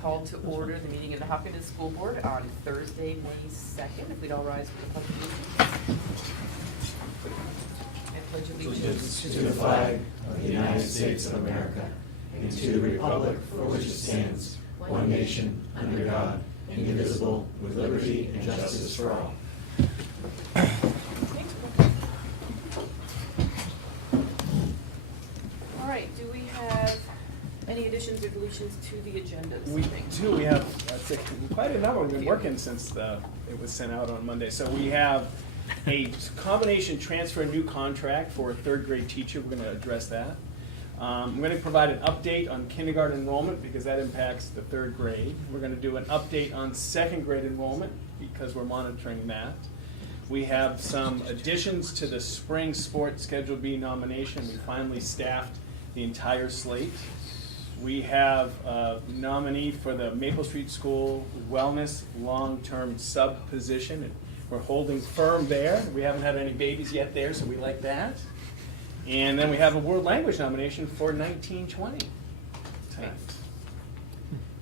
call to order the meeting of the Hopkinton School Board on Thursday, May 2nd. If we'd all rise for the Pledge of Allegiance. I pledge Allegiance to the flag of the United States of America and to the republic for which it stands, one nation, under God, indivisible, with liberty and justice for all. All right, do we have any additions or deletions to the agenda this We evening? do. We have quite a number. We've been working since it was sent out on Monday. So we have a combination transfer new contract for a third grade teacher. We're going to address that. I'm going to provide an update on kindergarten enrollment because that impacts the third grade. We're going to do an update on second grade enrollment because we're monitoring that. We have some additions to the spring sports Schedule B nomination. We finally staffed the entire slate. We have a nominee for the Maple Street School Wellness long-term sub position. We're holding firm there. We haven't had any babies yet there, so we like that. And then we have a world language nomination for 1920 tonight.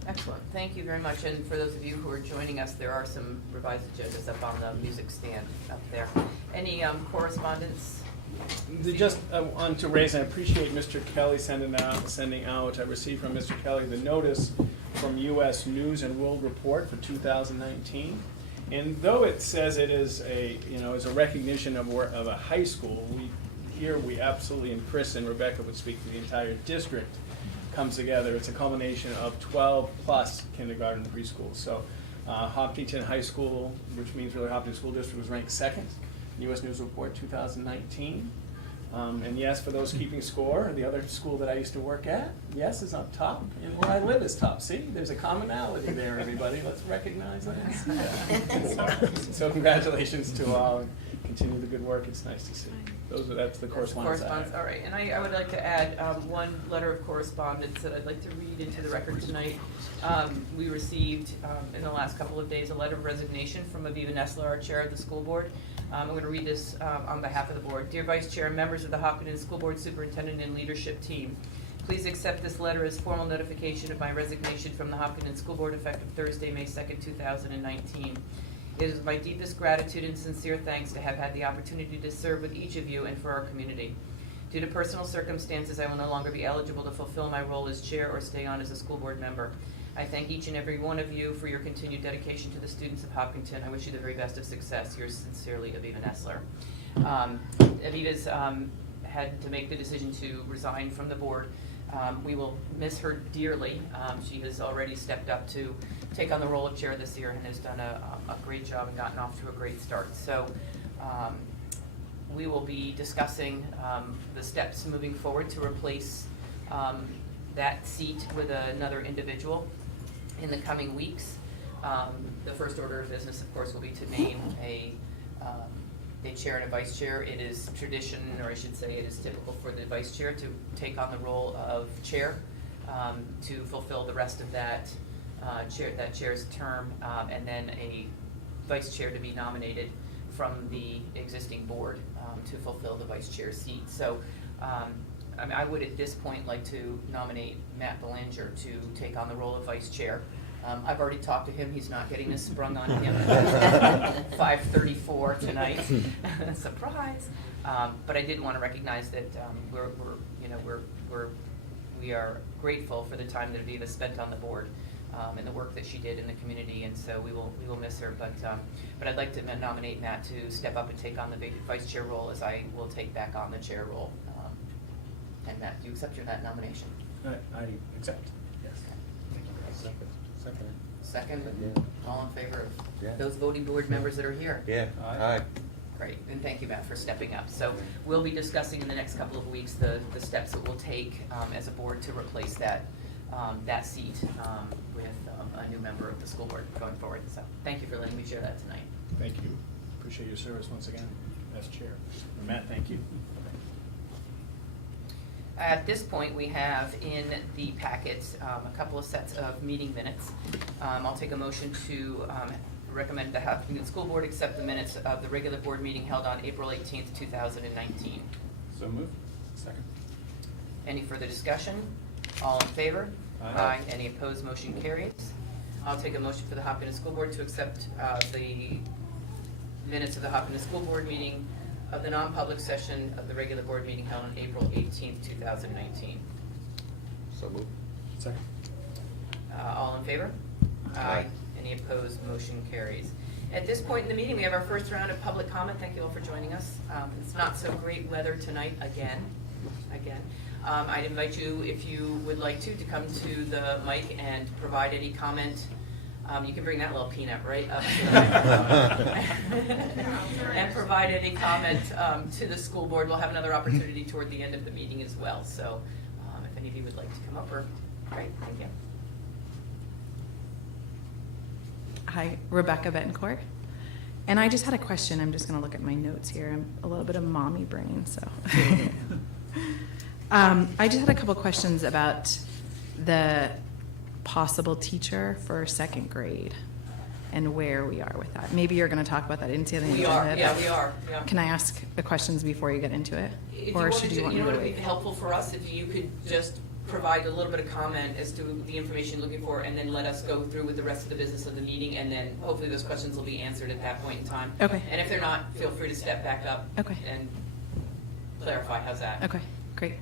Excellent. Thank you very much. And for those of you who are joining us, there are some revised agendas up on the music stand up there. Any correspondence? Just on to raise, I appreciate Mr. Kelly sending out. I received from Mr. Kelly the notice from U.S. News and World Report for 2019. And though it says it is is a recognition of a high school, we absolutely, and Chris and Rebecca would speak to the entire district, comes together. It's a culmination of 12 plus kindergarten and preschool. So Hopkinton High School, which means really Hopkinton School District, was ranked second in U.S. News Report 2019. And yes, for those keeping score, the other school that I used to work at, yes, is up top, and where I live is top. See, there's a commonality there, everybody. Let's recognize that. So congratulations to all, and continue the good work. It's nice to see. That's the correspondence. All right, and I would like to add one letter of correspondence that I'd like to read into the record tonight. We received in the last couple of days a letter of resignation from Aviva Nessler, our chair of the school board. I'm going to read this on behalf of the board. Dear Vice Chair, members of the Hopkinton School Board Superintendent and leadership team, please accept this letter as formal notification of my resignation from the Hopkinton School Board effective Thursday, May 2nd, 2019. It is my deepest gratitude and sincere thanks to have had the opportunity to serve with each of you and for our community. Due to personal circumstances, I will no longer be eligible to fulfill my role as chair or stay on as a school board member. I thank each and every one of you for your continued dedication to the students of Hopkinton. I wish you the very best of success. Yours sincerely, Aviva Nessler. Aviva's had to make the decision to resign from the board. We will miss her dearly. She has already stepped up to take on the role of chair this year and has done a great job and gotten off to a great start. So we will be discussing the steps moving forward to replace that seat with another individual in the coming weeks. The first order of business, of course, will be to name a chair and a vice chair. It is tradition, or I should say it is typical for the vice chair to take on the role of chair to fulfill the rest of that chair's term, and then a vice chair to be nominated from the existing board to fulfill the vice chair seat. So I would at this point like to nominate Matt Belanger to take on the role of vice chair. I've already talked to him. He's not getting this sprung on him at 5:34 tonight. Surprise! But I did want to recognize that we are grateful for the time that Aviva spent on the board and the work that she did in the community, and so we will miss her. But I'd like to nominate Matt to step up and take on the vice chair role, as I will take back on the chair role. And Matt, do you accept that nomination? I accept. Yes. Thank you. Second. Second? Yeah. All in favor of Yeah. those voting board members that are here? Yeah. Aye. Great, and thank you, Matt, for stepping up. So we'll be discussing in the next couple of weeks the steps that we'll take as a board to replace that seat with a new member of the school board going forward. So thank you for letting me share that tonight. Thank you. Appreciate your service once again as chair. And Matt, thank you. At this point, we have in the packets a couple of sets of meeting minutes. I'll take a motion to recommend the Hopkinton School Board accept the minutes of the regular board meeting held on April 18th, 2019. So moved. Second. Any further discussion? All in favor? Aye. Any opposed, motion carries. I'll take a motion for the Hopkinton School Board to accept the minutes of the Hopkinton School Board meeting of the non-public session of the regular board meeting held on April 18th, 2019. So moved. Second. All in favor? Aye. Any opposed, motion carries. At this point in the meeting, we have our first round of public comment. Thank you all for joining us. It's not so great weather tonight again. I'd invite you, if you would like to come to the mic and provide any comment. You can bring that little peanut right up to the microphone. And provide any comment to the school board. We'll have another opportunity toward the end of the meeting as well. So if any of you would like to come up, great, thank you. Hi, Rebecca Betancourt. And I just had a question. I'm just going to look at my notes here. I'm a little bit of mommy brain, so. I just had a couple questions about the possible teacher for second grade and where we are with that. Maybe you're going to talk about that. I didn't see anything. We are. Yeah. Can I ask the questions before you get into it? If Or you should you want know me what to would be wait? helpful for us if you could just provide a little bit of comment as to the information you're looking for, and then let us go through with the rest of the business of the meeting, and then hopefully those questions will be answered at that point in time. Okay. And if they're not, feel free to step back up Okay. and clarify. How's that? Okay, great.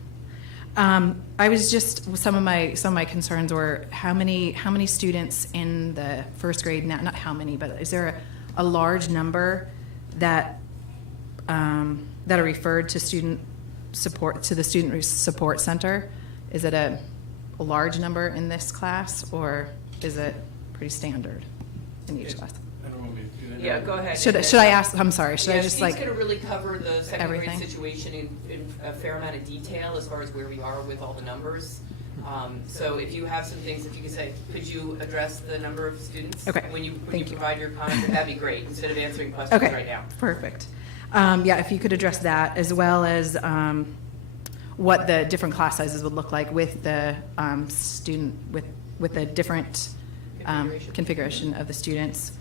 I was just, some of my concerns were how many students in the first grade now, not how many, but is there a large number that that are referred to student support, to the student support center? Is it a large number in this class, or is it pretty standard in each class? I don't know if you do that. Yeah, go ahead. Should I ask, I'm sorry, should I just Steve's like, going to really cover the second grade everything? situation in a fair amount of detail as far as where we are with all the numbers. So if you have some things, if you could say, could you address the number of students? Okay, When you thank you. provide your comment, that'd be great, instead of answering questions okay, right now. perfect. Yeah, if you could address that, as well as what the different class sizes would look like with the student, with the different configuration of the students,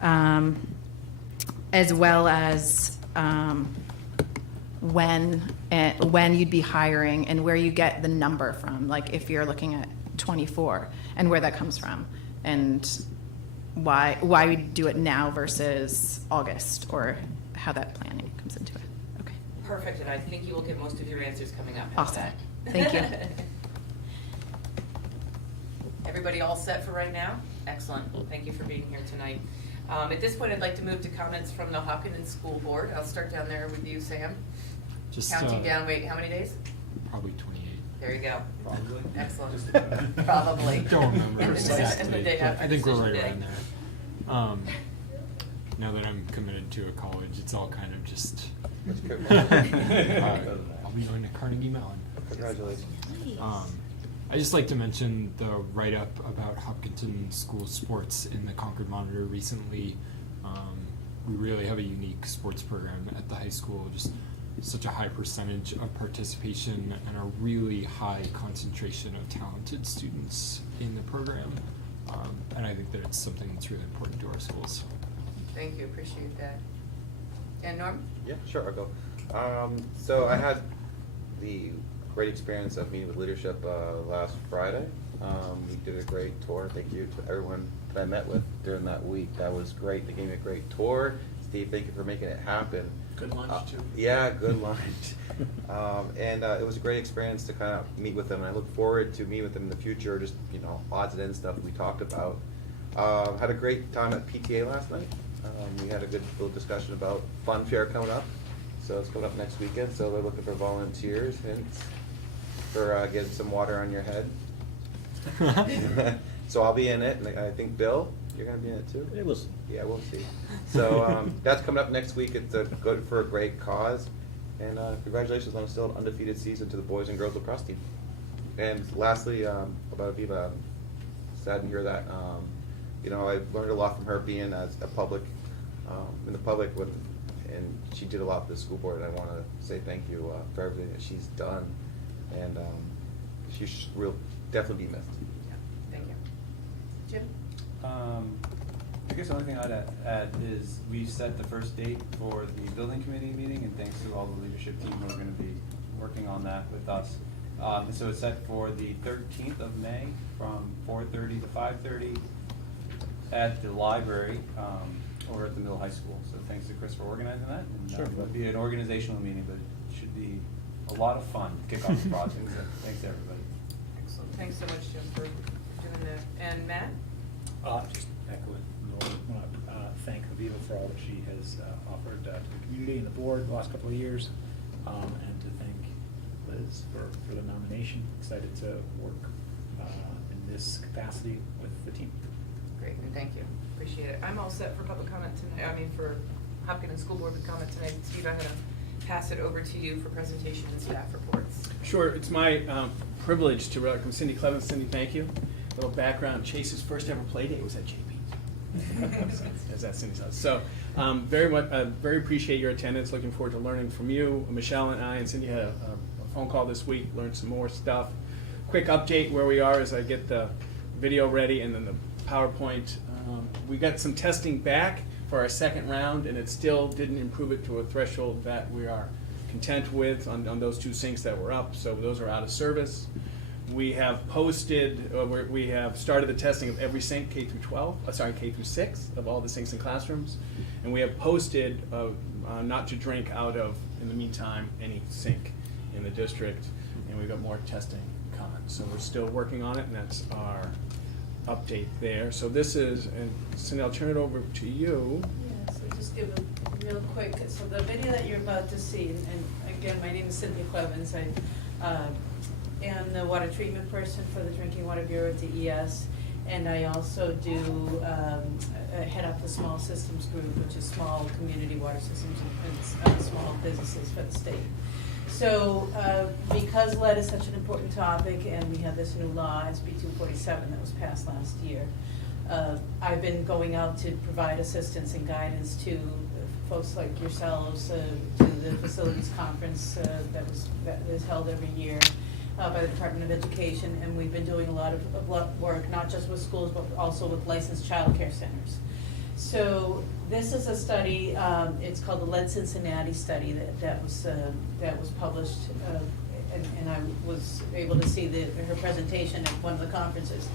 as well as when you'd be hiring and where you get the number from, like if you're looking at 24 and where that comes from, and why we do it now versus August, or how that planning comes into it. Okay, Perfect, and I think you will get most of your answers coming up. How's awesome. that? Thank you. Everybody all set for right now? Excellent. Thank you for being here tonight. At this point, I'd like to move to comments from the Hopkinton School Board. I'll start down there with you, Sam. Just Counting down, wait, how many days? probably 28. There you go. Probably. Excellent. Probably. Don't remember And the day exactly. after I think we're decision right day. around there. Now that I'm committed to a college, it's all kind of just. That's good. I'll be going to Carnegie Mellon. Congratulations. I just like to mention the write-up about Hopkinton school sports in the Concord Monitor recently. We really have a unique sports program at the high school, just such a high percentage of participation and a really high concentration of talented students in the program. And I think that it's something that's really important to our schools. Thank you, appreciate that. And Norm? Yeah, sure, I'll go. So I had the great experience of meeting with leadership last Friday. We did a great tour. Thank you to everyone that I met with during that week. That was great. They gave me a great tour. Steve, thank you for making it happen. Good lunch, too. Yeah, good lunch. And it was a great experience to kind of meet with them. And I look forward to meeting with them in the future, just, odds and ends stuff we talked about. Had a great time at PTA last night. We had a good little discussion about Fun Fair coming up. So it's coming up next weekend, so they're looking for volunteers, hints for getting some water on your head. So I'll be in it, and I think, Bill, you're gonna be in it too? Hey, listen. Yeah, we'll see. So that's coming up next week. It's good for a great cause. And congratulations on a still undefeated season to the boys and girls lacrosse team. And lastly, about Aviva, I'm sad to hear that. I learned a lot from her being as a public, in the public and she did a lot for the school board. And I want to say thank you for everything that she's done. And she will definitely be missed. Yeah, thank you. Jim? I guess the only thing I'd add is we set the first date for the building committee meeting, and thanks to all the leadership team who are going to be working on that with us. So it's set for the 13th of May from 4:30 to 5:30 at the library or at the middle high school. So thanks to Chris for organizing that. And, Sure. it'll be an organizational meeting, but it should be a lot of fun. Kick off the project. Thanks to everybody. Excellent, thanks so much, Jim, for doing that. And Matt? Just echo it. I want to thank Aviva for all that she has offered to the community and the board the last couple of years, and to thank Liz for the nomination. Excited to work in this capacity with the team. Great, and thank you, appreciate it. I'm all set for public comment tonight, for Hopkinton School Board comment tonight. Steve, I'm gonna pass it over to you for presentation and staff reports. Sure, it's my privilege to welcome Cindy Clevens. Cindy, thank you. A little background, Chase's first ever play date was at JP's. As that Cindy says. So very appreciate your attendance, looking forward to learning from you. Michelle and I and Cindy had a phone call this week, learned some more stuff. Quick update where we are as I get the video ready and then the PowerPoint. We got some testing back for our second round, and it still didn't improve it to a threshold that we are content with on those two sinks that were up, so those are out of service. We have posted, we have started the testing of every sink, K through 6, of all the sinks in classrooms, and we have posted not to drink out of, in the meantime, any sink in the district, and we've got more testing coming. So we're still working on it, and that's our update there. So this is, and Cindy, I'll turn it over to you. Yeah, so just give a real quick, so the video that you're about to see, and again, my name is Cynthia Clevens. I am the water treatment person for the Drinking Water Bureau at DES, and I also do head up the small systems group, which is small community water systems and small businesses for the state. So because lead is such an important topic, and we have this new law, SB 247, that was passed last year, I've been going out to provide assistance and guidance to folks like yourselves, to the facilities conference that is held every year by the Department of Education, and we've been doing a lot of work, not just with schools, but also with licensed child care centers. So this is a study, it's called the Lead Cincinnati study that was published, and I was able to see her presentation at one of the conferences.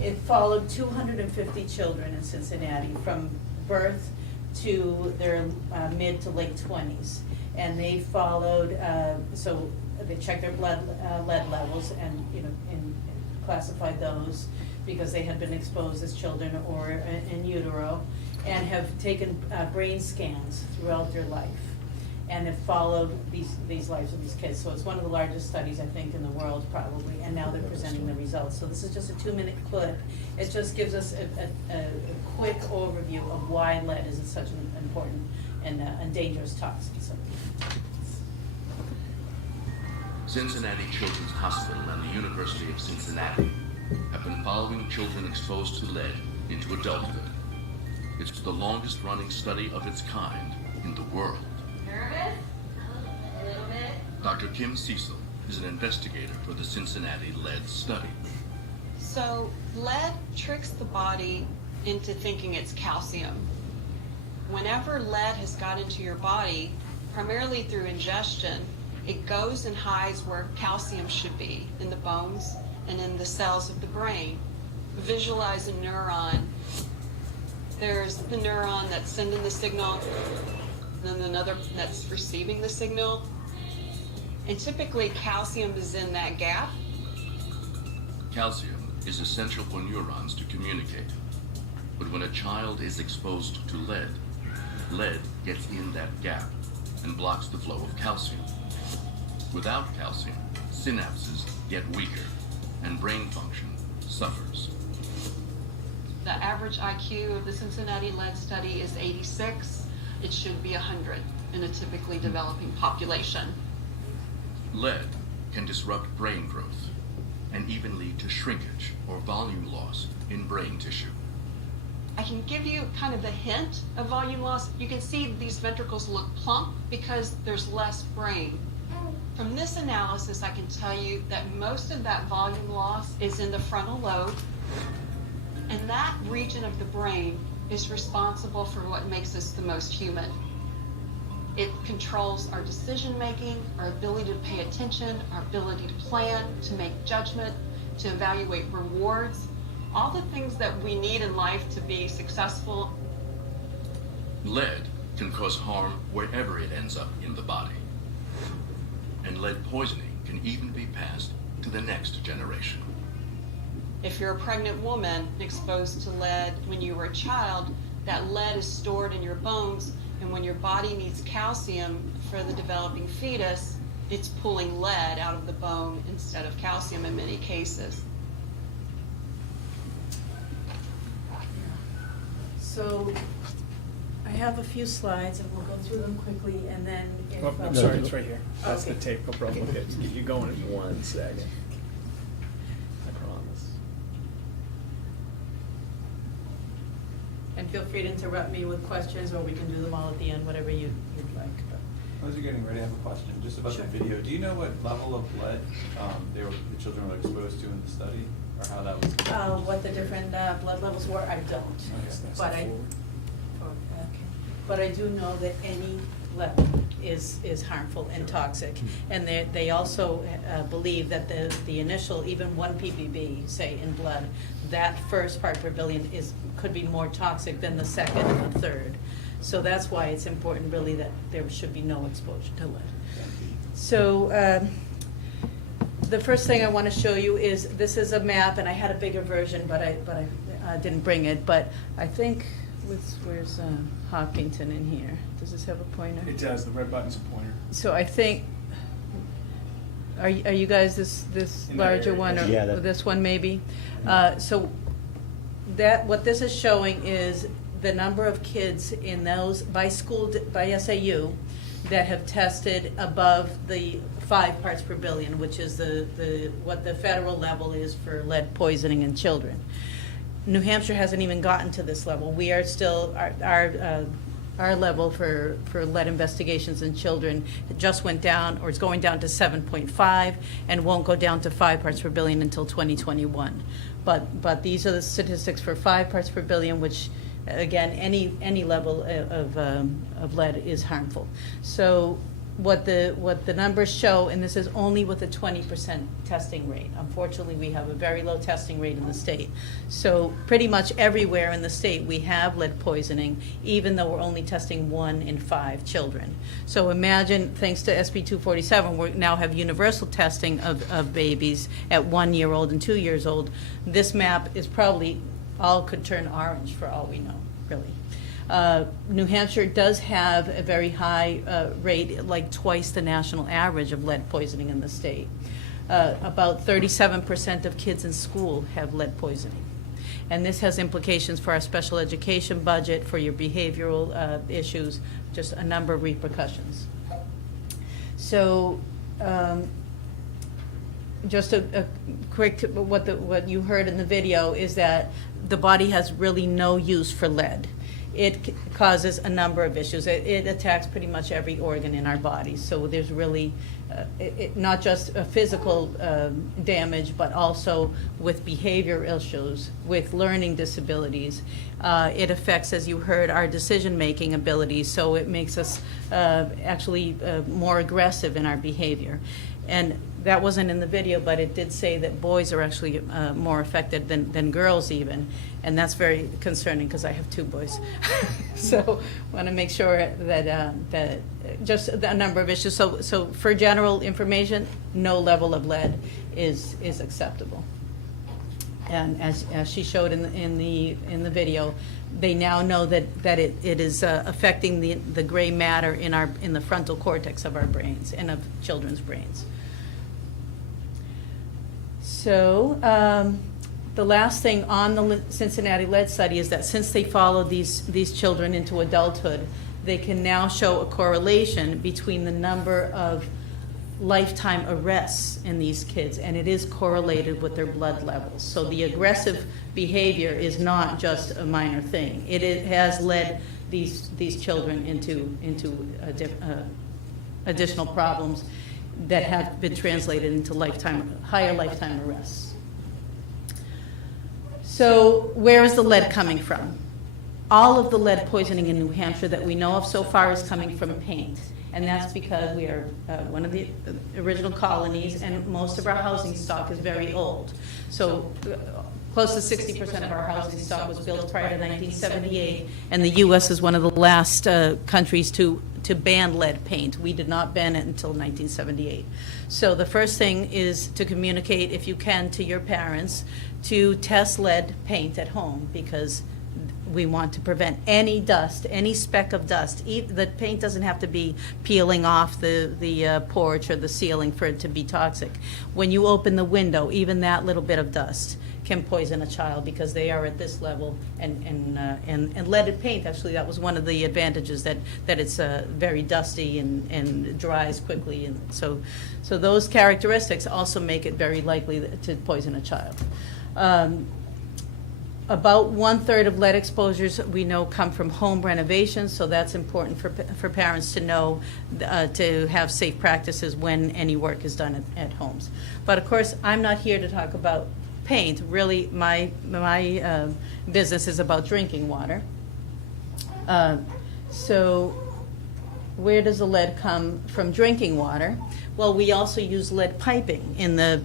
It followed 250 children in Cincinnati from birth to their mid to late 20s. And they followed, so they checked their lead levels and classified those because they had been exposed as children or in utero, and have taken brain scans throughout their life, and have followed these lives of these kids. So it's one of the largest studies, I think, in the world probably, and now they're presenting the results. So this is just a 2-minute clip. It just gives us a quick overview of why lead is such an important and dangerous toxin. So. Cincinnati Children's Hospital and the University of Cincinnati have been following children exposed to lead into adulthood. It's the longest running study of its kind in the world. Nervous? A little bit. Dr. Kim Cecil is an investigator for the Cincinnati lead study. So lead tricks the body into thinking it's calcium. Whenever lead has got into your body, primarily through ingestion, it goes and hides where calcium should be, in the bones and in the cells of the brain. Visualize a neuron. There's the neuron that's sending the signal, and then another that's receiving the signal. And typically calcium is in that gap. Calcium is essential for neurons to communicate. But when a child is exposed to lead, lead gets in that gap and blocks the flow of calcium. Without calcium, synapses get weaker and brain function suffers. The average IQ of the Cincinnati lead study is 86. It should be 100 in a typically developing population. Lead can disrupt brain growth and even lead to shrinkage or volume loss in brain tissue. I can give you kind of the hint of volume loss. You can see these ventricles look plump because there's less brain. From this analysis, I can tell you that most of that volume loss is in the frontal lobe, and that region of the brain is responsible for what makes us the most human. It controls our decision-making, our ability to pay attention, our ability to plan, to make judgment, to evaluate rewards, all the things that we need in life to be successful. Lead can cause harm wherever it ends up in the body. And lead poisoning can even be passed to the next generation. If you're a pregnant woman exposed to lead when you were a child, that lead is stored in your bones, and when your body needs calcium for the developing fetus, it's pulling lead out of the bone instead of calcium in many cases. So I have a few slides, and we'll go through them quickly, and then if... Oh, I'm sorry, it's right here. That's the Okay. tape, no problem. Okay, just get you going in 1 second. I promise. And feel free to interrupt me with questions, or we can do them all at the end, whatever you'd like. As you're getting ready, I have a question, just about the video. Do you know what level of lead the children were exposed to in the study, or how that was? What the different blood levels were, I don't. Okay. But I do know that any level is harmful and toxic. And they also believe that the initial, even 1 ppb, say, in blood, that first part per billion could be more toxic than the second and the third. So that's why it's important, really, that there should be no exposure to lead. So the first thing I want to show you is, this is a map, and I had a bigger version, but I didn't bring it. But I think, where's Hopkinton in here? Does this have a pointer? It does, the red button's a pointer. So I think, are you guys this In that larger area. one, or Yeah, this one maybe? So what this is showing is the number of kids in those, by SAU, that have tested above the 5 parts per billion, which is what the federal level is for lead poisoning in children. New Hampshire hasn't even gotten to this level. We are still, our level for lead investigations in children just went down, or it's going down to 7.5, and won't go down to 5 parts per billion until 2021. But these are the statistics for 5 parts per billion, which, again, any level of lead is harmful. So what the numbers show, and this is only with a 20% testing rate. Unfortunately, we have a very low testing rate in the state. So pretty much everywhere in the state we have lead poisoning, even though we're only testing 1 in 5 children. So imagine, thanks to SB 247, we now have universal testing of babies at 1 year old and 2 years old. This map is probably all could turn orange for all we know, really. New Hampshire does have a very high rate, like twice the national average of lead poisoning in the state. About 37% of kids in school have lead poisoning. And this has implications for our special education budget, for your behavioral issues, just a number of repercussions. So just a quick, what you heard in the video is that the body has really no use for lead. It causes a number of issues. It attacks pretty much every organ in our body. So there's really not just a physical damage, but also with behavior issues, with learning disabilities. It affects, as you heard, our decision-making abilities. So it makes us actually more aggressive in our behavior. And that wasn't in the video, but it did say that boys are actually more affected than girls even. And that's very concerning, because I have 2 boys. So want to make sure that just a number of issues. So for general information, no level of lead is acceptable. And as she showed in the video, they now know that it is affecting the gray matter in the frontal cortex of our brains and of children's brains. So the last thing on the Cincinnati lead study is that since they followed these children into adulthood, they can now show a correlation between the number of lifetime arrests in these kids, and it is correlated with their blood levels. So the aggressive behavior is not just a minor thing. It has led these children into additional problems that have been translated into higher lifetime arrests. So where is the lead coming from? all of the lead poisoning in New Hampshire that we know of so far is coming from paint. And that's because we are one of the original colonies, and most of our housing stock is very old. So close to 60% of our housing stock was built prior to 1978, and the U.S. is one of the last countries to ban lead paint. We did not ban it until 1978. So the first thing is to communicate, if you can, to your parents to test lead paint at home, because we want to prevent any dust, any speck of dust. The paint doesn't have to be peeling off the porch or the ceiling for it to be toxic. When you open the window, even that little bit of dust can poison a child, because they are at this level. And leaded paint, actually, that was one of the advantages, that it's very dusty and dries quickly. And so those characteristics also make it very likely to poison a child. About 1/3 of lead exposures we know come from home renovations, so that's important for parents to know, to have safe practices when any work is done at homes. But of course, I'm not here to talk about paint. Really, my business is about drinking water. So where does the lead come from drinking water? Well, we also use lead piping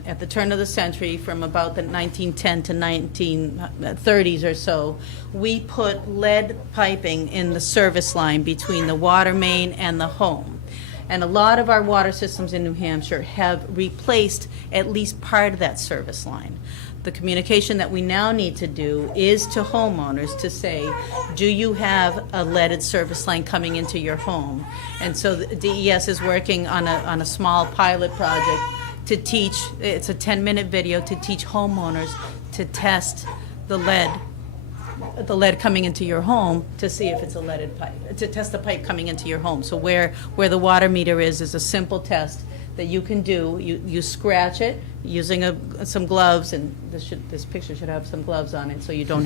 at the turn of the century, from about the 1910 to 1930s or so. We put lead piping in the service line between the water main and the home. And a lot of our water systems in New Hampshire have replaced at least part of that service line. The communication that we now need to do is to homeowners to say, do you have a leaded service line coming into your home? And so the DES is working on a small pilot project to teach, it's a 10-minute video to teach homeowners to test the lead coming into your home to see if it's a leaded pipe, to test the pipe coming into your home. So where the water meter is a simple test that you can do. You scratch it using some gloves, and this picture should have some gloves on it, so you don't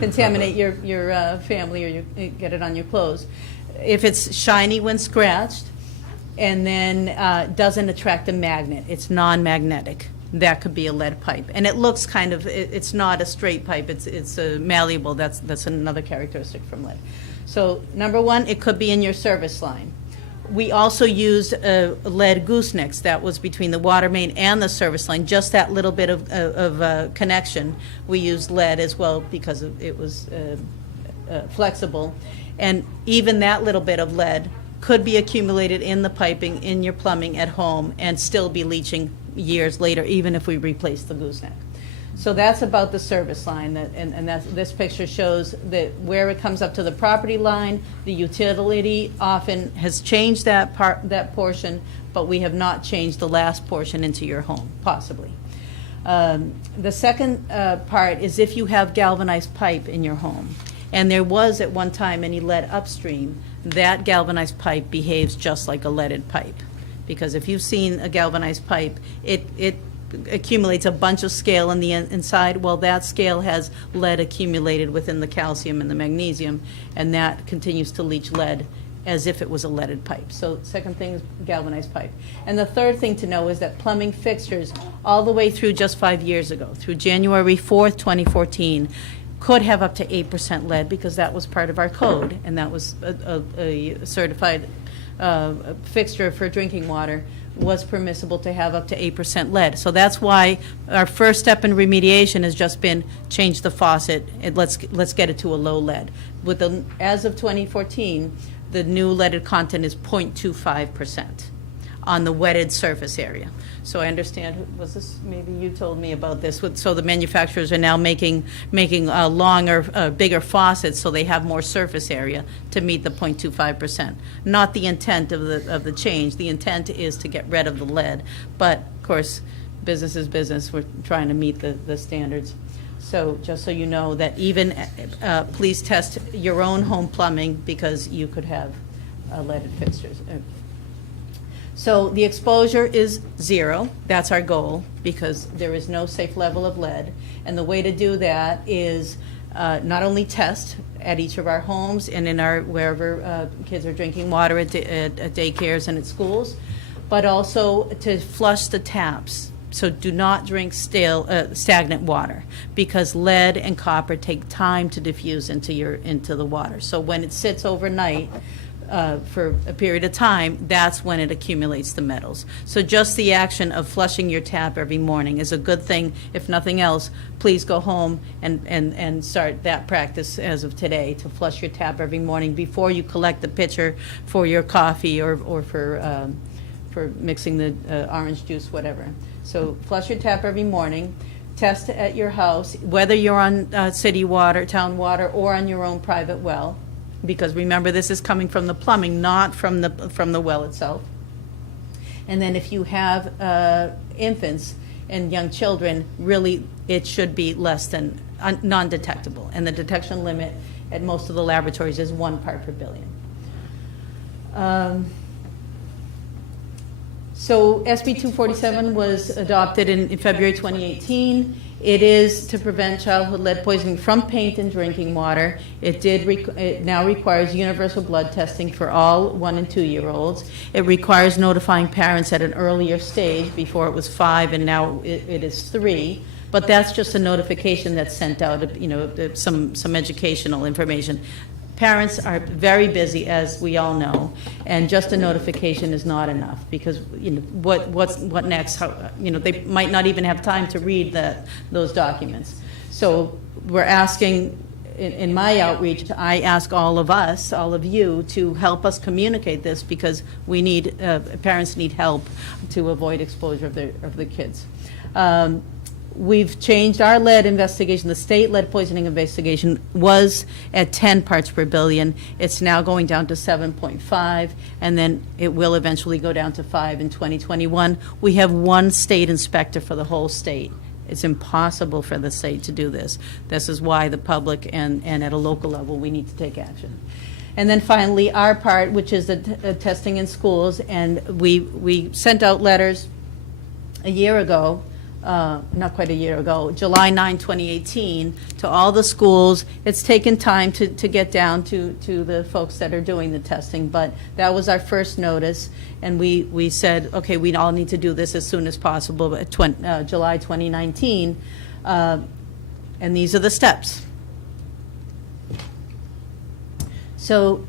contaminate your family, or you get it on your clothes. If it's shiny when scratched, and then doesn't attract a magnet, it's non-magnetic, that could be a lead pipe. And it looks it's not a straight pipe, it's malleable. That's another characteristic from lead. So number one, it could be in your service line. We also used lead goosenecks that was between the water main and the service line, just that little bit of connection. We used lead as well because it was flexible. And even that little bit of lead could be accumulated in the piping, in your plumbing at home, and still be leaching years later, even if we replace the gooseneck. So that's about the service line, and this picture shows that where it comes up to the property line, the utility often has changed that portion, but we have not changed the last portion into your home, possibly. The second part is if you have galvanized pipe in your home, and there was at one time any lead upstream, that galvanized pipe behaves just like a leaded pipe. Because if you've seen a galvanized pipe, it accumulates a bunch of scale on the inside. Well, that scale has lead accumulated within the calcium and the magnesium, and that continues to leach lead as if it was a leaded pipe. So second thing is galvanized pipe. And the third thing to know is that plumbing fixtures, all the way through just 5 years ago, through January 4th, 2014, could have up to 8% lead, because that was part of our code, and that was a certified fixture for drinking water was permissible to have up to 8% lead. So that's why our first step in remediation has just been change the faucet and let's get it to a low lead. As of 2014, the new leaded content is 0.25% on the wetted surface area. So I understand, maybe you told me about this, so the manufacturers are now making longer, bigger faucets so they have more surface area to meet the 0.25%. Not the intent of the change. The intent is to get rid of the lead, but of course, business is business. We're trying to meet the standards. So just so you know that even, please test your own home plumbing, because you could have leaded fixtures. So the exposure is 0. That's our goal, because there is no safe level of lead. And the way to do that is not only test at each of our homes and in wherever kids are drinking water at daycares and at schools, but also to flush the taps So do not drink stagnant water, because lead and copper take time to diffuse into the water. So when it sits overnight for a period of time, that's when it accumulates the metals. So just the action of flushing your tap every morning is a good thing. If nothing else, please go home and start that practice as of today, to flush your tap every morning before you collect the pitcher for your coffee or for mixing the orange juice, whatever. So flush your tap every morning. Test at your house, whether you're on city water, town water, or on your own private well, because remember, this is coming from the plumbing, not from the well itself. And then if you have infants and young children, really it should be less than non-detectable. And the detection limit at most of the laboratories is 1 part per billion. So SB 247 was adopted in February 2018. It is to prevent childhood lead poisoning from paint and drinking water. It now requires universal blood testing for all 1 and 2-year-olds. It requires notifying parents at an earlier stage. Before it was 5, and now it is 3. But that's just a notification that's sent out, some educational information. Parents are very busy, as we all know, and just a notification is not enough, because what next? They might not even have time to read those documents. So we're asking, in my outreach, I ask all of us, all of you, to help us communicate this, because we need parents need help to avoid exposure of the kids. We've changed our lead investigation. The state lead poisoning investigation was at 10 parts per billion. It's now going down to 7.5, and then it will eventually go down to 5 in 2021. We have 1 state inspector for the whole state. It's impossible for the state to do this. This is why the public and at a local level, we need to take action. And then finally, our part, which is the testing in schools, and we sent out letters a year ago, not quite a year ago, July 9, 2018, to all the schools. It's taken time to get down to the folks that are doing the testing, but that was our first notice, and we said, okay, we all need to do this as soon as possible, July 2019, and these are the steps. So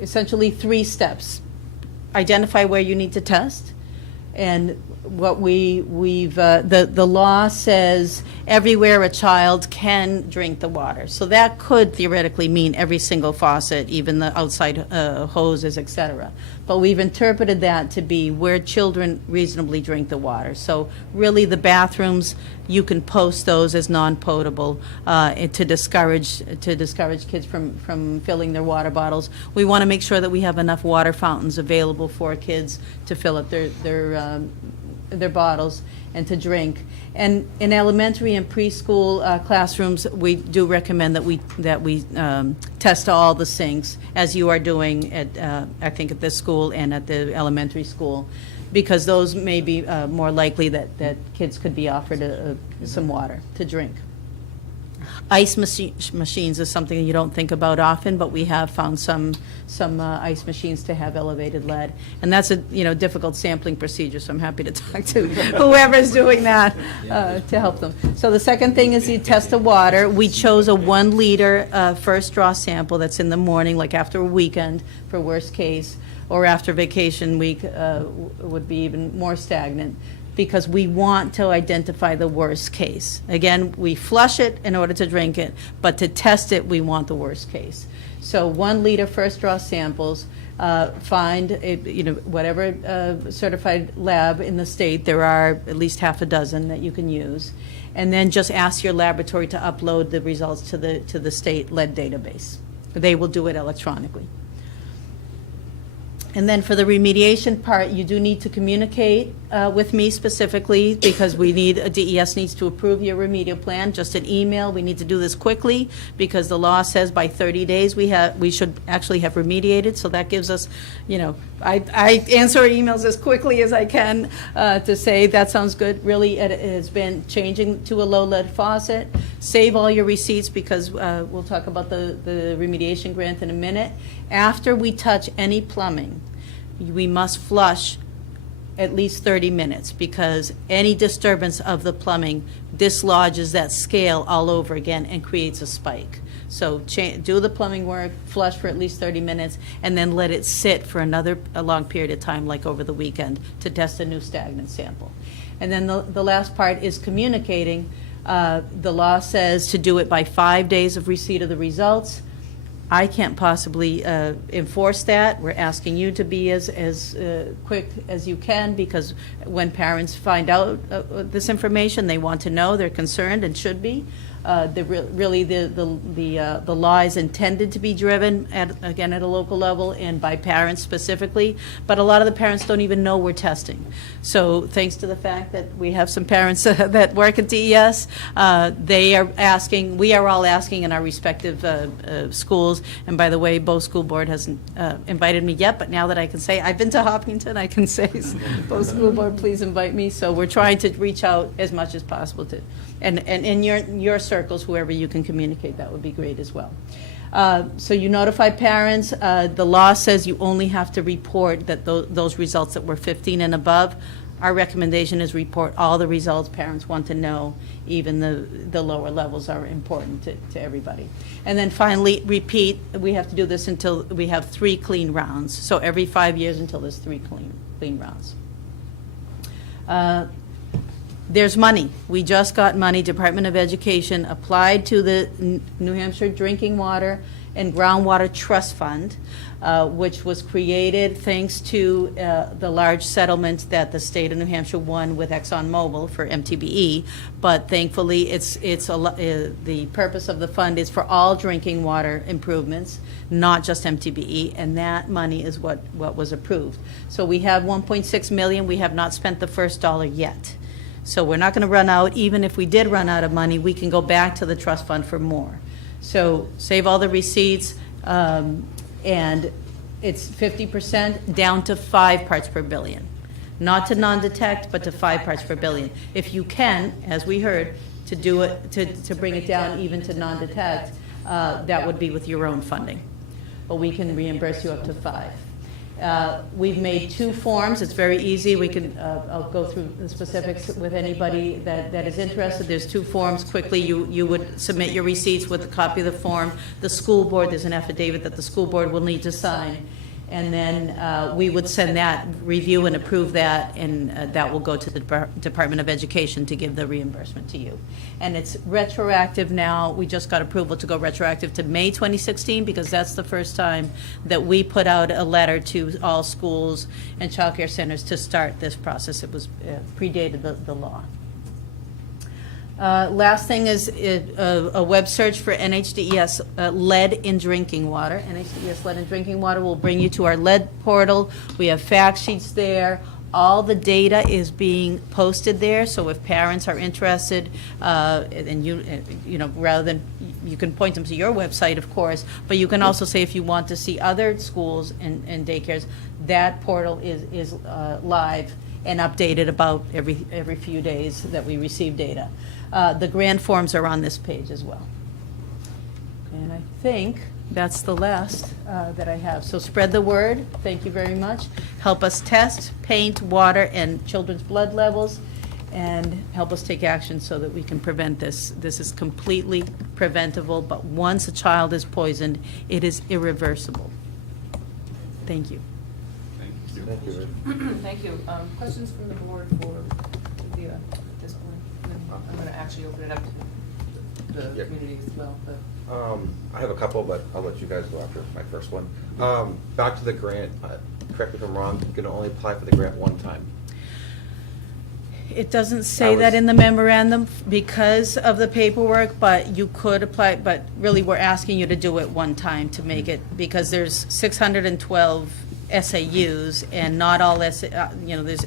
essentially 3 steps. Identify where you need to test, and what the law says everywhere a child can drink the water. So that could theoretically mean every single faucet, even the outside hoses, etc. But we've interpreted that to be where children reasonably drink the water. So really the bathrooms, you can post those as non-potable to discourage kids from filling their water bottles. We want to make sure that we have enough water fountains available for kids to fill up their bottles and to drink. And in elementary and preschool classrooms, we do recommend that we test all the sinks, as you are doing at I think at this school and at the elementary school, because those may be more likely that kids could be offered some water to drink. Ice machines is something you don't think about often, but we have found some ice machines to have elevated lead, and that's a difficult sampling procedure. So I'm happy to talk to whoever's doing that to help them. So the second thing is you test the water. We chose a 1 liter first draw sample that's in the morning, like after a weekend for worst case, or after vacation week would be even more stagnant, because we want to identify the worst case. Again, we flush it in order to drink it, but to test it, we want the worst case. So 1 liter first draw samples, find whatever certified lab in the state. There are at least half a dozen that you can use, and then just ask your laboratory to upload the results to the state lead database. They will do it electronically. And then for the remediation part, you do need to communicate with me specifically, because DES needs to approve your remedial plan. Just an email. We need to do this quickly, because the law says by 30 days we should actually have remediated. So that gives us, I answer emails as quickly as I can to say that sounds good. Really, it has been changing to a low lead faucet. Save all your receipts, because we'll talk about the remediation grant in a minute. After we touch any plumbing, we must flush at least 30 minutes, because any disturbance of the plumbing dislodges that scale all over again and creates a spike. So do the plumbing work, flush for at least 30 minutes, and then let it sit for a long period of time, like over the weekend, to test a new stagnant sample. And then the last part is communicating. The law says to do it by 5 days of receipt of the results. I can't possibly enforce that. We're asking you to be as quick as you can, because when parents find out this information, they want to know, they're concerned, and should be. Really, the law is intended to be driven at a local level and by parents specifically, but a lot of the parents don't even know we're testing. So thanks to the fact that we have some parents that work at DES, they are asking, we are all asking in our respective schools. And by the way, Bow School Board hasn't invited me yet, but now that I can say I've been to Hopkinton, I can say, Bow School Board, please invite me. So we're trying to reach out as much as possible to, and in your circles, whoever you can communicate, that would be great as well. So you notify parents. The law says you only have to report that those results that were 15 and above. Our recommendation is report all the results parents want to know. Even the lower levels are important to everybody. And then finally, repeat. We have to do this until we have 3 clean rounds. So every 5 years until there's 3 clean rounds. There's money. We just got money. Department of Education applied to the New Hampshire Drinking Water and Groundwater Trust Fund, which was created thanks to the large settlement that the state of New Hampshire won with ExxonMobil for MTBE. But thankfully, the purpose of the fund is for all drinking water improvements, not just MTBE, and that money is what was approved. So we have $1.6 million. We have not spent the first dollar yet. So we're not going to run out. Even if we did run out of money, we can go back to the trust fund for more. So save all the receipts, and it's 50% down to 5 parts per billion. Not to non-detect, but to 5 parts per billion. If you can, as we heard, to do it, to bring it down even to non-detect, that would be with your own funding. But we can reimburse you up to 5. We've made 2 forms. It's very easy. We can, I'll go through the specifics with anybody that is interested. There's 2 forms. Quickly, you would submit your receipts with a copy of the form. The school board, there's an affidavit that the school board will need to sign. And then we would send that, review and approve that, and that will go to the Department of Education to give the reimbursement to you. And it's retroactive now. We just got approval to go retroactive to May 2016, because that's the first time that we put out a letter to all schools and child care centers to start this process. It was predated the law. Last thing is a web search for NHDES lead in drinking water. NHDES lead in drinking water will bring you to our lead portal. We have fact sheets there. All the data is being posted there, so if parents are interested, and you know, rather than, you can point them to your website, of course, but you can also say if you want to see other schools and daycares, that portal is live and updated about every few days that we receive data. The grant forms are on this page as well. And I think that's the last that I have. So spread the word. Thank you very much. Help us test, paint, water, and children's blood levels, and help us take action so that we can prevent this. This is completely preventable, but once a child is poisoned, it is irreversible. Thank you. Thank you. Thank you. Questions from the board for Viva at this point? And then I'm going to actually open it up to the Yep. community as well. But I have a couple, but I'll let you guys go after my first one. Back to the grant. Correct me if I'm wrong. You can only apply for the grant one time. It doesn't say that in the memorandum because of the paperwork, but you could apply, but really we're asking you to do it one time to make it, because there's 612 SAUs, and not all there's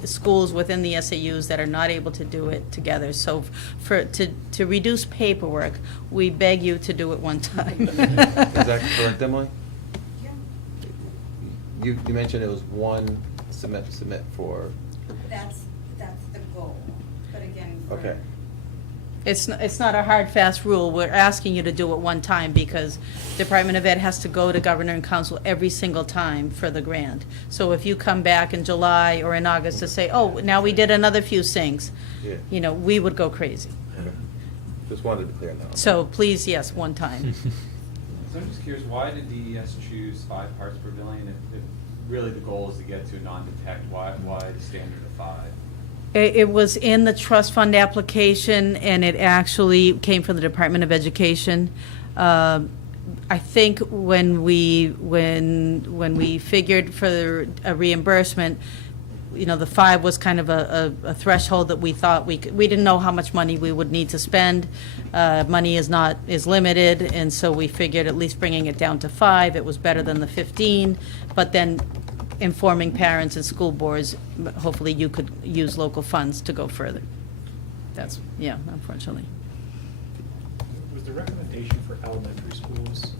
schools within the SAUs that are not able to do it together. So to reduce paperwork, we beg you to do it one time. Is that correct, Emily? Yeah. You mentioned it was one submit for. That's the goal, but again. Okay. It's not a hard, fast rule. We're asking you to do it one time because Department of Ed has to go to Governor and Council every single time for the grant. So if you come back in July or in August to say, oh, now we did another few things, Yeah. you know, we would go crazy. Okay. Just wanted to clear that up. So please, yes, one time. So I'm just curious, why did DES choose 5 parts per billion if really the goal is to get to a non-detect? Why the standard of 5? It was in the trust fund application, and it actually came from the Department of Education. I think when we figured for a reimbursement, you know, the 5 was kind of a threshold that we thought we didn't know how much money we would need to spend. Money is limited, and so we figured at least bringing it down to 5, it was better than the 15, but then informing parents and school boards, hopefully you could use local funds to go further. That's, yeah, unfortunately. Was the recommendation for elementary schools,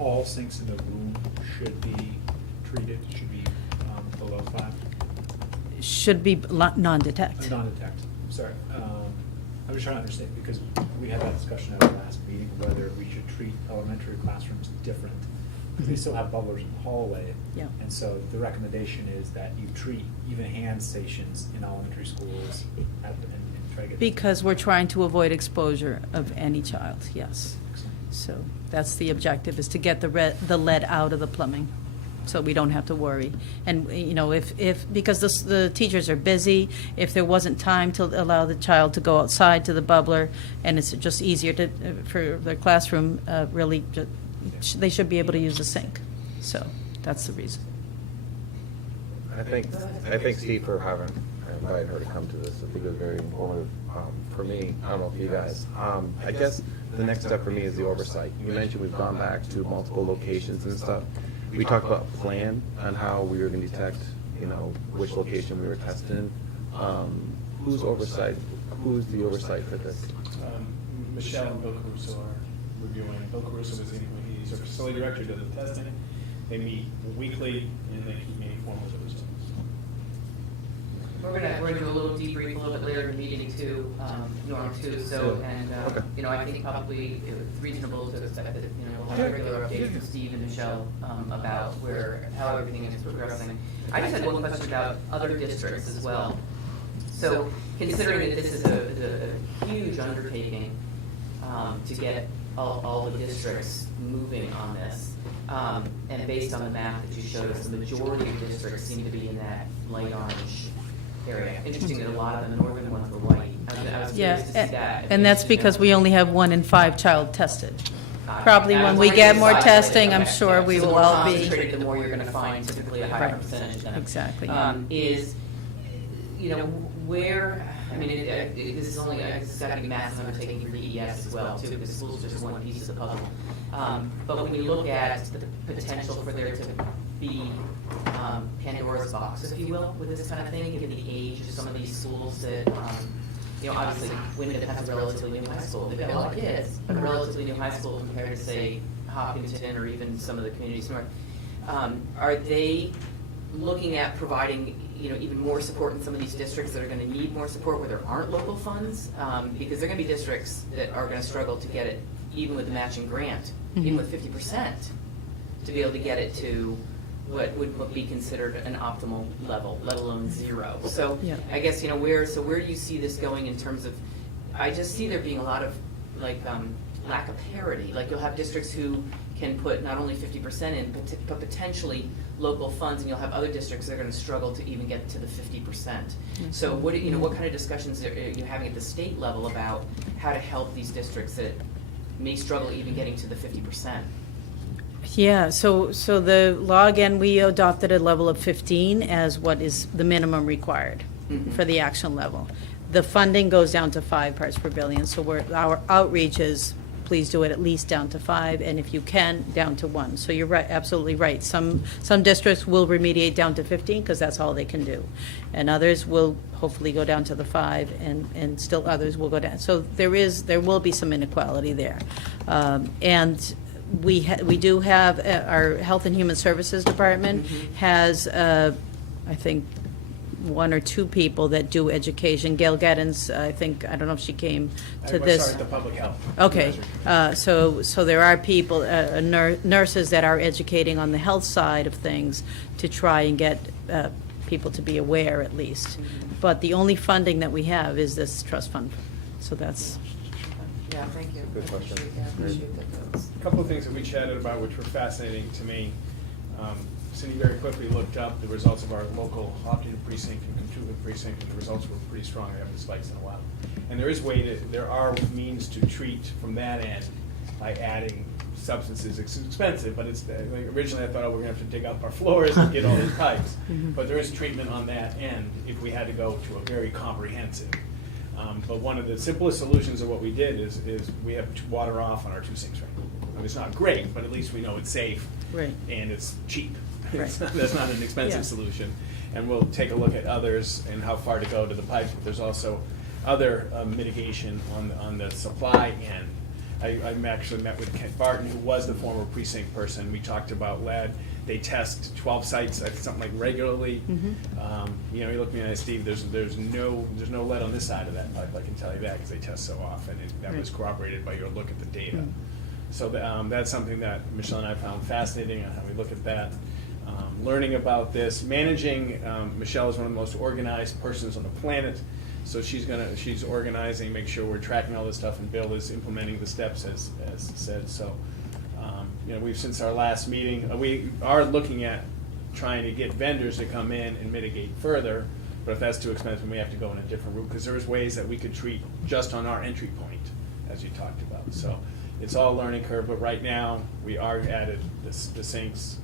all sinks in the room should be treated, should be below 5? Should be non-detect. Non-detect, sorry. I'm just trying to understand, because we had that discussion at our last meeting, whether we should treat elementary classrooms different. Because they still have bubblers in the hallway. Yeah. And so the recommendation is that you treat even hand stations in elementary schools and try to get. Because we're trying to avoid exposure of any child, yes. So that's the objective, is to get the lead out of the plumbing, so we don't have to worry. And, you know, because the teachers are busy, if there wasn't time to allow the child to go outside to the bubbler, and it's just easier for the classroom, really, they should be able to use the sink. So that's the reason. I think Steve, for having invited her to come to this, I think it was very informative for me. I don't know if you guys. I guess the next step for me is the oversight. You mentioned we've gone back to multiple locations and stuff. We talked about a plan on how we were going to detect, you know, which location we were testing. Who's the oversight for this? Michelle and Bill Caruso are reviewing. Bill Caruso he's our facility director, does the testing. They meet weekly, and they keep me informed of the results. We're gonna do a little debrief a little bit later in the meeting too, Norm too, so, and, Okay. you know, I think probably it's reasonable to expect that, you know, we'll have regular updates from Steve and Michelle, about how everything is progressing. I just had one question about other districts as well. So, considering that this is a huge undertaking, to get all the districts moving on this, and based on the map that you showed us, the majority of districts seem to be in that light orange area. Interesting that a lot of them, the northern ones were white. I was Yeah, curious to see that. and that's because we only have 1 in 5 child tested. Probably when we get more testing, I'm sure we will all be. The more concentrated, the more you're gonna find typically a higher Right. percentage than. Exactly. Is, you know, where, I mean, this is only, this has got to be massive undertaking for DES as well, too, because school's just one piece of the puzzle. But when you look at the potential for there to be Pandora's box, if you will, with this kind of thing, given the age of some of these schools that, you know, obviously, Wyndham has a relatively new high school. They've got a lot of kids, but a relatively new high school compared to, say, Hopkinton or even some of the communities north. Are they looking at providing, you know, even more support in some of these districts that are going to need more support where there aren't local funds? Because there are going to be districts that are going to struggle to get it, even with the matching grant, even with 50%, to be able to get it to what would be considered an optimal level, let alone 0. So Yeah. I guess, you know, where do you see this going in terms of, I just see there being a lot of, like, lack of parity. Like, you'll have districts who can put not only 50% in, but potentially local funds, and you'll have other districts that are going to struggle to even get to the 50%. So what kind of discussions are you having at the state level about how to help these districts that may struggle even getting to the 50%? Yeah, so the law, again, we adopted a level of 15 as what is the minimum required for the action level. The funding goes down to 5 parts per billion, so our outreach is, please do it at least down to 5, and if you can, down to 1. So you're right, absolutely right. Some districts will remediate down to 15 because that's all they can do, and others will hopefully go down to the 5, and still others will go down. So there will be some inequality there, and we do have our Health and Human Services Department has I think one or two people that do education. Gail Geddens, I think, I don't know if she came to I this. started the public health. Okay, so there are people, nurses that are educating on the health side of things to try and get people to be aware at least. But the only funding that we have is this trust fund, so that's. Yeah, thank you. Good question. Appreciate that. A couple of things that we chatted about which were fascinating to me. Cindy very quickly looked up the results of our local Hopkinton precinct and Contooga precinct, and the results were pretty strong. They haven't spiked in a while. And there are means to treat from that end by adding substances. It's expensive, but it's like originally I thought, oh, we're gonna have to dig up our floors and get all these pipes. But there is treatment on that end if we had to go to a very comprehensive. But one of the simplest solutions of what we did is we have water off on our 2 sinks right now. I mean, it's not great, but at least we know it's safe. Right. And it's cheap. Right. That's not an expensive Yeah. solution. And we'll take a look at others and how far to go to the pipes. But there's also other mitigation on the supply end. I actually met with Kent Barton, who was the former precinct person. We talked about lead. They test 12 sites, something like regularly. You know, he looked at me and I said, Steve, there's no lead on this side of that pipe. I can tell you that because they test so often. And that was corroborated by your look at the data. So that's something that Michelle and I found fascinating on how we look at that. Learning about this, managing. Michelle is one of the most organized persons on the planet. So she's organizing, make sure we're tracking all this stuff, and Bill is implementing the steps as said. So, you know, since our last meeting, we are looking at trying to get vendors to come in and mitigate further. But if that's too expensive, we have to go in a different route because there's ways that we could treat just on our entry point, as you talked about. So it's all a learning curve. But right now, we are added the sinks.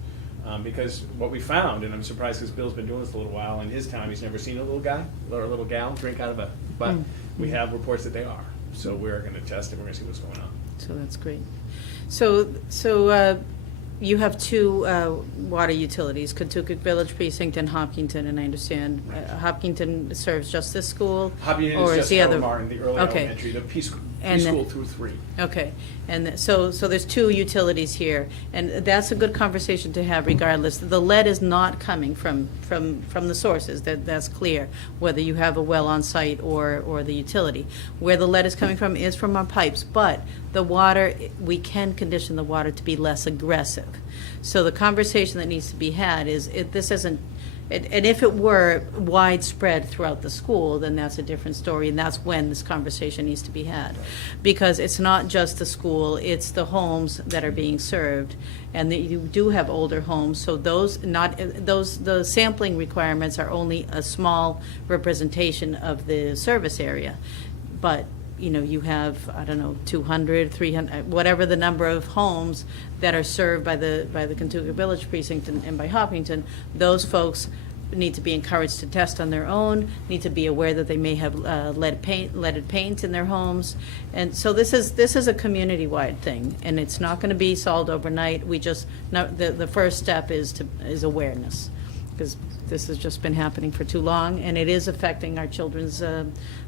Because what we found, and I'm surprised because Bill's been doing this a little while, in his time he's never seen a little guy or a little gal drink out of a, but we have reports that they are. So we're going to test it, we're going to see what's going on. So that's great. So you have 2 water utilities, Contooga Village Precinct and Hopkinton, and I understand Hopkinton serves just this school? Hopkinton or is just the other? Martin, the early elementary, the preschool through 3. Okay, and so there's 2 utilities here, and that's a good conversation to have regardless. The lead is not coming from the sources, that's clear, whether you have a well on site or the utility. Where the lead is coming from is from our pipes, but the water, we can condition the water to be less aggressive. So the conversation that needs to be had is, this isn't, and if it were widespread throughout the school, then that's a different story, and that's when this conversation needs to be had. Because it's not just the school, it's the homes that are being served, and you do have older homes, so the sampling requirements are only a small representation of the service area. But you know, you have, I don't know, 200, 300, whatever the number of homes that are served by the Contooga Village Precinct and by Hopkinton. Those folks need to be encouraged to test on their own, need to be aware that they may have leaded paint in their homes. And so this is a community-wide thing, and it's not going to be solved overnight. We just, the first step is awareness, because this has just been happening for too long, and it is affecting our children's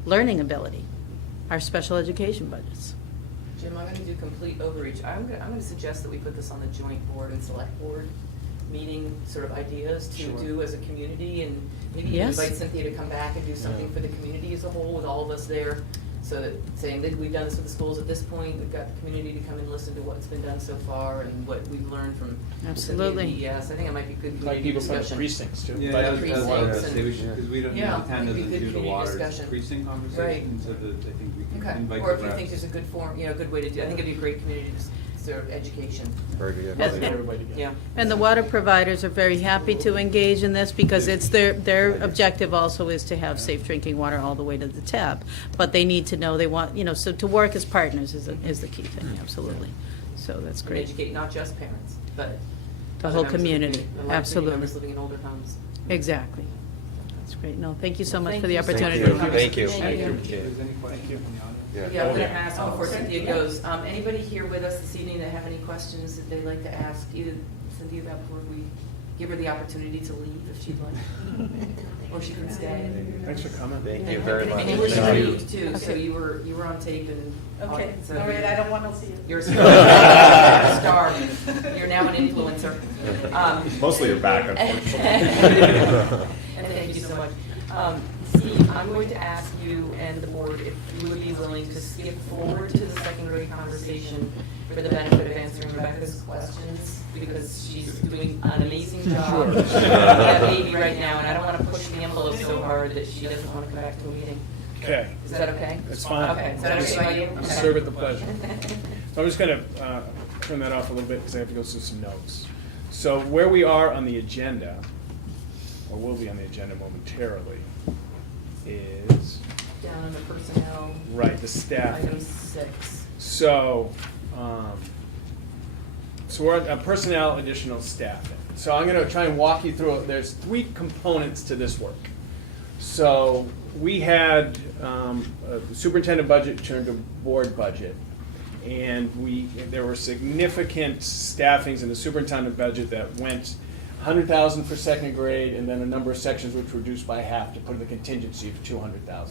learning ability, our special education budgets. Jim, I'm going to do complete overreach. I'm going to suggest that we put this on the joint board and select board meeting sort of ideas to do as a community, and maybe Yes. invite Cynthia to come back and do something for the community as a whole with all of us there. So that saying that we've done this with the schools at this point, we've got the community to come and listen to what's been done so far and what we've learned from Absolutely. Yes, I think it might be good Like community people from the discussion. precincts too. Yeah, But- that's what I was Precincts gonna say, we should, because we don't, Yeah, the town it'd be doesn't good do the community water discussion. precinct conversation, so that I think we can Okay, invite the or if you reps. think there's a good form, a good way to do, I think it'd be a great community sort of education. Very good. Yes. Get everybody together. Yeah. And the water providers are very happy to engage in this because it's their objective also is to have safe drinking water all the way to the tap. But they need to know, they want, so to work as partners is the key thing, absolutely. So that's And great. educate not just parents, but The other whole members of the community, the life absolutely. members living in older homes. Exactly. That's great. No, thank you so much Thank for the you so much opportunity. for the Thank you. conversation. If there's any questions from the audience? Yeah, I'm gonna ask before Cynthia goes, anybody here with us this evening that have any questions that they'd like to ask, either Cynthia about before we give her the opportunity to leave if she'd like? Or she can stay. Thanks for coming. Thank you very much. And you were Thank you. streamed too, so you were on tape and. Okay, so all right, I don't want to see you. You're a star. You're now an influencer. Mostly your back, unfortunately. And thank you so much. Steve, I'm going to ask you and the board if you would be willing to skip forward to the second grade conversation for the benefit of answering Rebecca's questions, because she's doing an amazing job. Sure. She's that baby right now, and I don't want to push the envelope so hard that she doesn't want to come back to a meeting. Okay. Is that okay? That's fine. Okay, is that okay by you? Okay. Serve at the pleasure. So I'm just going to turn that off a little bit because I have to go through some notes. So where we are on the agenda, or will be on the agenda momentarily, is Down on the personnel, right, the staff. item 6. So, so we're on personnel, additional staffing. So I'm going to try and walk you through it. There's 3 components to this work. So we had a superintendent budget turned to board budget, and there were significant staffings in the superintendent budget that went $100,000 for second grade, and then a number of sections which were reduced by half to put in the contingency of $200,000.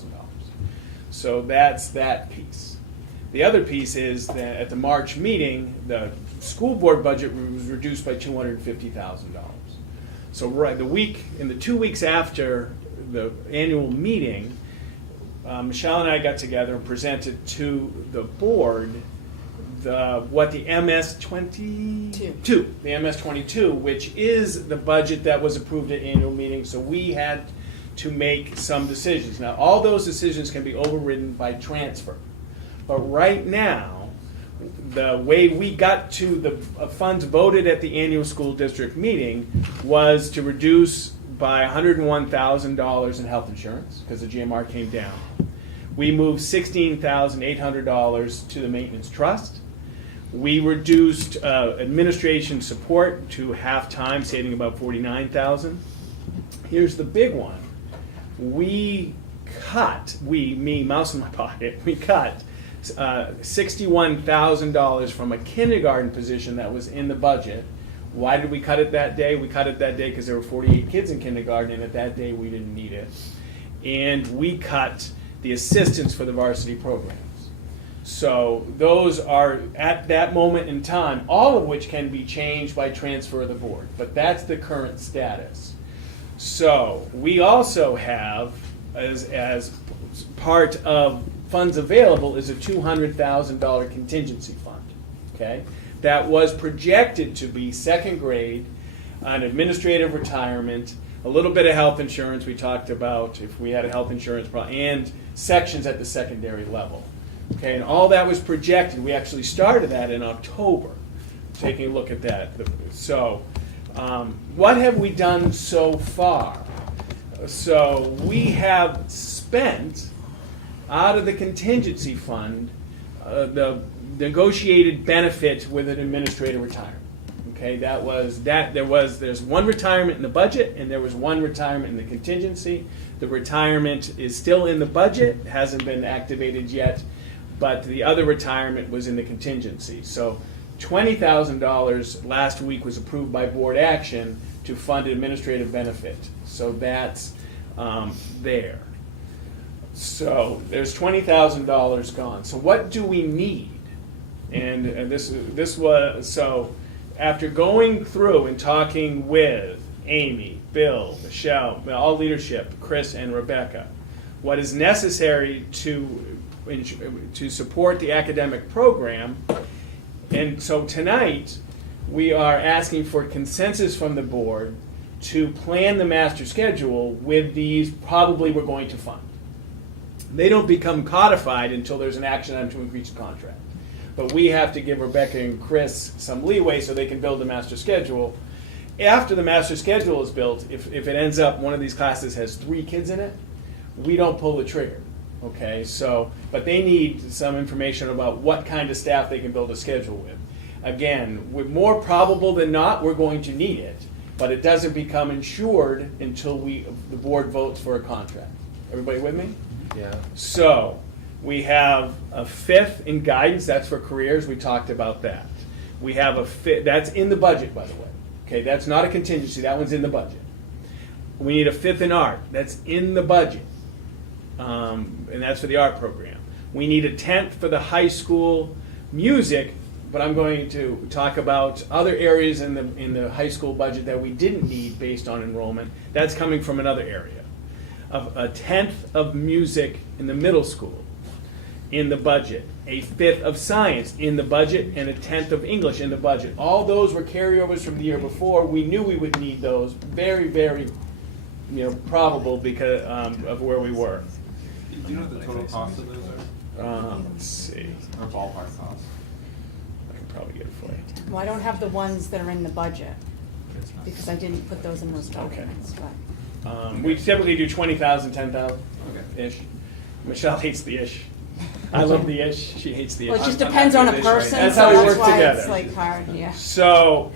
So that's that piece. The other piece is that at the March meeting, the school board budget was reduced by $250,000. So right, in the 2 weeks after the annual meeting, Michelle and I got together and presented to the board what the MS-22, which is the budget that was approved at annual meeting. So we had to make some decisions. Now, all those decisions can be overridden by transfer. But right now, the way we got to the funds voted at the annual school district meeting was to reduce by $101,000 in health insurance because the GMR came down. We moved $16,800 to the maintenance trust. We reduced administration support to half-time, saving about $49,000. Here's the big one. We cut, me, mouse in my pocket, we cut $61,000 from a kindergarten position that was in the budget. Why did we cut it that day? We cut it that day because there were 48 kids in kindergarten, and at that day we didn't need it. And we cut the assistants for the varsity programs. So those are, at that moment in time, all of which can be changed by transfer of the board. But that's the current status. So we also have, as part of funds available, is a $200,000 contingency fund. Okay? That was projected to be second grade, an administrative retirement, a little bit of health insurance we talked about, if we had a health insurance problem, and sections at the secondary level. Okay, and all that was projected. We actually started that in October, taking a look at that. So, what have we done so far? So, we have spent out of the contingency fund the negotiated benefit with an administrative retirement. Okay, there's one retirement in the budget, and there was one retirement in the contingency. The retirement is still in the budget, hasn't been activated yet, but the other retirement was in the contingency. So $20,000 last week was approved by board action to fund administrative benefit. So that's there. So there's $20,000 gone. So what do we need? And this was, so after going through and talking with Amy, Bill, Michelle, all leadership, Chris and Rebecca, what is necessary to support the academic program. And so tonight, we are asking for consensus from the board to plan the master schedule with these probably we're going to fund. They don't become codified until there's an action item to increase the contract. But we have to give Rebecca and Chris some leeway so they can build the master schedule. After the master schedule is built, if it ends up one of these classes has 3 kids in it, we don't pull the trigger. Okay, so, but they need some information about what kind of staff they can build a schedule with. Again, with more probable than not, we're going to need it, but it doesn't become insured until the board votes for a contract. Everybody with me? Yeah. So, we have a 5th in guidance, that's for careers, we talked about that. We have a 5th, that's in the budget, by the way. Okay, that's not a contingency, that one's in the budget. We need a 5th in art, that's in the budget. And that's for the art program. We need a 10th for the high school music, but I'm going to talk about other areas in the high school budget that we didn't need based on enrollment. That's coming from another area. of a tenth of music in the middle school in the budget, a fifth of science in the budget, and a tenth of English in the budget. All those were carryovers from the year before. We knew we would need those. Very, very, probable because of where we were. Do you know what the total cost of those are? Let's see. Or ballpark cost? I can probably get it for you. Well, I don't have the ones that are in the budget, because I didn't put those in those documents, but. We typically do 20,000, 10,000 Okay. ish. Michelle hates the ish. I love the ish. She hates the ish. Well, it just I'm depends on a happy with this right person, now. so That's how we that's work why together. it's like hard, yeah. So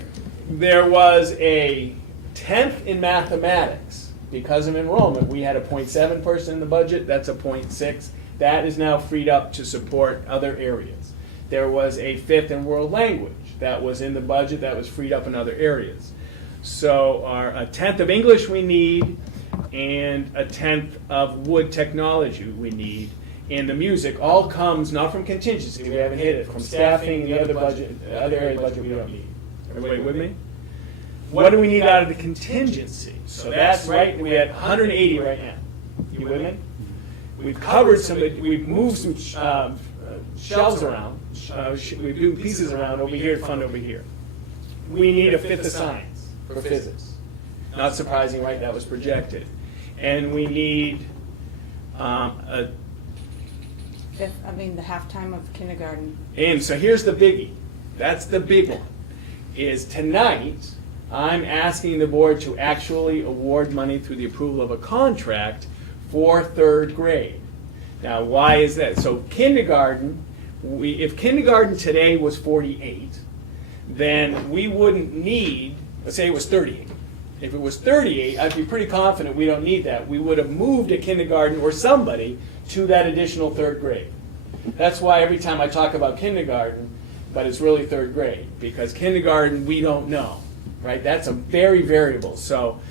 there was a 10th in mathematics. Because of enrollment, we had a 0.7 person in the budget. That's a 0.6. That is now freed up to support other areas. There was a 5th in world language. That was in the budget. That was freed up in other areas. So a 10th of English we need, and a 10th of wood technology we need. And the music all comes not from contingency, we haven't hit it, from staffing and the other budget, the other area of the budget we don't need. Everybody with me? What do we need out of the contingency? So that's right, we had 180 right now. You with me? We've covered some, we've moved some shelves around, we've moved pieces around over here to fund over here. We need a 5th of science for physics. Not surprising, right? That was projected. And we need the halftime of kindergarten. And so here's the biggie. That's the big one. Is tonight, I'm asking the board to actually award money through the approval of a contract for 3rd grade. Now, why is that? So kindergarten, if kindergarten today was 48, then we wouldn't need, let's say it was 38. If it was 38, I'd be pretty confident we don't need that. We would have moved a kindergarten or somebody to that additional 3rd grade. That's why every time I talk about kindergarten, but it's really 3rd grade, because kindergarten we don't know, right? That's a very variable. So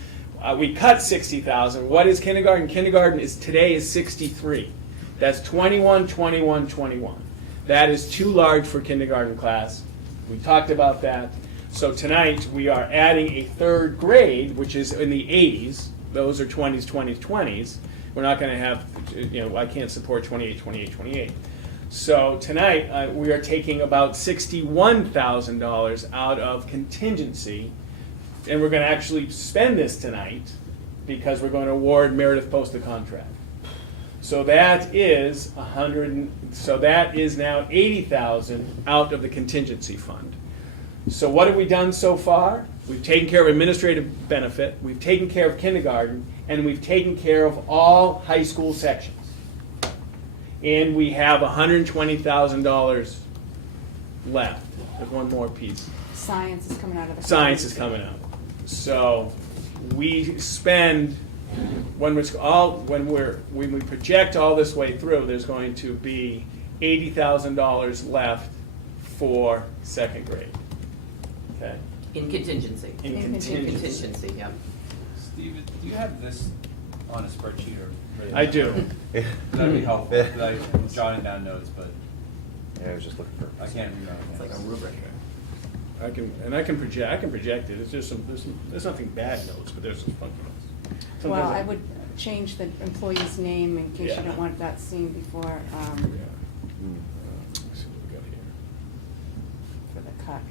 we cut 60,000. What is kindergarten? Kindergarten today is 63. That's 21, 21, 21. That is too large for kindergarten class. We talked about that. So tonight we are adding a 3rd grade, which is in the 80s. Those are 20s, 20s, 20s. We're not going to have, I can't support 28, 28, 28. So tonight we are taking about $61,000 out of contingency, and we're going to actually spend this tonight because we're going to award Meredith Post the contract. So that is now 80,000 out of the contingency fund. So what have we done so far? We've taken care of administrative benefit, we've taken care of kindergarten, and we've taken care of all high school sections. And we have $120,000 left. There's one more piece. Science is coming out of the. Science is coming out. So we spend when we project all this way through, there's going to be $80,000 left for 2nd grade. Okay. In contingency. In contingency. Contingency, yeah. Steve, do you have this on a spreadsheet or? I do. That'd be helpful, because I'm jotting down notes, but Yeah, I was just looking for. I can't remember. It's like a rubric. I can project it. It's just there's nothing bad notes, but there's some funky notes. Well, Sometimes I would change the employee's name in case Yeah. you don't want that seen before, Yeah. Let's see what we got here. for the cut.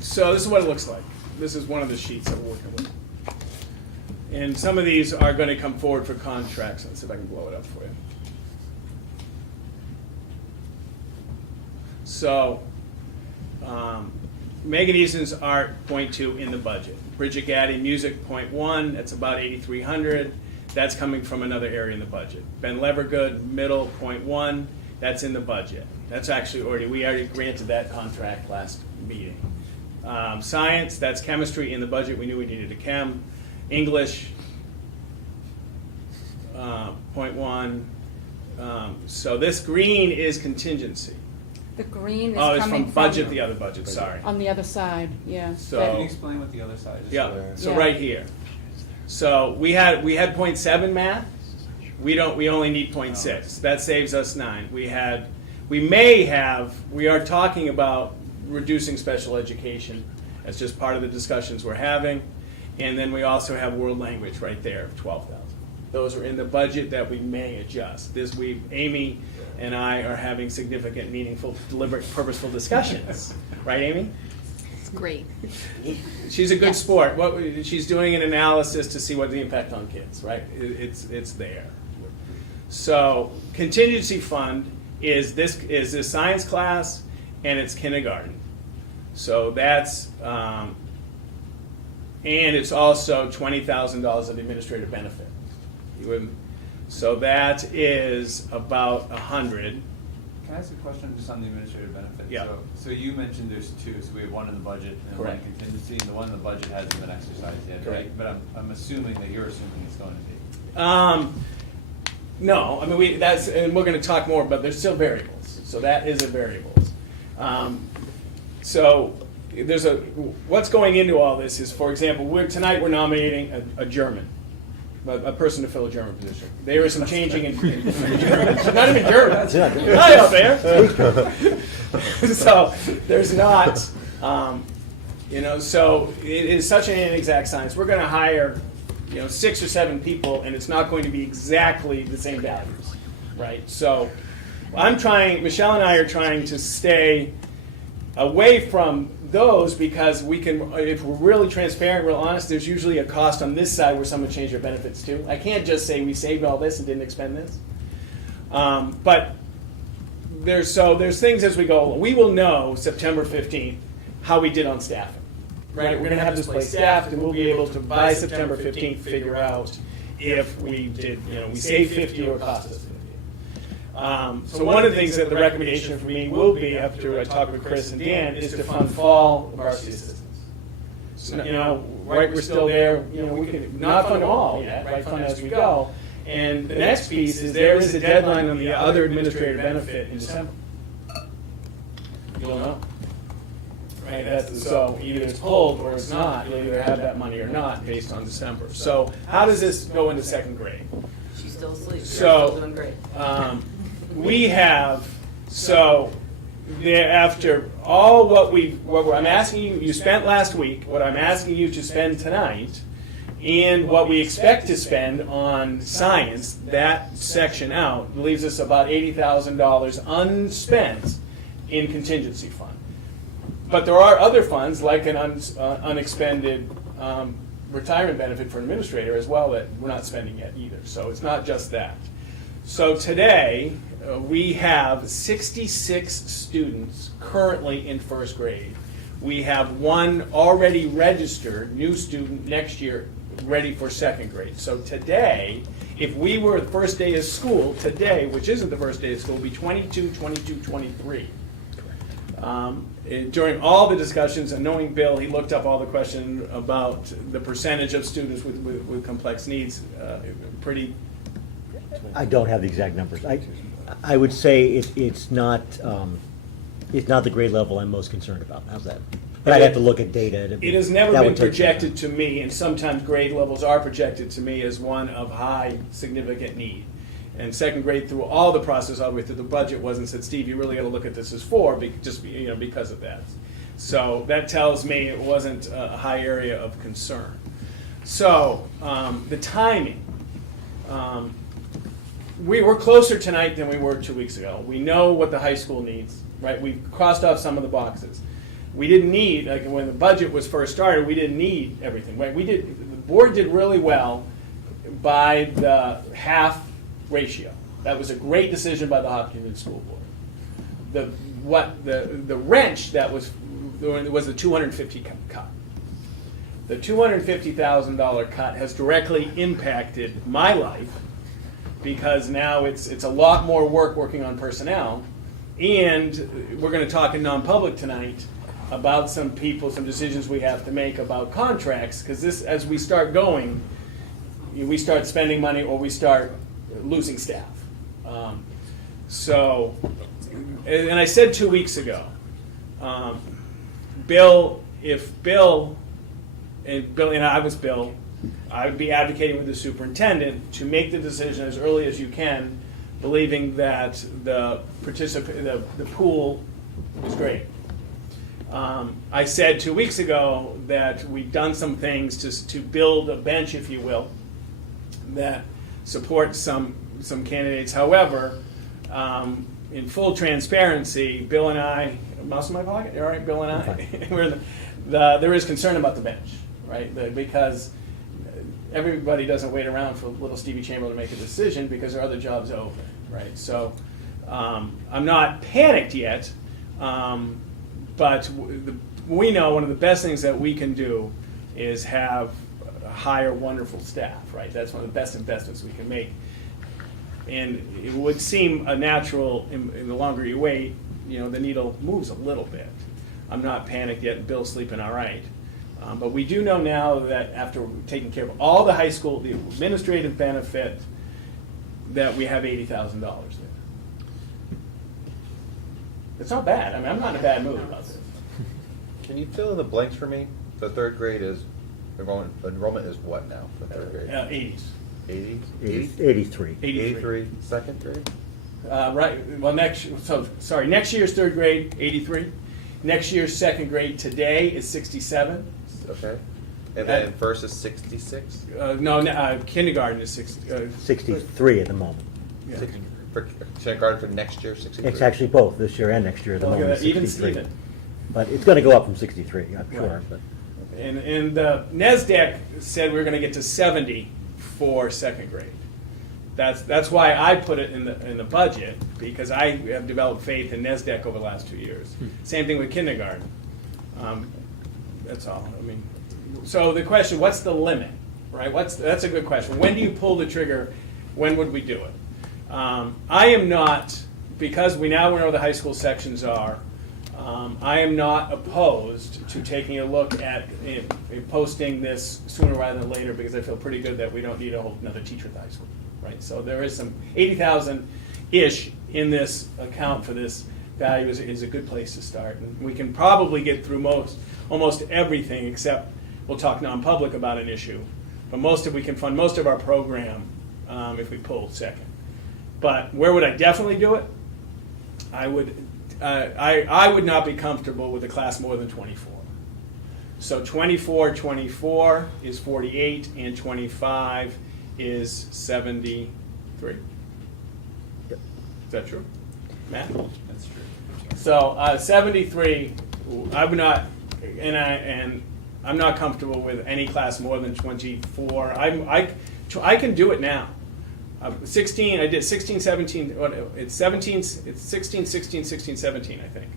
So this is what it looks like. This is one of the sheets that we're working with. And some of these are going to come forward for contracts. Let's see if I can blow it up for you. So Megan Easton's art, 0.2 in the budget. Bridget Gaddy, music, 0.1. That's about 8,300. That's coming from another area in the budget. Ben Levergood, middle, 0.1. That's in the budget. That's actually we already granted that contract last meeting. Science, that's chemistry in the budget. We knew we needed a chem. English, 0.1. So this green is contingency. The green is Oh, it's coming from budget, the other budget, sorry. On the other side, yeah. So- Can you explain what the other side is? Yeah, so Yeah. right here. So we had 0.7 math. We only need 0.6. That saves us 9. We are talking about reducing special education. That's just part of the discussions we're having. And then we also have world language right there, 12,000. Those are in the budget that we may adjust. Amy and I are having significant, meaningful, deliberate, purposeful discussions. Right, Amy? It's great. She's a good Yes. sport. She's doing an analysis to see what the impact on kids, right? It's there. So contingency fund is this science class and it's kindergarten. So that's and it's also $20,000 of administrative benefit. So that is about 100. Can I ask a question just on the administrative benefit? Yeah. So you mentioned there's 2, so we have one in the budget and one in Correct. contingency, and the one in the budget hasn't been exercised yet, Correct. right? But I'm assuming that you're assuming it's going to be. No, I mean and we're going to talk more, but there's still variables. So that is a variables. So there's what's going into all this is, for example, tonight we're nominating a German, a person to fill a German position. There is some changing in German. Not even German. Hi out there. So there's not, so it is such an inexact science. We're going to hire 6 or 7 people, and it's not going to be exactly the same values, right? So Michelle and I are trying to stay away from those because we can, if we're really transparent, real honest, there's usually a cost on this side where someone changed their benefits too. I can't just say we saved all this and didn't expend this. But there's things as we go along. We will know September 15th how we did on staffing. Right, we're going to have this place staffed, and we'll be able to, by September 15th, figure out if we did, we saved 50 or it cost us 50. So one of the things that the recommendation for me will be, after I talk with Chris and Dan, is to fund fall varsity assistants. So, right, we're still there. We can not fund them all yet, right? Fund as we go. And the next piece is there is a deadline on the other administrative benefit in December. You'll know. Right, so either it's pulled or it's not. You'll either have that money or not based on December. So how does this go into second grade? She's still asleep. You're So still doing great. we have after all what I'm asking you spent last week, what I'm asking you to spend tonight, and what we expect to spend on science, that section out leaves us about $80,000 unspent in contingency fund. But there are other funds, like an unexpended retirement benefit for an administrator as well, that we're not spending yet either. So it's not just that. So today, we have 66 students currently in first grade. We have one already registered, new student next year, ready for second grade. So today, if we were the first day of school, today, which isn't the first day of school, would be 22, 22, 23. During all the discussions, and knowing Bill, he looked up all the questions about the percentage of students with complex needs. I don't have the exact numbers. I would say it's not the grade level I'm most concerned about. How's that? But I'd have to look at data. It has never been projected to me, and sometimes grade levels are projected to me as one of high significant need. And second grade, through all the process, all the way through the budget, wasn't said, Steve, you really got to look at this as 4, because of that. So that tells me it wasn't a high area of concern. So the timing, we're closer tonight than we were 2 weeks ago. We know what the high school needs, right? We've crossed off some of the boxes. We didn't need, like when the budget was first started, we didn't need everything, right? The board did really well by the half ratio. That was a great decision by the Hopkinton School Board. The wrench that was the 250 cut. The $250,000 cut has directly impacted my life because now it's a lot more work working on personnel, and we're going to talk in non-public tonight about some people, some decisions we have to make about contracts, because this, as we start going, we start spending money or we start losing staff. So, and I said 2 weeks ago, Bill, and I was Bill, I would be advocating with the superintendent to make the decision as early as you can, believing that the pool was great. I said 2 weeks ago that we've done some things to build a bench, if you will, that supports some candidates. However, in full transparency, Bill and I, mouse in my pocket, all right, Bill and I, there is concern about the bench, right? Because everybody doesn't wait around for little Stevie Chamberlain to make a decision because there are other jobs open, right? So I'm not panicked yet, but we know one of the best things that we can do is hire wonderful staff, right? That's one of the best investments we can make. And it would seem a natural, in the longer you wait, the needle moves a little bit. I'm not panicked yet, and Bill's sleeping all right. But we do know now that after taking care of all the high school, the administrative benefit, that we have $80,000 there. It's not bad. I mean, I'm not in a bad mood about this. Can you fill in the blanks for me? The third grade is, enrollment is what now, the third grade? 80s. 80s? 83. 83, second grade? Right. Well, next year's third grade, 83. Next year's second grade today is 67. Okay. And then first is 66? Kindergarten is 63 at the moment. Yeah. For kindergarten for next year, 63? It's actually both, this year and next year at the Look at moment, that, even 63. Steven. But it's going to go up from 63, I'm sure. Right. But And NESDEC said we were going to get to 70 for second grade. That's why I put it in the budget, because I have developed faith in NESDEC over the last 2 years. Same thing with kindergarten. That's all. I mean, so the question, what's the limit, right? That's a good question. When do you pull the trigger? When would we do it? I am not, because we now know where the high school sections are, I am not opposed to taking a look at posting this sooner rather than later, because I feel pretty good that we don't need another teacher at the high school, right? So there is some 80,000-ish in this account for this value is a good place to start. And we can probably get through almost everything, except we'll talk non-public about an issue. But we can fund most of our program if we pull second. But where would I definitely do it? I would not be comfortable with a class more than 24. So 24 is 48, and 25 is 73. Yep. Is that true, Matt? That's true. So 73, I would not, and I'm not comfortable with any class more than 24. I can do it now. 16, I did 16, 17, it's 17, it's 16, 16, 16, 17, I think.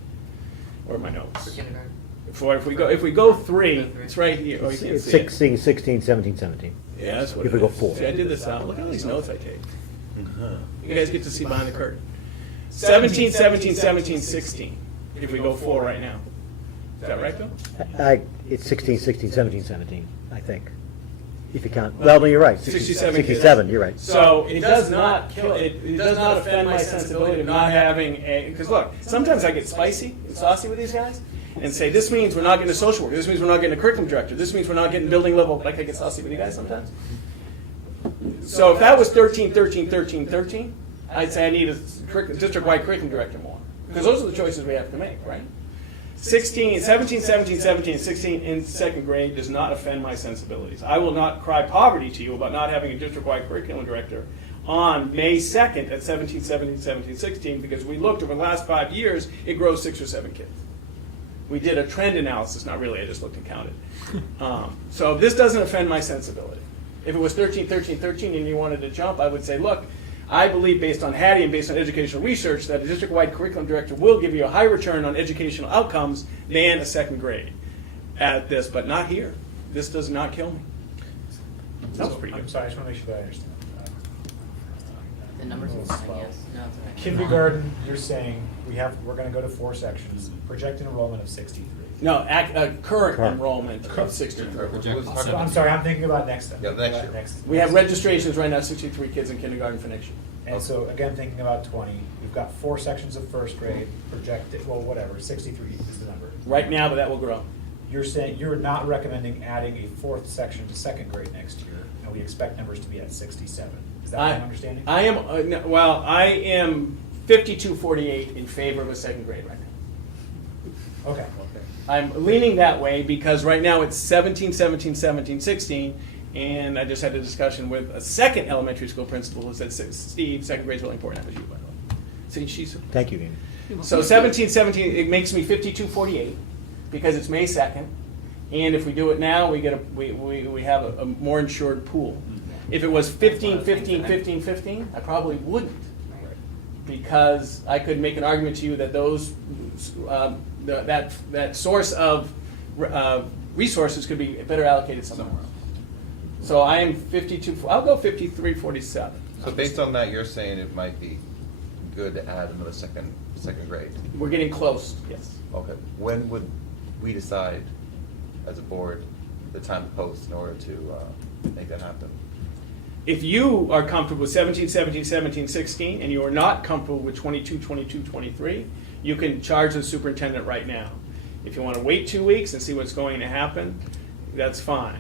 Where are my notes? For kindergarten. If we go 3, it's right here. Oh, you can't it's see it. 16, 16, 17, 17. Yeah, that's what If it we go is. 4. See, I did this out. Look at all these notes I take. You guys get to see behind the curtain. 17, 17, 17, 16. If we go 4 right now. Is that right, Bill? It's 16, 16, 17, 17, I think. If you count. Well, no, you're right. 67. 67, you're right. So it does not kill, it does not offend my sensibility of not having because look, sometimes I get spicy and saucy with these guys and say, this means we're not getting a social worker, this means we're not getting a curriculum director, this means we're not getting building level, like I get saucy with you guys sometimes. So if that was 13, 13, 13, 13, I'd say I need a district-wide curriculum director more. Because those are the choices we have to make, right? 17, 17, 17, 16 in second grade does not offend my sensibilities. I will not cry poverty to you about not having a district-wide curriculum director on May 2nd at 17, 17, 17, 16, because we looked over the last 5 years, it grows 6 or 7 kids. We did a trend analysis, not really, I just looked and counted. So this doesn't offend my sensibility. If it was 13, 13, 13 and you wanted to jump, I would say, look, I believe based on Hattie and based on educational research that a district-wide curriculum director will give you a high return on educational outcomes than a second grade at this, but not here. This does not kill me. That was pretty good. I'm sorry, I just want to make sure that I understand. The numbers are fine, yes. No, it's all right. Kindergarten, you're saying we're gonna go to 4 sections, projected enrollment of 63. No, current Current. enrollment of 63. I'm sorry, I'm thinking about next time. Yeah, next year. We have registrations right now, 63 kids in kindergarten for next year. And so, again, thinking about 20, we've got 4 sections of first grade, projected, well, whatever, 63 is the number. Right now, but that will grow. You're saying, you're not recommending adding a 4th section to second grade next year, and we expect numbers to be at 67. Is that what I'm understanding? I am, I am 52-48 in favor of a second grade right now. Okay. I'm leaning that way because right now it's 17, 17, 17, 16, and I just had a discussion with a second elementary school principal who said, Steve, second grade's really important. That was you, by the way. See, she's... Thank you, Dean. So 17, 17, it makes me 52-48 because it's May 2nd, and if we do it now, we get we have a more insured pool. If it was 15, 15, 15, 15, I probably wouldn't, because I could make an argument to you that those that source of resources could be better allocated somewhere else. So I am 52. I'll go 53-47. So based on that, you're saying it might be good to add another second grade? We're getting close. Yes. Okay. When would we decide, as a board, the time to post in order to make that happen? If you are comfortable with 17, 17, 17, 16, and you are not comfortable with 22, 22, 23, you can charge the superintendent right now. If you want to wait 2 weeks and see what's going to happen, that's fine.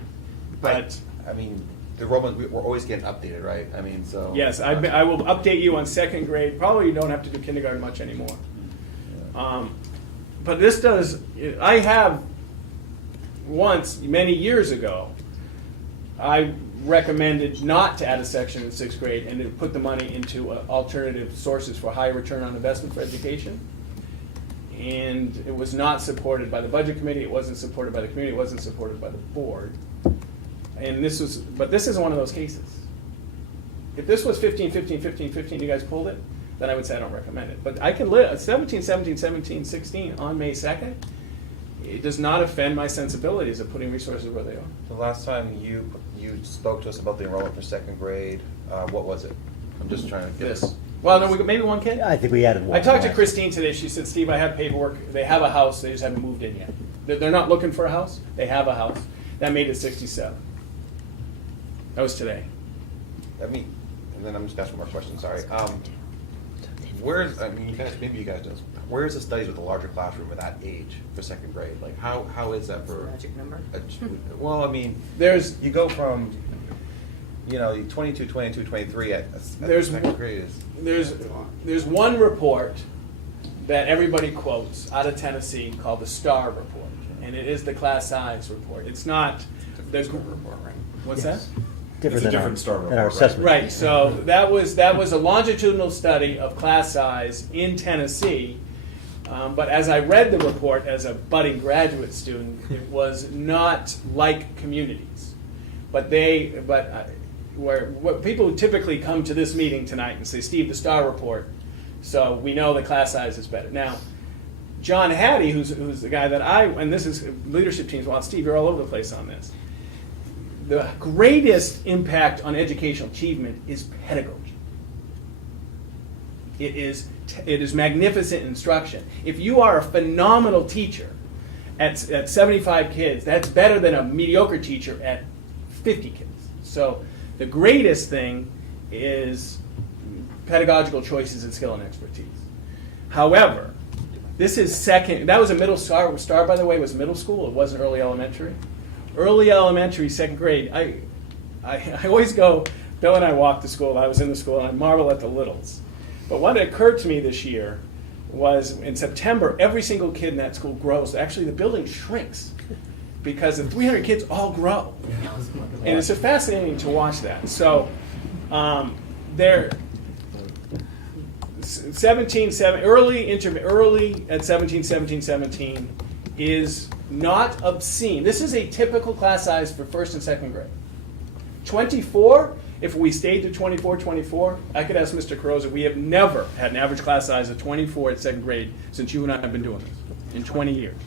But I mean, the enrollment, we're always getting updated, right? I mean, so. yes, I will update you on second grade. Probably you don't have to do kindergarten much anymore. But this does, I have once, many years ago, I recommended not to add a section in 6th grade and to put the money into alternative sources for high return on investment for education. And it was not supported by the budget committee, it wasn't supported by the community, it wasn't supported by the board. And this was, but this isn't one of those cases. If this was 15, 15, 15, 15, you guys pulled it, then I would say I don't recommend it. But I can live 17, 17, 17, 16 on May 2nd. It does not offend my sensibilities of putting resources where they are. The last time you spoke to us about the enrollment for second grade, what was it? I'm just trying to get This. Well, no, maybe one kid? I think we added one. I talked to Christine today. She said, Steve, I have paperwork. They have a house. They just haven't moved in yet. They're not looking for a house. They have a house. That made it 67. That was today. I mean, and then I'm just asking more questions, sorry. I mean, maybe you guys know, where's the studies with a larger classroom at that age for second grade? Like, how is that for? Magic number? Well, I mean, you go from, 22, 22, 23 at second grade is. There's one report that everybody quotes out of Tennessee called the STAR report, and it is the class size report. It's not the report, right? What's Yes. that? Different than our assessment. Right. So that was a longitudinal study of class size in Tennessee. But as I read the report as a budding graduate student, it was not like communities. But what people typically come to this meeting tonight and say, Steve, the STAR report, so we know the class size is better. Now, John Hattie, who's the guy that and this is leadership teams, well, Steve, you're all over the place on this. The greatest impact on educational achievement is pedagogy. It is magnificent instruction. If you are a phenomenal teacher at 75 kids, that's better than a mediocre teacher at 50 kids. So the greatest thing is pedagogical choices and skill and expertise. However, this is second. That was a middle STAR. STAR, by the way, was middle school. It wasn't early elementary. Early elementary, second grade. I always go. Bill and I walked to school. I was in the school, and I marvel at the littles. But what occurred to me this year was in September, every single kid in that school grows. Actually, the building shrinks because the 300 kids all grow, and it's fascinating to watch that. So, they're early at 17, 17, 17 is not obscene. This is a typical class size for first and second grade. 24, if we stayed to 24, 24, I could ask Mr. Carosa, we have never had an average class size of 24 at second grade since you and I have been doing this in 20 years.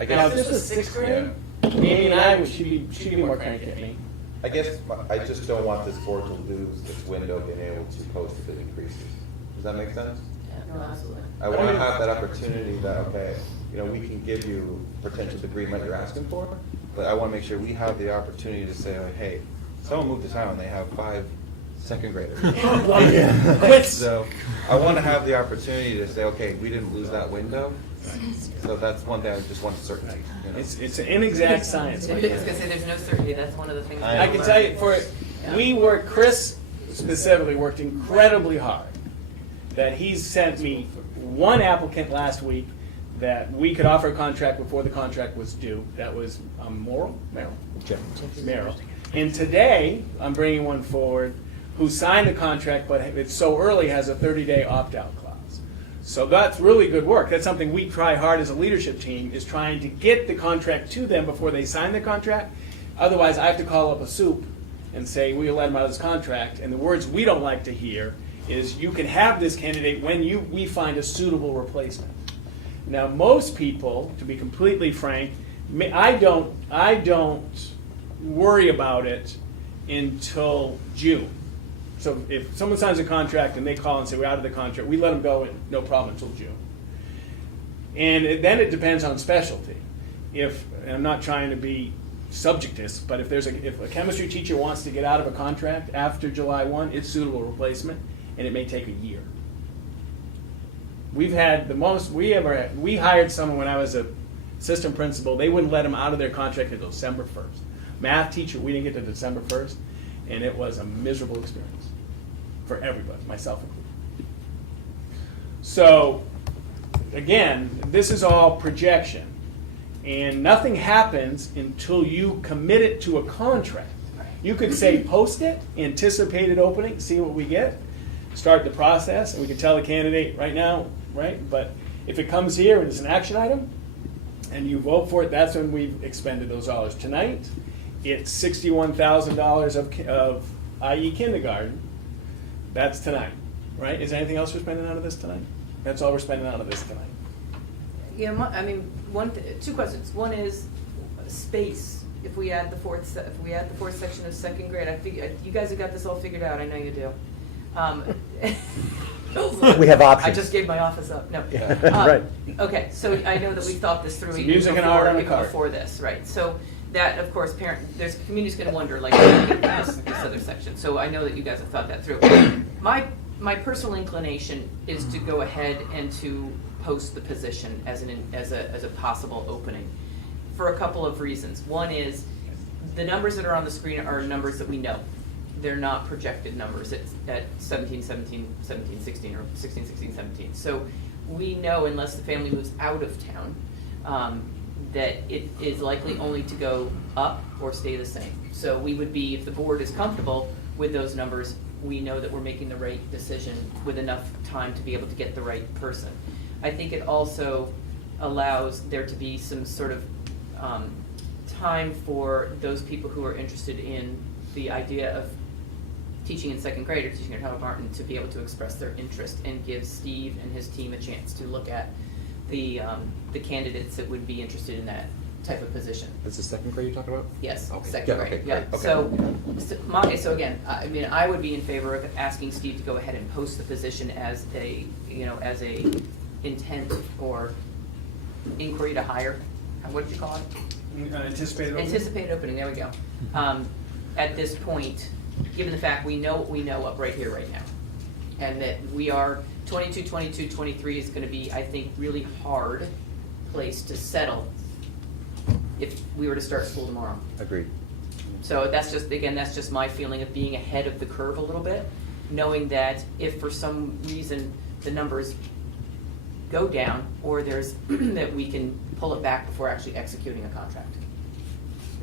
I guess This is 6th grade? Amy and I, she'd be more cranky at me. I guess I just don't want this board to lose its window being able to post if it increases. Does that make sense? Yeah, no, absolutely. I want to have that opportunity that, okay, we can give you potentially the green light you're asking for, but I want to make sure we have the opportunity to say, like, hey, someone moved to town, they have 5 second graders. Quits. So I want to have the opportunity to say, okay, we didn't lose that window. So that's one thing I just want certainty. It's an inexact science. I was gonna say, there's no certainty, that's one of the things. I can tell you, Chris specifically worked incredibly hard, that he's sent me one applicant last week that we could offer a contract before the contract was due. That was Merrill. And today, I'm bringing one forward who signed the contract, but it's so early, has a 30-day opt-out clause. So that's really good work. That's something we try hard as a leadership team, is trying to get the contract to them before they sign the contract. Otherwise, I have to call up a soup and say, we'll let them out of this contract. And the words we don't like to hear is, you can have this candidate when we find a suitable replacement. Now, most people, to be completely frank, I don't worry about it until June. So if someone signs a contract and they call and say, we're out of the contract, we let them go, and no problem until June. And then it depends on specialty. And I'm not trying to be subjectist, but if a chemistry teacher wants to get out of a contract after July 1, it's suitable replacement, and it may take a year. We've had the most we ever had. We hired someone when I was a assistant principal. They wouldn't let them out of their contract until December 1st. Math teacher, we didn't get to December 1st, and it was a miserable experience for everybody, myself included. So, again, this is all projection, and nothing happens until you commit it to a contract. You could say post it, anticipated opening, see what we get, start the process, and we can tell the candidate right now, right? But if it comes here and it's an action item, and you vote for it, that's when we've expended those dollars. Tonight, it's $61,000 of IE kindergarten. That's tonight, right? Is there anything else we're spending out of this tonight? That's all we're spending out of this tonight. Yeah, two questions. One is space. If we add the fourth section of second grade, I figure you guys have got this all figured out. I know you do. We have options. I just gave my office up. No. Right. Okay, so I know that we thought this through It's even music and art on a card. before this, right? So that, of course, there's community's going to wonder, like, this other section. So I know that you guys have thought that through. My personal inclination is to go ahead and to post the position as a possible opening, for a couple of reasons. One is the numbers that are on the screen are numbers that we know. They're not projected numbers at 17, 16, or 16, 17. So we know, unless the family moves out of town, that it is likely only to go up or stay the same. So we would be, if the board is comfortable with those numbers, we know that we're making the right decision with enough time to be able to get the right person. I think it also allows there to be some sort of time for those people who are interested in the idea of teaching in second grade or teaching at Howard Martin to be able to express their interest, and give Steve and his team a chance to look at the candidates that would be interested in that type of position. This is second grade you're talking about? Yes, Okay. second Yeah, grade, okay, yeah. great, okay. So again, I mean, I would be in favor of asking Steve to go ahead and post the position as a intent or inquiry to hire. What did you call it? Anticipated opening? Anticipated opening, there we go. At this point, given the fact we know what we know up right here, right now, and that we are 22, 23 is going to be, I think, really hard place to settle if we were to start school tomorrow. Agreed. So that's just my feeling of being ahead of the curve a little bit, knowing that if for some reason the numbers go down, or there's that we can pull it back before actually executing a contract.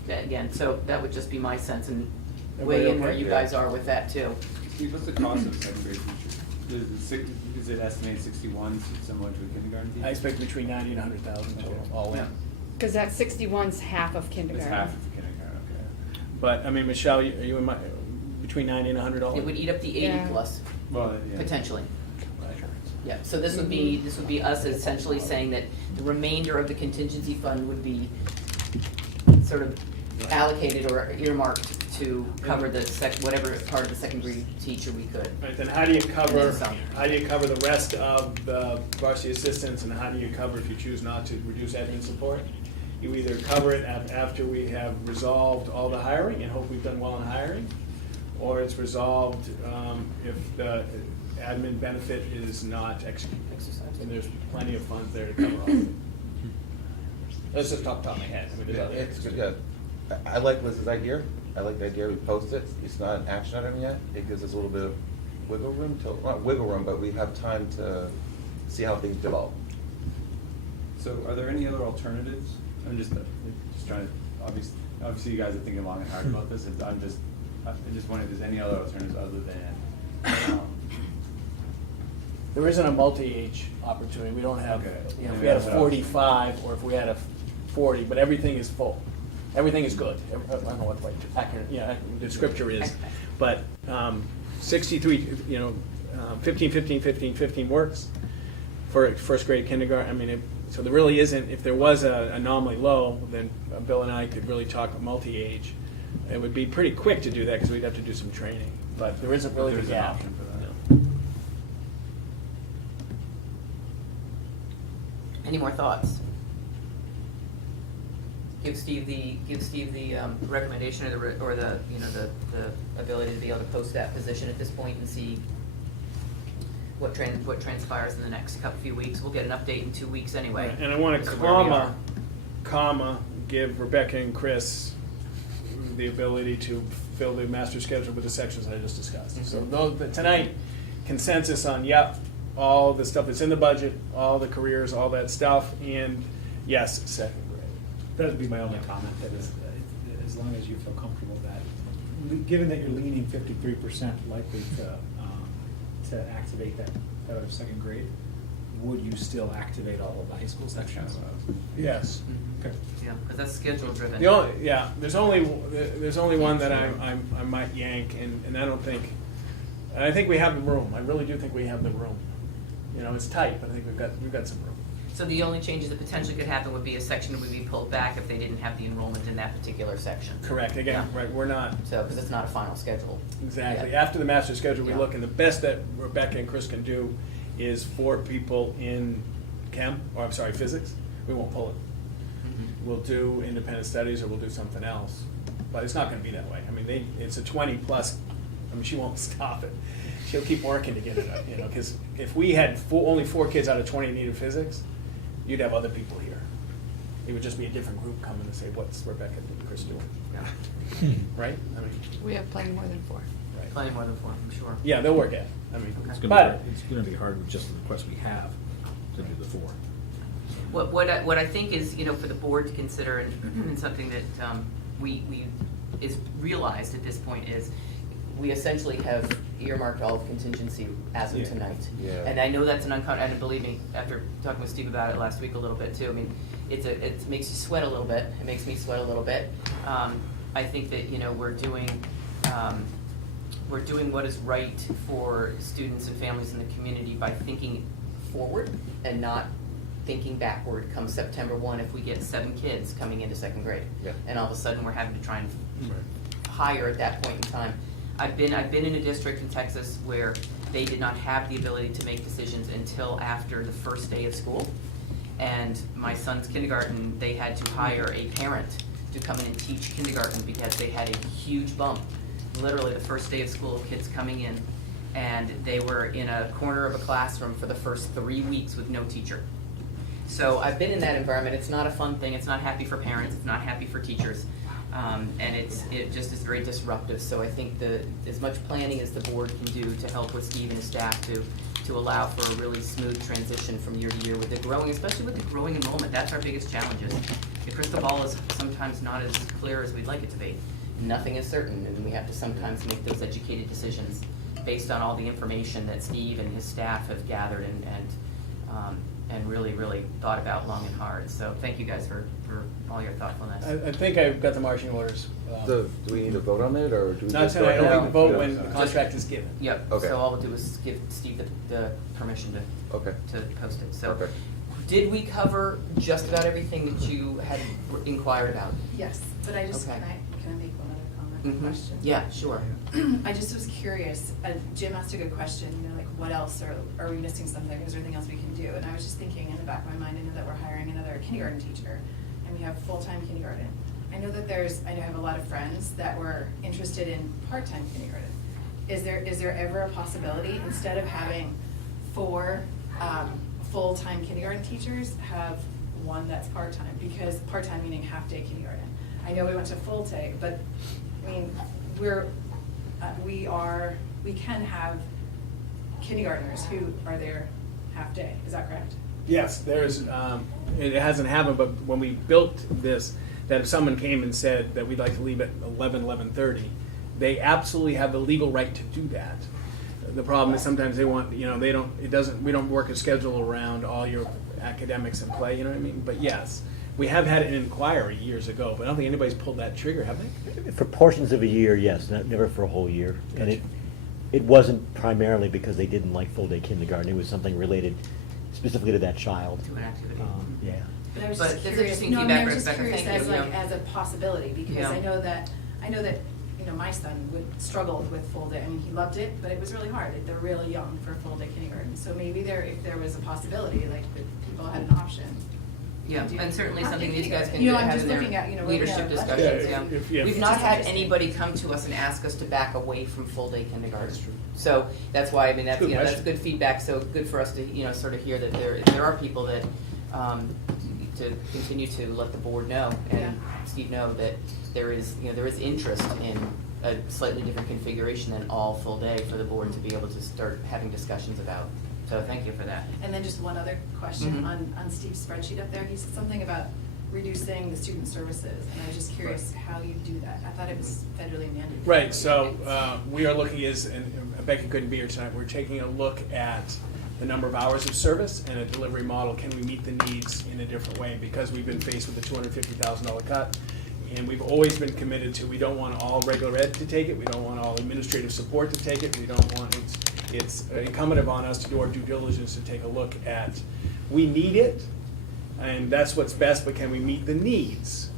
Again, so that would just be my sense, and weigh in where you guys are with that too. Steve, what's the cost of a second grade teacher? Is it estimated 61, similar to a kindergarten teacher? I expect between 90 and 100,000 total, all in. Because that 61's half of It's kindergarten. half of kindergarten, okay. But I mean, Michelle, are you in between 90 and 100 all in? It would eat up the 80 Yeah. plus, Well, yeah. potentially. Yeah, so this would be us essentially saying that the remainder of the contingency fund would be sort of allocated or earmarked to cover the whatever part of the second grade teacher we could. Right, then how do you cover, And then some. how do you cover the rest of the varsity assistants, and how do you cover, if you choose not to, reduce admin support? You either cover it after we have resolved all the hiring and hope we've done well in hiring, or it's resolved if the admin benefit is not executed. And there's plenty of funds there to cover all of it. Let's just talk top of my head. I mean, there's Yeah, other- it's good, yeah. I like Liz's idea. I like the idea we post it. It's not an action item yet. It gives us a little bit of wiggle room not wiggle room, but we have time to see how things develop. So are there any other alternatives? I'm just trying to, obviously you guys are thinking long and hard about this, and I just wondering if there's any other alternatives other than, There isn't a multi-age opportunity. We don't have, Okay. if we had a 45 or if we had a 40, but everything is full. Everything is good. I don't know what accurate, the scripture is, but 63, 15, 15, 15, 15 works for first grade kindergarten. I mean, so there really isn't, if there was an anomaly low, then Bill and I could really talk multi-age. It would be pretty quick to do that because we'd have to do some training, but there isn't really the there's an gap. option for that. Any more thoughts? Give Steve the recommendation or the ability to be able to post that position at this point and see what transpires in the next few weeks. We'll get an update in 2 weeks anyway. And I want as to to where we are. comma, give Rebecca and Chris the ability to fill the master schedule with the sections that I just discussed. So tonight, consensus on, all the stuff that's in the budget, all the careers, all that stuff, and yes, second grade. That would be my only comment, that is, as long as you feel comfortable that, given that you're leaning 53% likely to activate that out of second grade, would you still activate all of the high school sections? Yes. Okay. Yeah, because that's schedule driven. There's only one that I might yank, and I don't think, and I think we have the room. I really do think we have the room. It's tight, but I think we've got some room. So the only changes that potentially could happen would be a section would be pulled back if they didn't have the enrollment in that particular section. Correct. Again, Yeah. right, we're not. So, because it's not a final schedule. Exactly. Yeah. After the master schedule, we Yeah. look, and the best that Rebecca and Chris can do is 4 people in physics. We won't pull it. Mhm. We'll do independent studies, or we'll do something else. But it's not gonna be that way. I mean, it's a 20 plus, she won't stop it. She'll keep working to get it up, because if we had only 4 kids out of 20 needed physics, you'd have other people here. It would just be a different group coming to say, what's Rebecca and Chris doing? Yeah. Right? I mean, We have plenty more than 4. right. Plenty more than 4, I'm sure. Yeah, they'll work at it. I mean, Okay. It's gonna be hard with just the requests we have to do the 4. What I think is, for the board to consider, and something that we is realized at this point is, we essentially have earmarked all of contingency as of Yeah. tonight. Yeah. And I know that's and believe me, after talking with Steve about it last week a little bit too, I mean, it makes you sweat a little bit, it makes me sweat a little bit. I think that, we're doing what is right for students and families in the community by thinking forward and not thinking backward come September 1 if we get 7 kids coming into second grade. Yeah. And all of a sudden, we're having to try and hire at that point in time. I've been in a district in Texas where they did not have the ability to make decisions until after the first day of school. And my son's kindergarten, they had to hire a parent to come in and teach kindergarten because they had a huge bump. Literally the first day of school of kids coming in, and they were in a corner of a classroom for the first 3 weeks with no teacher. So I've been in that environment. It's not a fun thing. It's not happy for parents. It's not happy for teachers. And it just is very disruptive. So I think as much planning as the board can do to help with Steve and his staff to allow for a really smooth transition from year to year with the growing, especially with the growing enrollment. That's our biggest challenges. The crystal ball is sometimes not as clear as we'd like it to be. Nothing is certain, and we have to sometimes make those educated decisions based on all the information that Steve and his staff have gathered and really, really thought about long and hard. So thank you guys for all your thoughtfulness. I think I've got the marching orders. Do we need to vote on it, or do we Not just? tonight, I don't need to vote No. when the contract is given. Yep, Okay. so all we'll do is give Steve the permission to Okay. post it. So, Perfect. did we cover just about everything that you had inquired about? Yes, but I just, Okay. can I make one other comment? Mhm. question? Yeah, sure. I just was curious, Jim asked a good question, you know, like what else, are we missing something, is there anything else we can do? And I was just thinking in the back of my mind, I know that we're hiring another kindergarten teacher, and we have full-time kindergarten. I know that I have a lot of friends that were interested in part-time kindergarten. Is there ever a possibility, instead of having 4 full-time kindergarten teachers, have one that's part-time? Because part-time meaning half-day kindergarten. I know we went to full-day, but, I mean, we can have kindergartners who are there half-day, is that correct? Yes, there's, it hasn't happened, but when we built this, that if someone came and said that we'd like to leave at 11:30, they absolutely have the legal right to do that. The problem is sometimes they want, you know, we don't work a schedule around all your academics and play, you know what I mean? But yes, we have had an inquiry years ago, but I don't think anybody's pulled that trigger, have they? For portions of a year, yes, never for a whole year. And it wasn't primarily because they didn't like full-day kindergarten. It was something related specifically to that child. To an activity. Yeah. But I was But just it's curious, interesting no, I mean, feedback, I was just Rebecca, curious thank as you, like, yeah. as a possibility, because Yeah. I know that, you know, my son struggled with full day. I mean, he loved it, but it was really hard. They're really young for full day kindergarten. So maybe if there was a possibility, like, that people had an option. Yeah, to do and certainly half-day something these guys kindergarten. can You do know, to I'm have just in looking at, their you know, looking leadership at a budget. discussions, yeah. If We've not Just had interesting. anybody come to us and ask us to back away from full-day kindergarten. So that's why, I mean, that's, Good you know, that's question. good feedback, so good for us to, you know, sort of hear that there are people that, to continue to let the board know, Yeah. and Steve know that there is interest in a slightly different configuration than all full day for the board to be able to start having discussions about. So thank you for that. And then just one other question Mhm. on Steve's spreadsheet up there. He said something about reducing the student services, and I was just curious how you do that. I thought it was federally mandated. Right, so we are looking and Becky couldn't be here tonight, we're taking a look at the number of hours of service and a delivery model. Can we meet the needs in a different way? Because we've been faced with a $250,000 cut, and we've always been committed to, we don't want all regular ed to take it, we don't want all administrative support to take it, we don't want, it's incumbent upon us to do our due diligence to take a look at, we need it, and that's what's best, but can we meet the needs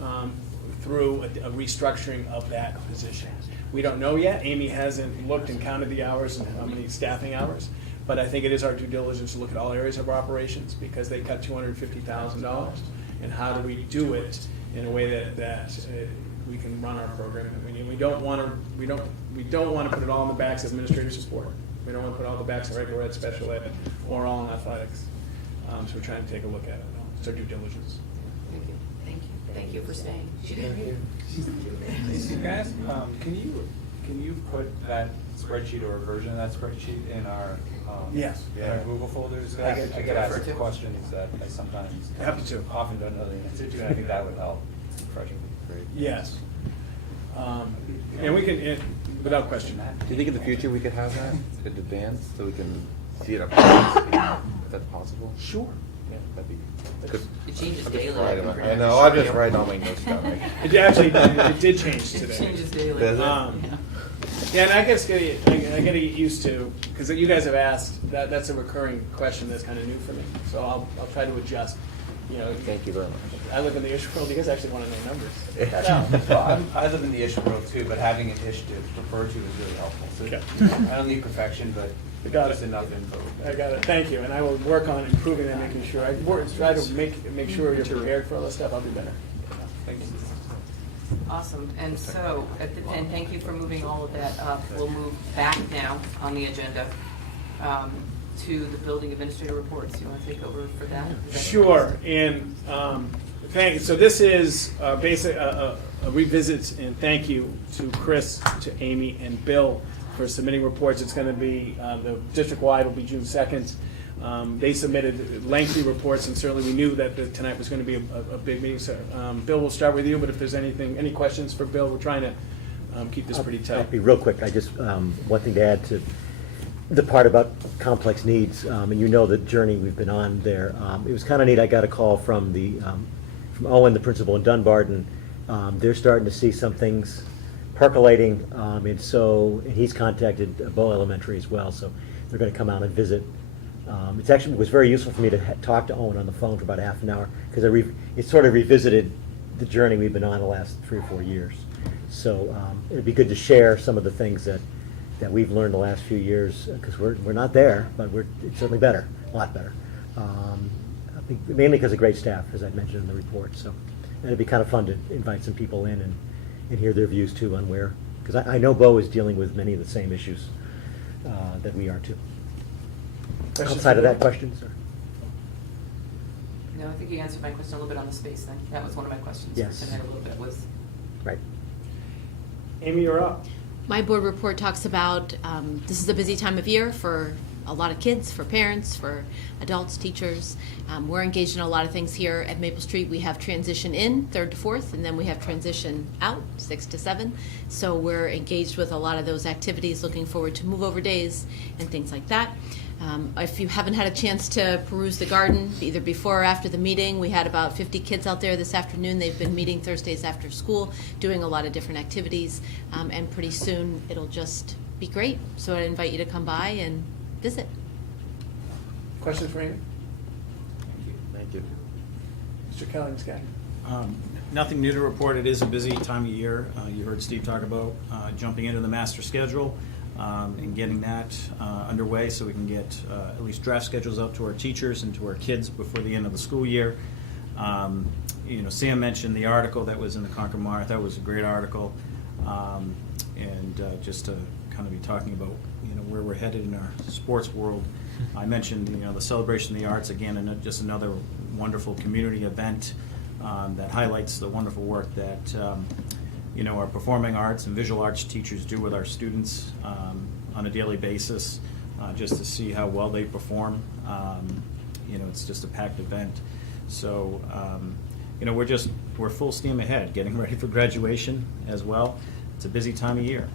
through a restructuring of that position? We don't know yet. Amy hasn't looked and counted the hours and how many staffing hours, but I think it is our due diligence to look at all areas of our operations, because they cut $250,000, and how do we do it in a way that we can run our program? We don't want to put it all in the backs of administrative support. We don't want to put all the backs in regular ed, special ed, or all in athletics. So we're trying to take a look at it. It's our due diligence. Thank you. Thank you. Thank you for staying. Guys, can you put that spreadsheet or a version of that spreadsheet in our Yes. in our Google folders? Yeah. I get asked questions that I sometimes Happy to. often don't know the answer to, and I think that would help. Refreshing would be great. Yes. And we can, without question. Do you think in the future we could have that in advance so we can see it up close, if that's possible? Sure. Yeah, that'd be. It changes I'm just daily. writing my- I know, I'm just writing all my notes down. Right? It actually, it did change It today. changes daily. Does it? Yeah, and I guess I gotta get used to, because you guys have asked, that's a recurring question that's kind of new for me. So I'll try to adjust, you know. Thank you very much. I live in the issue world, you guys actually want to know numbers. Cut out. Well, I live in the issue world too, but having an ish to refer to is really helpful. So Okay. I don't need perfection, but I got just it. enough info. I got it, thank you, and I will work on improving and making sure, try to make sure you're prepared for all this stuff, I'll be better. Thank you. Awesome, and so, and thank you for moving all of that up. We'll move back now on the agenda to the building administrator reports. You want to take over for that? Is that- Sure, and thank you. So this is basically a revisit, and thank you to Chris, to Amy, and Bill for submitting reports. It's going to be, the district-wide will be June 2nd. They submitted lengthy reports, and certainly we knew that tonight was going to be a big meeting. So, Bill, we'll start with you, but if there's any questions for Bill, we're trying to keep this pretty I'll tight. be real quick. I just, one thing to add to the part about complex needs, and you know the journey we've been on there. It was kind of neat. I got a call from from Owen, the principal in Dunbarton. They're starting to see some things percolating, and he's contacted Bow Elementary as well, so they're going to come out and visit. It was very useful for me to talk to Owen on the phone for about half an hour, because it sort of revisited the journey we've been on the last 3 or 4 years. So it'd be good to share some of the things that we've learned the last few years, because we're not there, but it's certainly better, a lot better. I think mainly because of great staff, as I mentioned in the report. So and it'd be kind of fun to invite some people in and hear their views too on where, because I know Bo is dealing with many of the same issues that we are too. Questions Outside of from that, the- questions? Or? No, I think you answered my question a little bit on the space thing. That was one of my questions Yes. for tonight a little bit was. Right. Amy, you're up. My board report talks about this is a busy time of year for a lot of kids, for parents, for adults, teachers. We're engaged in a lot of things here at Maple Street. We have transition in 3rd to 4th, and then we have transition out 6 to 7. So we're engaged with a lot of those activities, looking forward to move over days and things like that. If you haven't had a chance to peruse the garden, either before or after the meeting, we had about 50 kids out there this afternoon. They've been meeting Thursdays after school, doing a lot of different activities, and pretty soon it'll just be great. So I invite you to come by and visit. Questions for Amy? Thank you. Mr. Kelly, Ms. Gagnon. Nothing new to report. It is a busy time of year. You heard Steve talk about jumping into the master schedule and getting that underway so we can get at least draft schedules out to our teachers and to our kids before the end of the school year. Sam mentioned the article that was in the Concord Monitor. I thought it was a great article. And just to kind of be talking about where we're headed in our sports world. I mentioned the Celebration of the Arts, again, and just another wonderful community event that highlights the wonderful work that our performing arts and visual arts teachers do with our students on a daily basis, just to see how well they perform. It's just a packed event. So we're full steam ahead, getting ready for graduation as well. It's a busy time of year.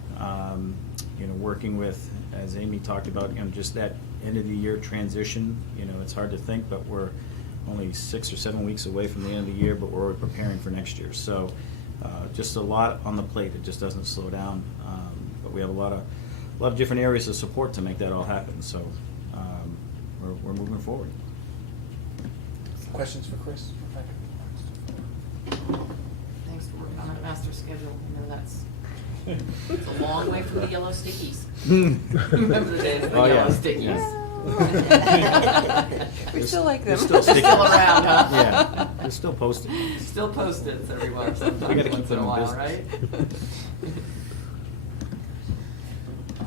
Working with, as Amy talked about, just that end of the year transition. It's hard to think, but we're only 6 or 7 weeks away from the end of the year, but we're already preparing for next year. So just a lot on the plate. It just doesn't slow down. But we have a lot of different areas of support to make that all happen. So we're moving forward. Questions for Chris? Thanks for working on that master schedule. It's a long way from the yellow stickies. Remember the days of the yellow stickies? We still like them. They're still around, huh? Yeah, they're still posted. Still Post-its everywhere We sometimes gotta keep once in them a in while, business. right?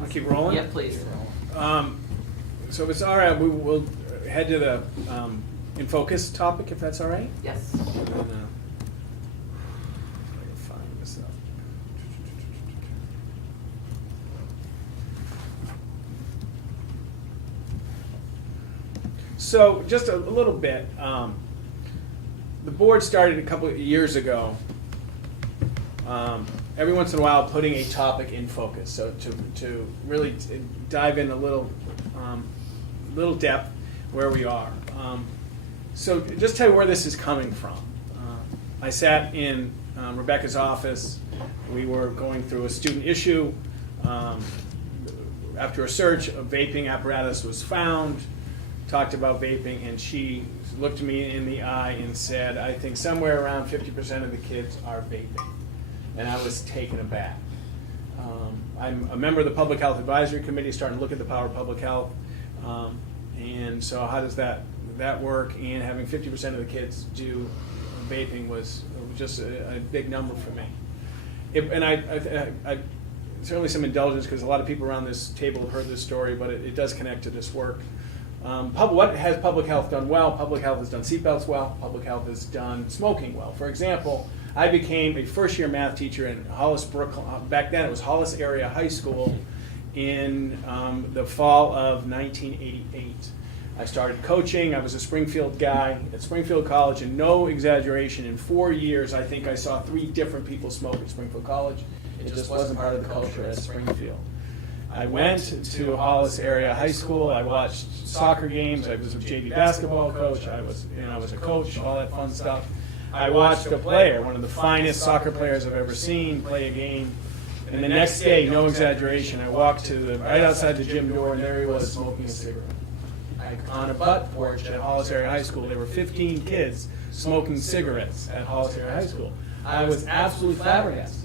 We'll keep rolling? Yeah, please. So if it's all right, we will head to the In Focus topic, if that's all right? Yes. And then, I can find this up. So just a little bit. The board started a couple of years ago. Every once in a while, putting a topic in focus. So to really dive in a little depth where we are. So just tell you where this is coming from. I sat in Rebecca's office. We were going through a student issue. After a search, a vaping apparatus was found. Talked about vaping, and she looked me in the eye and said, I think somewhere around 50% of the kids are vaping. And I was taken aback. I'm a member of the Public Health Advisory Committee, starting to look at the power of public health. And so how does that work? And having 50% of the kids do vaping was just a big number for me. And I certainly some indulgence, because a lot of people around this table have heard this story, but it does connect to this work. What has public health done well? Public health has done seatbelts well. Public health has done smoking well. For example, I became a first-year math teacher in Hollis, Brooklyn. Back then, it was Hollis Area High School in the fall of 1988. I started coaching. I was a Springfield guy at Springfield College, and no exaggeration, in 4 years, I think I saw 3 different people smoke at Springfield College. It just wasn't part of the culture at Springfield. I went to Hollis Area High School. I watched soccer games. I was a JV basketball coach. I was a coach, all that fun stuff. I watched a player, one of the finest soccer players I've ever seen, play a game. And the next day, no exaggeration, I walked to right outside the gym door, and there he was smoking a cigarette. On a butt porch at Hollis Area High School. There were 15 kids smoking cigarettes at Hollis Area High School. I was absolutely flabbergasted.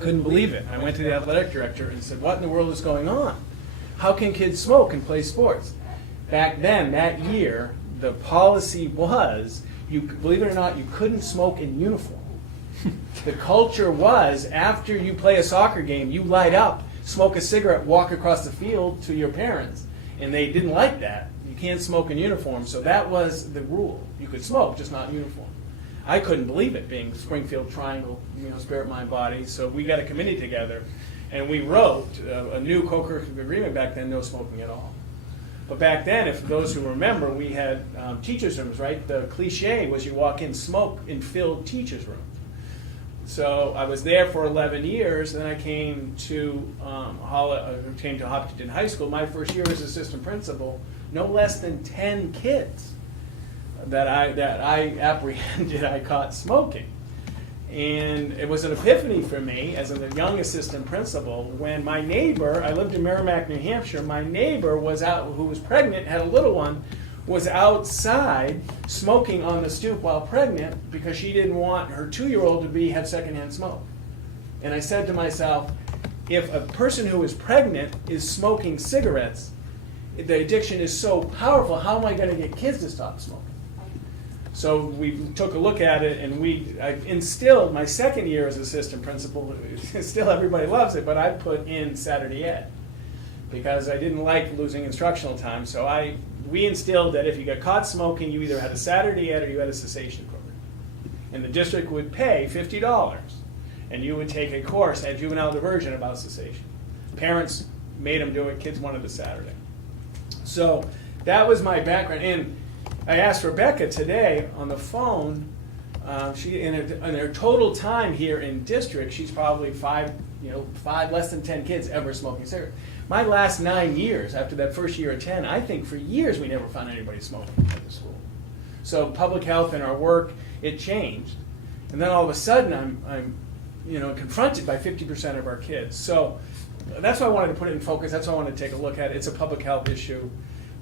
couldn't believe it. I went to the athletic director and said, what in the world is going on? How can kids smoke and play sports? Back then, that year, the policy was, believe it or not, you couldn't smoke in uniform. The culture was, after you play a soccer game, you light up, smoke a cigarette, walk across the field to your parents. And they didn't like that. You can't smoke in uniform, so that was the rule. You could smoke, just not in uniform. I couldn't believe it, being Springfield Triangle, spirit, mind, body. So we got a committee together, and we wrote a new co-curricular agreement back then, no smoking at all. But back then, if those who remember, we had teachers' rooms, right? The cliche was you walk in, smoke in filled teachers' rooms. So I was there for 11 years, then I came to Hopkinton High School. My first year as assistant principal, no less than 10 kids that I apprehended I caught smoking. And it was an epiphany for me as a young assistant principal when my neighbor, I lived in Merrimack, New Hampshire, my neighbor was out, who was pregnant, had a little one, was outside smoking on the stoop while pregnant because she didn't want her 2-year-old to have secondhand smoke. And I said to myself, if a person who is pregnant is smoking cigarettes, the addiction is so powerful, how am I going to get kids to stop smoking? So we took a look at it, and I instilled my second year as assistant principal. Still, everybody loves it, but I put in Saturday Ed because I didn't like losing instructional time. So we instilled that if you got caught smoking, you either had a Saturday Ed or you had a cessation program. And the district would pay $50, and you would take a course at juvenile diversion about cessation. Parents made them do it. Kids wanted the Saturday. So that was my background. And I asked Rebecca today on the phone, she in her total time here in district, she's probably five, less than 10 kids ever smoking cigarettes. My last 9 years, after that first year of 10, I think for years we never found anybody smoking at the school. So public health in our work, it changed. And then all of a sudden I'm confronted by 50% of our kids. So that's why I wanted to put it in focus. That's why I wanted to take a look at it. It's a public health issue.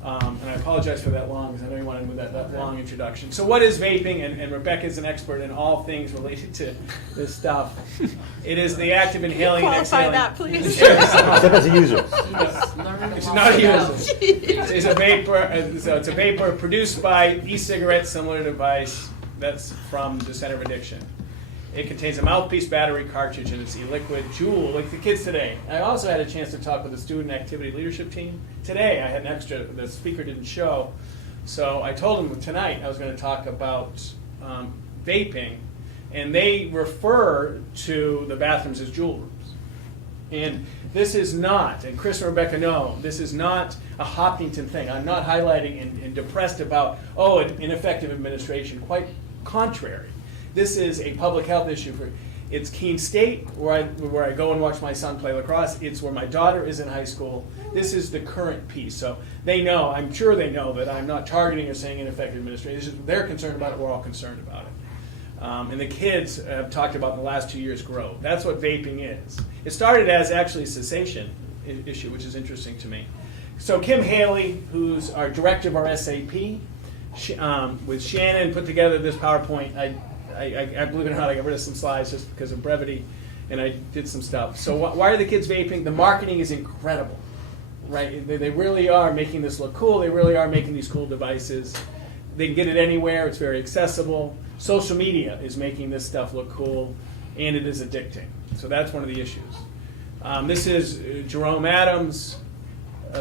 And I apologize for that long, because I know you wanted with that long introduction. So what is vaping? And Rebecca is an expert in all things related to this stuff. It is the act of inhaling and exhaling. Qualify that, please. Except as a user. It's not a user. It's a vapor. So it's a vapor produced by e-cigarettes, similar device that's from the Center of Addiction. It contains a mouthpiece, battery, cartridge, and it's e-liquid, Juul, like the kids today. I also had a chance to talk with the student activity leadership team. Today I had an extra, the speaker didn't show, so I told them tonight I was going to talk about vaping, and they refer to the bathrooms as Juul rooms. And this is not, and Chris and Rebecca know, this is not a Hopkinton thing. I'm not highlighting and depressed about, ineffective administration. Quite contrary. This is a public health issue. It's Keene State, where I go and watch my son play lacrosse. It's where my daughter is in high school. This is the current piece. So they know, I'm sure they know, that I'm not targeting or saying ineffective administration. They're concerned about it. We're all concerned about it. And the kids have talked about in the last 2 years grow. That's what vaping is. It started as actually a cessation issue, which is interesting to me. So Kim Haley, who's our director of our SAP, with Shannon, put together this PowerPoint. I believe it or not, I got rid of some slides just because of brevity, and I did some stuff. So why are the kids vaping? The marketing is incredible, right? They really are making this look cool. They really are making these cool devices. They can get it anywhere. It's very accessible. Social media is making this stuff look cool, and it is addicting. So that's one of the issues. This is Jerome Adams.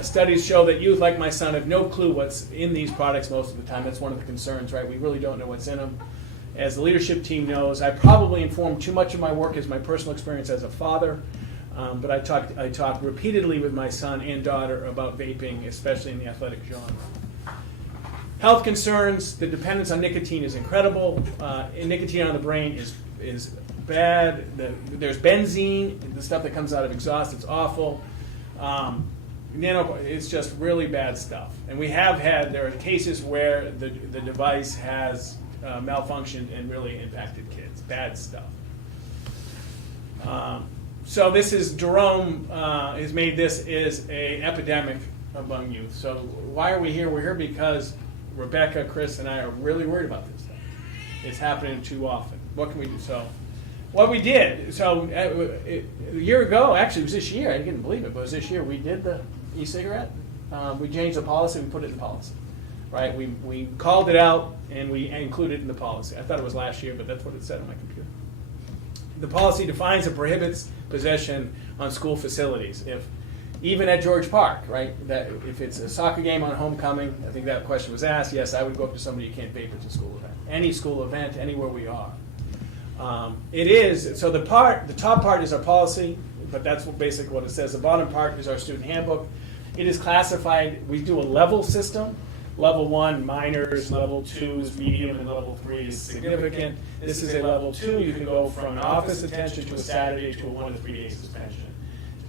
Studies show that youth like my son have no clue what's in these products most of the time. That's one of the concerns, right? We really don't know what's in them. As the leadership team knows, I probably inform too much of my work as my personal experience as a father, but I talk repeatedly with my son and daughter about vaping, especially in the athletic genre. Health concerns, the dependence on nicotine is incredible. Nicotine on the brain is bad. There's benzene, the stuff that comes out of exhaust, it's awful. It's just really bad stuff. And there are cases where the device has malfunctioned and really impacted kids. Bad stuff. So this is, Jerome has made this is an epidemic among youth. So why are we here? We're here because Rebecca, Chris, and I are really worried about this stuff. It's happening too often. What can we do? So what we did, so a year ago, actually it was this year, I couldn't believe it, but it was this year, we did the e-cigarette. We changed the policy, we put it in the policy, right? We called it out and we included it in the policy. I thought it was last year, but that's what it said on my computer. The policy defines and prohibits possession on school facilities. Even at George Park, right? That if it's a soccer game on homecoming, I think that question was asked. Yes, I would go up to somebody, you can't vape at a school event. Any school event, anywhere we are. It is, so the top part is our policy, but that's basically what it says. The bottom part is our student handbook. It is classified, we do a level system. Level 1, minors, level 2 is medium, and level 3 is significant. This is a level 2, you can go from an office detention to a Saturday to a 1 to 3 day suspension,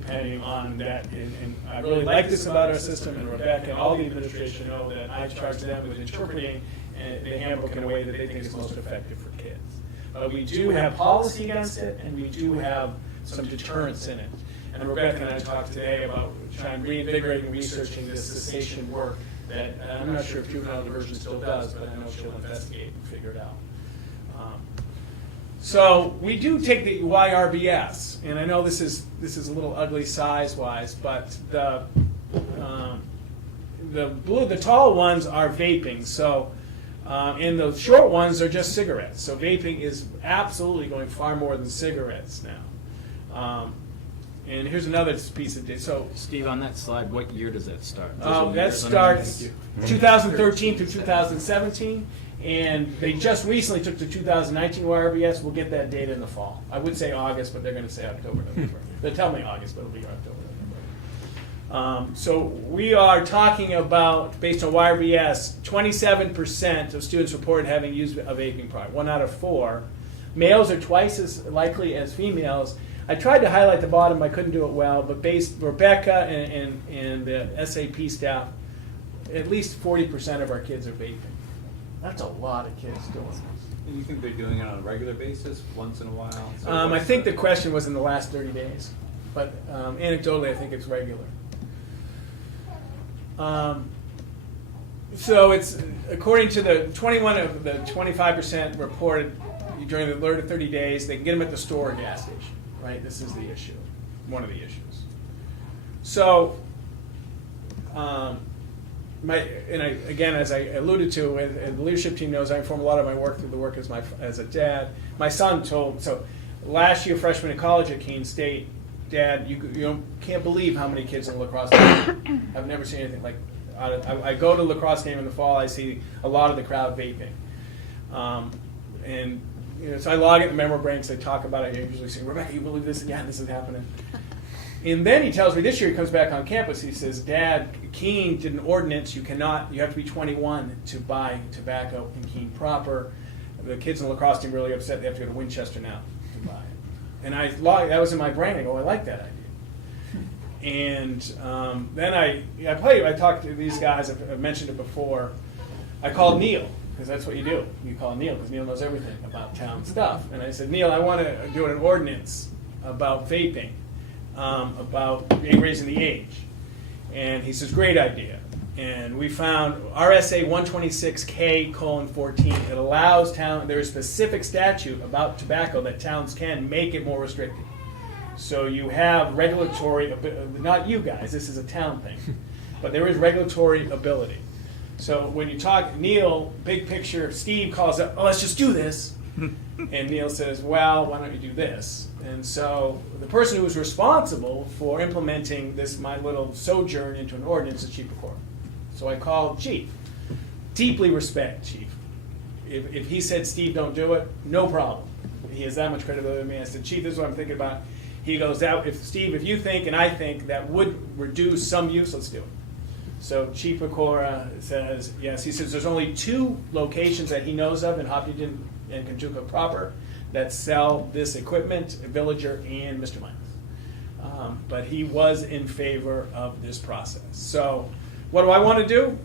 depending on that. And I really like this about our system, and Rebecca and all the administration know that I charge them with interpreting the handbook in a way that they think is most effective for kids. But we do have policy against it, and we do have some deterrence in it. And Rebecca and I talked today about trying to reinvigorate and researching this cessation work that I'm not sure if juvenile diversion still does, but I know she'll investigate and figure it out. So we do take the YRBS, and I know this is a little ugly size-wise, but the tall ones are vaping. So and the short ones are just cigarettes. So vaping is absolutely going far more than cigarettes now. And here's another piece of data. So, Steve, on that slide, what year does that start? That starts 2013 through 2017, and they just recently took the 2019 YRBS. We'll get that data in the fall. I would say August, but they're going to say October, November. They'll tell me August, but it'll be October, November. So we are talking about, based on YRBS, 27% of students reported having used a vaping product, 1 out of 4. Males are twice as likely as females. I tried to highlight the bottom, I couldn't do it well, but Rebecca and the SAP staff, at least 40% of our kids are vaping. That's a lot of kids doing this. And you think they're doing it on a regular basis, once in a while? So I think the question was in the last 30 days, but anecdotally I think it's regular. So it's, according to the 21 of the 25% reported during the 30 days, they can get them at the store or gas station. Right, this is the issue, one of the issues. So, again, as I alluded to, and the leadership team knows, I inform a lot of my work through the work as a dad. My son told, so last year, freshman in college at Keene State, Dad, you can't believe how many kids in the lacrosse game. I've never seen anything like. I go to the lacrosse game in the fall, I see a lot of the crowd vaping, and. So I log it in the memo brains, they talk about it, I usually say, Rebecca, you believe this? Yeah, this is happening. And then he tells me this year he comes back on campus, he says, Dad, Keene did an ordinance, you have to be 21 to buy tobacco in Keene proper. The kids in the lacrosse team really upset, they have to go to Winchester now to buy it. And that was in my brain, I go, I like that idea. And then I talked to these guys, I've mentioned it before, I called Neil. Because that's what you do. You call Neil, because Neil knows everything about town stuff. And I said, Neil, I want to do an ordinance about vaping, about raising the age. And he says, great idea. And we found RSA 126K:14. It allows there is a specific statute about tobacco that towns can make it more restrictive. So you have regulatory, not you guys, this is a town thing, but there is regulatory ability. So when you talk, Neil, big picture, Steve calls up, oh, let's just do this. And Neil says, well, why don't you do this? And so the person who was responsible for implementing my little sojourn into an ordinance is Chief Pecora. So I called Chief. Deeply respect Chief. If he said, Steve, don't do it, no problem. He has that much credibility with me. I said, Chief, this is what I'm thinking about. He goes, Steve, if you think and I think that would reduce some use, let's do it. So Chief Pecora says, yes. He says there's only 2 locations that he knows of in Hopkinton and Kentucky proper that sell this equipment, Villager and Mr. Miles. But he was in favor of this process. So what do I want to do?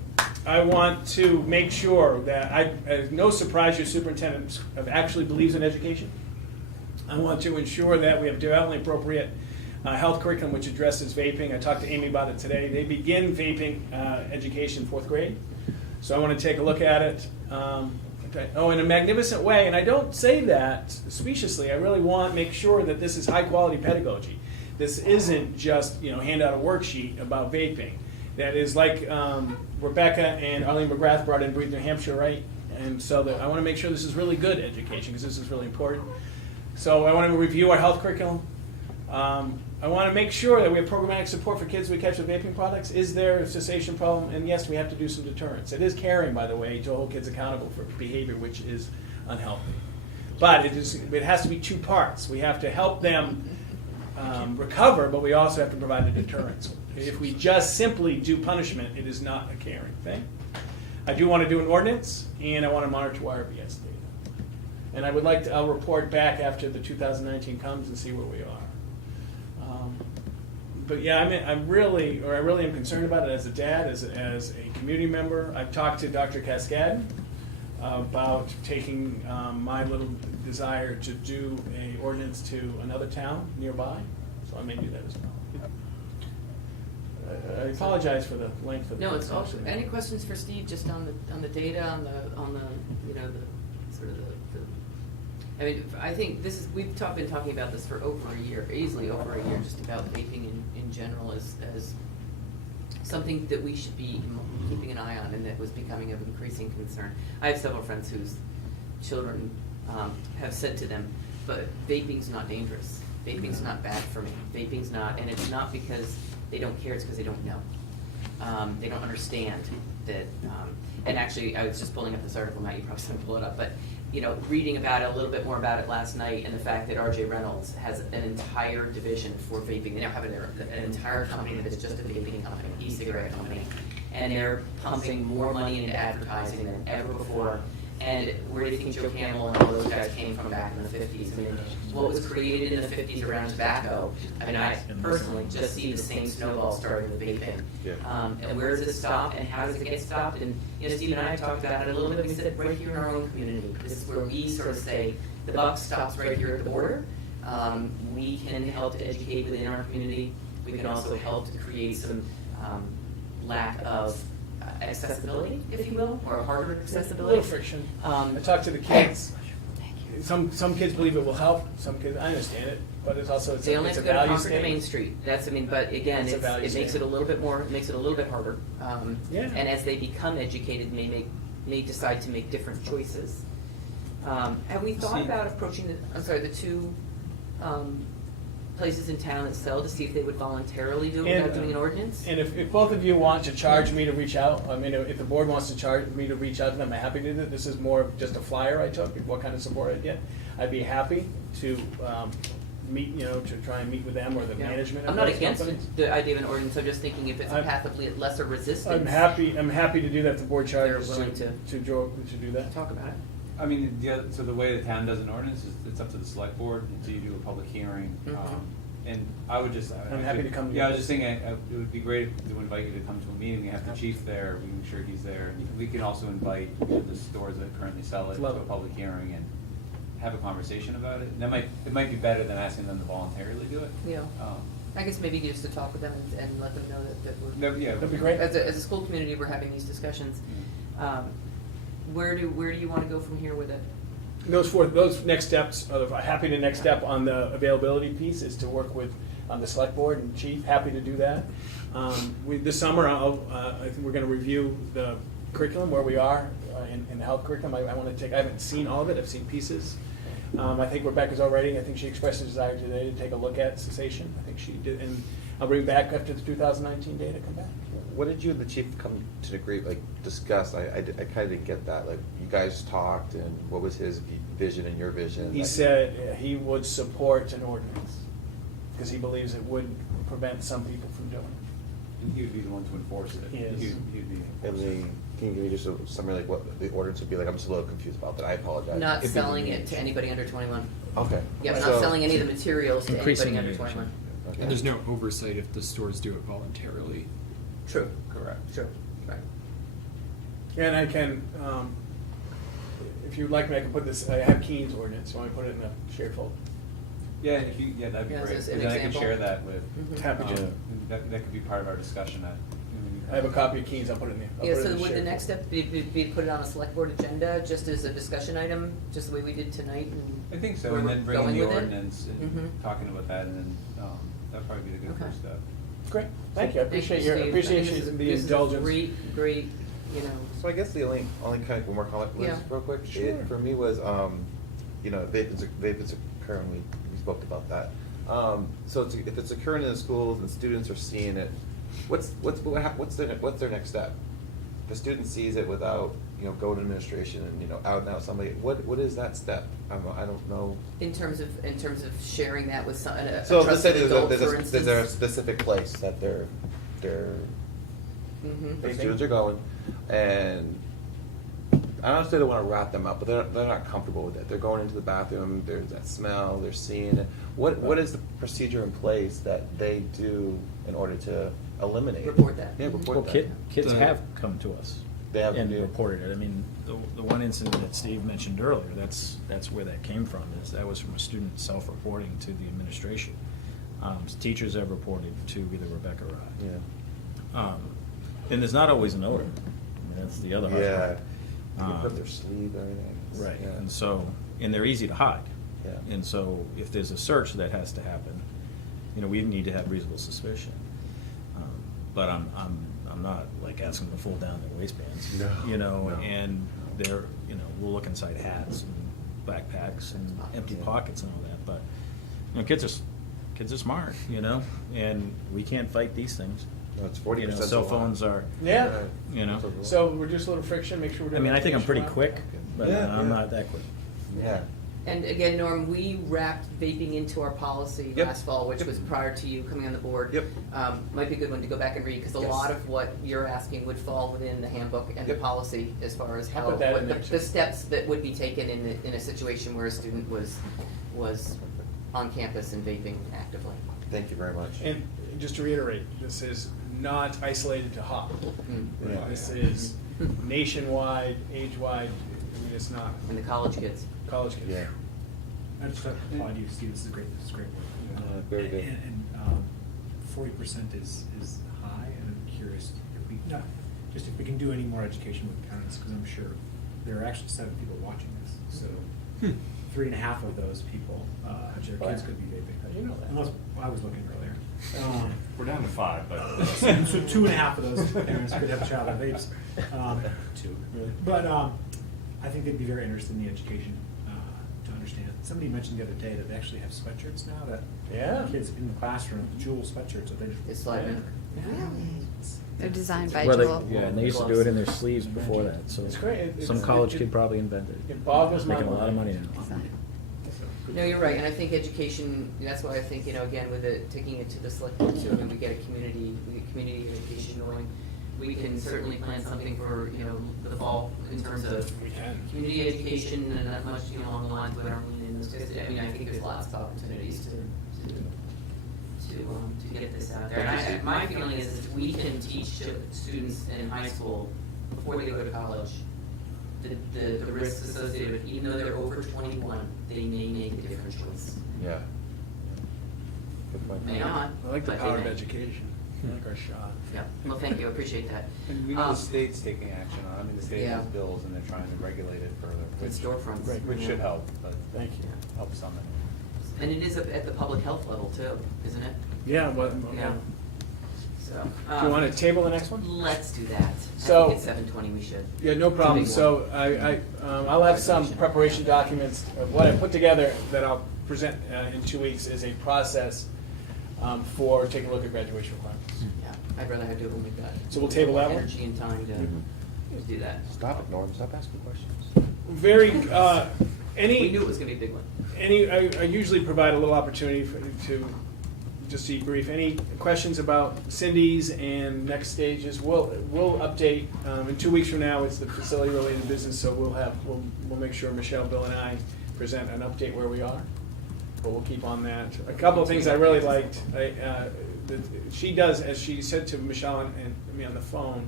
I want to make sure that no surprise your superintendent actually believes in education. I want to ensure that we have developmentally appropriate health curriculum which addresses vaping. I talked to Amy about it today. They begin vaping education 4th grade. So I want to take a look at it. in a magnificent way, and I don't say that speciously. I really want to make sure that this is high-quality pedagogy. This isn't just, hand out a worksheet about vaping. That is like Rebecca and Arlene McGrath brought in Breathe New Hampshire, right? And so I want to make sure this is really good education, because this is really important. So I want to review our health curriculum. I want to make sure that we have programmatic support for kids we catch with vaping products. Is there a cessation problem? And yes, we have to do some deterrence. It is caring, by the way, to hold kids accountable for behavior which is unhealthy. But it has to be two parts. We have to help them recover, but we also have to provide a deterrence. If we just simply do punishment, it is not a caring thing. I do want to do an ordinance, and I want to monitor RBS data. And I'll report back after the 2019 comes and see where we are. But yeah, I really am concerned about it as a dad, as a community member. I've talked to Dr. Cascadden about taking my little desire to do an ordinance to another town nearby, so I may do that as well. I apologize for the length of the No, it's all, discussion. any questions for Steve, just on the data, on the, I mean, I think we've been talking about this for over a year, easily over a year, just about vaping in general as something that we should be keeping an eye on, and that was becoming of increasing concern. I have several friends whose children have said to them, but vaping's not dangerous. Vaping's not bad for me. Vaping's not, and it's not because they don't care, it's because they don't know. They don't understand that, and actually, I was just pulling up this article, Matt, you probably didn't pull it up, but reading about it, a little bit more about it last night, and the fact that R.J. Reynolds has an entire division for vaping. They now have an entire company that is just a vaping company, e-cigarette company, and they're pumping more money into advertising than ever before. And where do you think Joe Camel and all those guys came from back in the 50s? I mean, what was created in the 50s around tobacco, I mean, I personally just see the same snowball starting with vaping. Yeah. And where does it stop, and how does it get stopped? And Steve and I talked about it a little bit. We said right here in our own community. This is where we sort of say the buck stops right here at the border. We can help to educate within our community. We can also help to create some lack of accessibility, if you will, or harder accessibility. A little friction. I talked to the kids. Some kids believe it will help. Some kids, I understand it, but it's also They only it's have a to go to value Concord to Main statement. Street. But again, It's a value it makes it a statement. little bit more. It makes it a little bit harder. Yeah. And as they become educated, may decide to make different choices. Have we thought about approaching the two places in town that sell to see if they would voluntarily do it without doing an ordinance? And if both of you want to charge me to reach out, I mean, if the board wants to charge me to reach out to them, I'm happy to do that. This is more of just a flyer I took, what kind of support I'd get. I'd be happy to meet, to try and meet with them or the Yeah. management. I'm of not those against companies. the idea of an ordinance. I'm just thinking if it's a I'm- path of lesser resistance. I'm happy to do that if the board charges They're willing to do that. talk about it. I mean, so the way the town does an ordinance is it's up to the select board until you do a public hearing. Mhm. And I would just. I'm happy to come to Yeah, I you. was just saying, it would be great to invite you to come to a meeting. We have the chief there, we can make sure he's there. We can also invite the stores that currently sell it to Love a it. public hearing and have a conversation about it. And it might be better than asking them to voluntarily do it. Yeah. Um, I guess maybe just to talk with them and let them know that we're. Yeah, That'd be great. As a school community, we're having these discussions. Where do you want to go from here with it? Those next steps, happy to next step on the availability piece is to work with the select board and chief, happy to do that. This summer, I think we're going to review the curriculum, where we are in the health curriculum. I haven't seen all of it, I've seen pieces. I think Rebecca's already, I think she expressed a desire today to take a look at cessation. I think she did, and I'll bring back after the 2019 data come back. What did you and the chief come to agree, discuss? I kind of didn't get that. You guys talked, and what was his vision and your vision? He said he would support an ordinance because he believes it would prevent some people from doing it. And he would be the one to enforce it. He is. He'd be. And can you give me just a summary, what the ordinance would be like? I'm just a little confused about that. I apologize. Not It'd be- selling it to anybody under 21. Okay. Yeah, not So- selling any of the materials to Increasing anybody under the age. 21. Okay. And there's no oversight if the stores do it voluntarily. True. Correct. True. Right. And I can, if you'd like me, I can put this, I have Keene's ordinance, you want me to put it in a shared folder? Yeah, that'd be Yeah, great. as an Then I can example. share that with. Happy to. That could be part of our discussion when you I have a copy of Keene's, I'll put it in there. I'll Yeah, put it so in the would the share. next step be to put it on a select board agenda, just as a discussion item, just the way we did tonight? And I think so, where and we're then bringing going the with it? ordinance and Mhm. talking about that, and then, that'd probably be the good Okay. first step. Great, thank you, I appreciate your, Steve. appreciate I think this is- the this is a indulgence. Great, you know. So I guess the only kind of one more comment was Yeah. real quick. Sure. It, for me was vaping's occurring. We spoke about that. So if it's occurring in the schools and students are seeing it, what's their next step? The student sees it without going to administration and out and out somebody. What is that step? I don't know. In terms of sharing that with some, a So let's say trusted adult, for there's instance. a specific place that they're Mhm. the students are going, and I don't say they want to rat them out, but they're not comfortable with it. They're going into the bathroom. There's that smell. They're seeing it. What is the procedure in place that they do in order to eliminate? Report that. Yeah, report Well, that. kids have come to us. They have, and yeah. reported it. I mean, the one incident that Steve mentioned earlier, that's where that came from. That was from a student self-reporting to the administration. Teachers have reported to either Rebecca or I. Yeah. And there's not always an odor. I mean, that's the other hard Yeah. part. You can put their sleeve or anything. Right, Yeah. and so, and they're easy to hide. Yeah. And so, if there's a search that has to happen, we need to have reasonable suspicion. But I'm not like asking them to fold down their waistbands. No. And they're, we'll look inside hats and backpacks and empty pockets and all that. But kids are smart, and we can't fight these things. No, it's 40%. Cell phones are. Yeah. So reduce a little friction, make sure we're doing. I think I'm pretty educational quick, but Yeah, I'm yeah. not that quick. Yeah. And again, Norm, we wrapped vaping into our policy Yep. last fall, which Yep. was prior to you coming on the board. Yep. Might be a good one to go back and read, because a Yes. lot of what you're asking would fall within the handbook and the Yep. policy as far as I'll how, put that what in there, the too. steps that would be taken in a situation where a student was on campus and vaping actively. Thank you very much. And just to reiterate, this is not isolated to Hop. Yeah. This is nationwide, age-wide, it's not. And the college kids. College kids. Yeah. I just applaud you, Steve, this is great work. Very good. And 40% is high, and I'm curious if we can do any more education with parents, because I'm sure there are actually 7 people watching this, so 3.5 of those people, their kids could be vaping. You know that. Unless, I was looking earlier. We're down to 5, but. So 2.5 of those parents could have a child that vapes. 2, really. But I think they'd be very interested in the education to understand. Somebody mentioned the other day that they actually have sweatshirts now that kids in the classroom, Jewel sweatshirts that they just. It's like, They're designed by Well, Jewel. and they used to do it in their sleeves before that, so. It's great. Some college kid probably invented it. It boggles my Making a lot of mind. money now. no, you're right, and I think education, that's why I think, again, with taking it to the select board too, we get community education going. We can certainly plan something for, the fall in terms of community education and not much, along the lines of what Arlene and those guys. I think there's lots of opportunities to get this out there. And my feeling is if we can teach to students in high school before they go to college, the risks associated with, even though they're over 21, they may make a different choice. Yeah. Good point. May not. I like the but they power of may. education. I like our shot. Yeah, well, thank you, I appreciate that. And we know the state's taking action on it. I mean, the state Yeah. has bills and they're trying to regulate it further. With storefronts. Which Yeah. should help, but Thank you. help some. And it is at the public health level too, isn't it? Yeah, well, Yeah. So. Do you want to table the next one? Let's do that. So- I think at 7:20 we should. Yeah, no problem. It's a big So I'll have some preparation documents of what I put together that I'll present in 2 weeks as a process for taking a look at graduation requirements. Yeah, I'd rather have to do it when we've got. So we'll table that one? Energy and time to do that. Stop it, Norm. Stop asking questions. Very, We any, knew it was gonna be a big one. I usually provide a little opportunity to just debrief. Any questions about Cindy's and next stages? We'll update, in 2 weeks from now, it's the facility-related business, so we'll make sure Michelle, Bill, and I present an update where we are. But we'll keep on that. A couple of things I really liked, that she does, as she said to Michelle and me on the phone,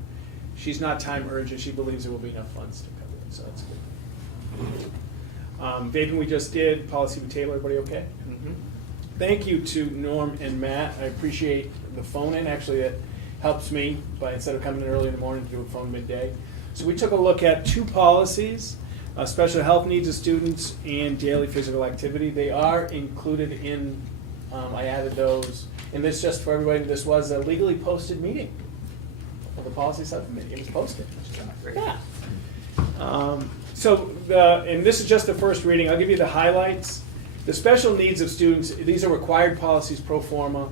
she's not time urgent, she believes there will be enough funds to cover it, so that's good. Vaping we just did, policy we table, everybody okay? Mm-hmm. Thank you to Norm and Matt, I appreciate the phone-in, actually, that helps me by instead of coming in early in the morning to do it from midday. So we took a look at 2 policies, special health needs of students and daily physical activity. They are included in, I added those, and this just for everybody, this was a legally posted meeting of the policy subcommittee. It was posted. Yeah. And this is just the first reading. I'll give you the highlights. The special needs of students, these are required policies pro forma.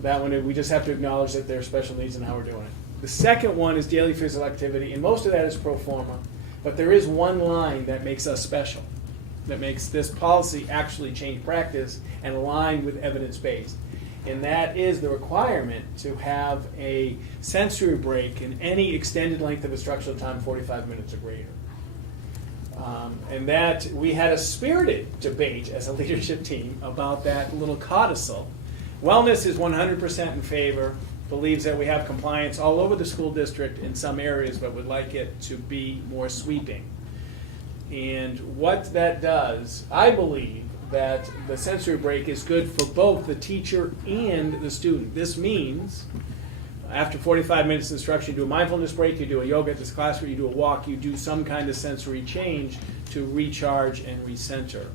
That one, we just have to acknowledge that they're special needs and how we're doing it. The second one is daily physical activity, and most of that is pro forma. But there is one line that makes us special, that makes this policy actually change practice and align with evidence-based. And that is the requirement to have a sensory break in any extended length of instructional time, 45 minutes or greater. And that we had a spirited debate as a leadership team about that little codicil. Wellness is 100% in favor, believes that we have compliance all over the school district in some areas, but would like it to be more sweeping. And what that does, I believe that the sensory break is good for both the teacher and the student. This means after 45 minutes of instruction, you do a mindfulness break, you do a yoga at this classroom, you do a walk, you do some kind of sensory change to recharge and recenter.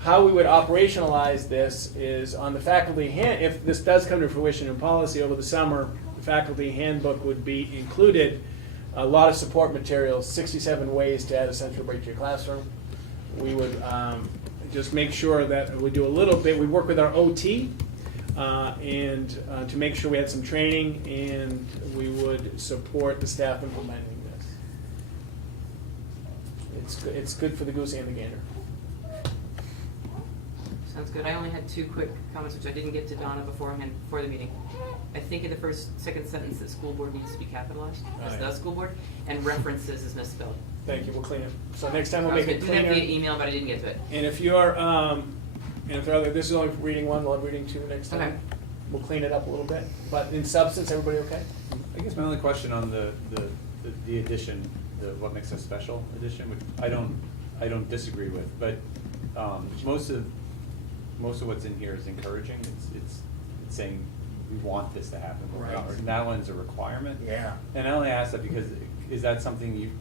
How we would operationalize this is on the faculty if this does come to fruition in policy over the summer, the faculty handbook would be included a lot of support materials, 67 ways to add a sensory break to your classroom. We would just make sure that we do a little bit, we work with our OT to make sure we had some training, and we would support the staff implementing this. It's good for the goose and the gander. Sounds good. I only had 2 quick comments, which I didn't get to Donna beforehand, before the meeting. I think in the second sentence that school board needs to be capitalized, as the school board, and references is misspelled. Thank you, we'll clean it. So next time we'll make it Do cleaner. that via email, but I didn't get to it. And if you're, this is only reading 1, we'll have reading 2 next time. Okay. We'll clean it up a little bit. But in substance, everybody okay? I guess my only question on the addition, the what makes us special addition, which I don't disagree with, but most of what's in here is encouraging. It's saying we want this to happen. Right. And that one's a requirement. Yeah. And I only ask that because is that something you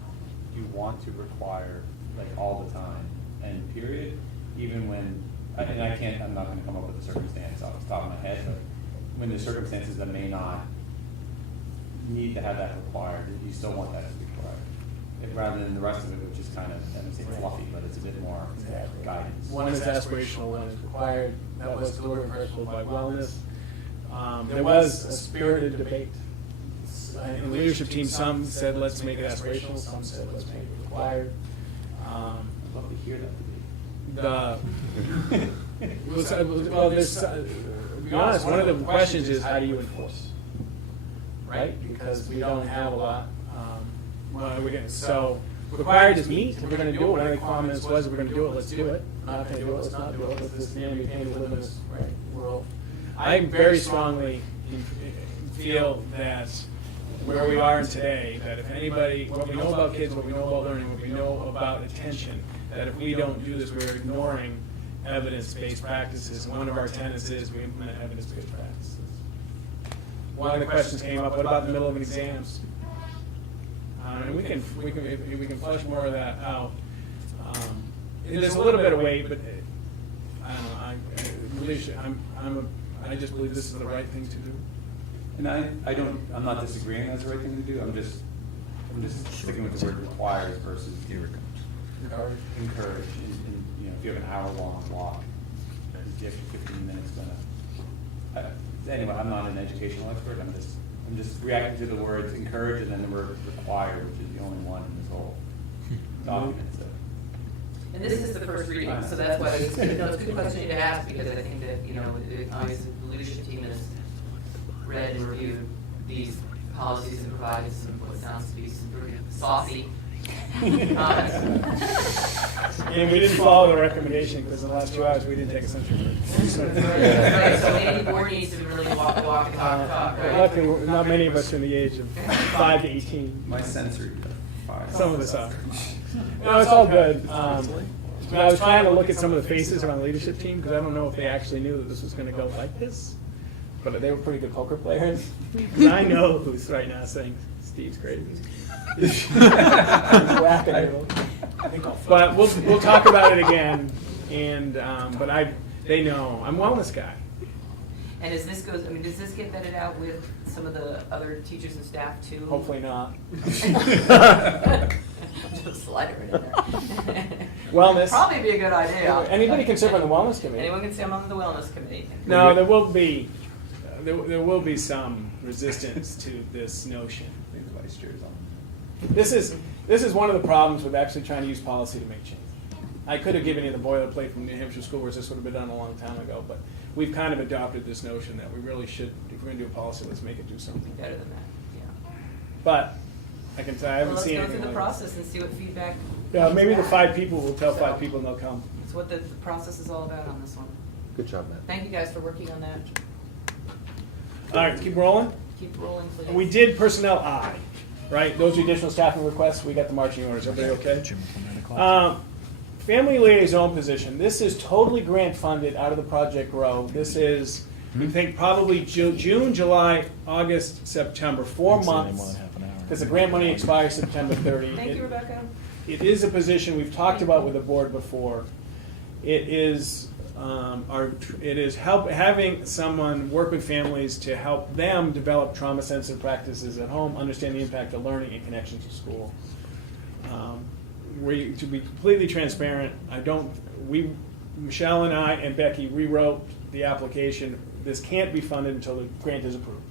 want to require like all the time and period, even when I'm not going to come up with a circumstance off the top of my head, but when there's circumstances that may not need to have that required, you still want that to be required, rather than the rest of it, which is kind of, I don't say fluffy, but it's a bit more guidance. One is aspirational, one is required. That was delivered and principled by wellness. There was a spirited debate. In the leadership team, some said let's make it aspirational, some said let's make it required. I'd love to hear that To be honest, one of the questions is how do you enforce, right? Because we don't have a lot. So required is meat. If we're going to do it, one of the comments was, if we're going to do it, let's do it. Not going to do it, let's not do it. Let this man be paid to live in this world. I very strongly feel that where we are today, that if anybody, what we know about kids, what we know about learning, what we know about attention, that if we don't do this, we're ignoring evidence-based practices. And one of our tenets is we implement evidence-based practices. One of the questions came up, what about the middle of exams? And we can flesh more of that out. There's a little bit of weight, but I don't know. I just believe this is the right thing to do. And I'm not disagreeing that's the right thing to do. I'm just sticking with the word requires versus encourage. And, if you have an hour-long walk, is the extra 15 minutes gonna? Anyway, I'm not an educational expert. I'm just reacting to the words encourage and then the word require, which is the only one in this whole document. So. And this is the first reading, so that's why it's a good question to ask, because I think that, obviously the leadership team has read and reviewed these policies and provided some, what sounds to be some pretty saucy comments. And we didn't follow the recommendation, because in the last 2 hours, we didn't take a sensory break. Right, so maybe the board needs to really walk and talk, right? Luckily, not many of us are in the age of 5 to 18. My sensory. Some of us are. No, it's all good. But I was trying to look at some of the faces around the leadership team, because I don't know if they actually knew that this was going to go like this. but they were pretty good poker players. 'Cause I know who's right now saying Steve's crazy. Whacking it. But we'll talk about it again, and but they know I'm a wellness guy. And as this goes, I mean, does this get vetted out with some of the other teachers and staff too? Hopefully not. Just slide it right in there. Wellness. Probably be a good idea. Anybody can serve on the wellness committee. Anyone can serve on the wellness committee. No, there will be some resistance to this notion. Vice chairs on. This is one of the problems with actually trying to use policy to make change. I could have given you the boilerplate from New Hampshire School Boards. This would have been done a long time ago, but we've kind of adopted this notion that we really should, if we're going to do a policy, let's make it do something Better than that, yeah. But I can tell I haven't Well, seen let's go anything through the like process and see what feedback. Yeah, maybe the comes 5 back. people will tell So, 5 people and they'll come. That's what the process is all about on this one. Good job, Matt. Thank you guys for working on that. All right, keep rolling. Keep rolling, please. We did personnel I, right? Those are additional staffing requests. We got the marching orders. Everybody okay? Family liaison position. This is totally grant funded out of the Project Grow. This is, we think, probably June, July, August, September, 4 months. Because the grant money expires September 30. Thank you, Rebecca. It is a position we've talked about with the board before. It is having someone work with families to help them develop trauma-sensitive practices at home, understand the impact of learning and connections to school. To be completely transparent, Michelle and I and Becky rewrote the application. This can't be funded until the grant is approved.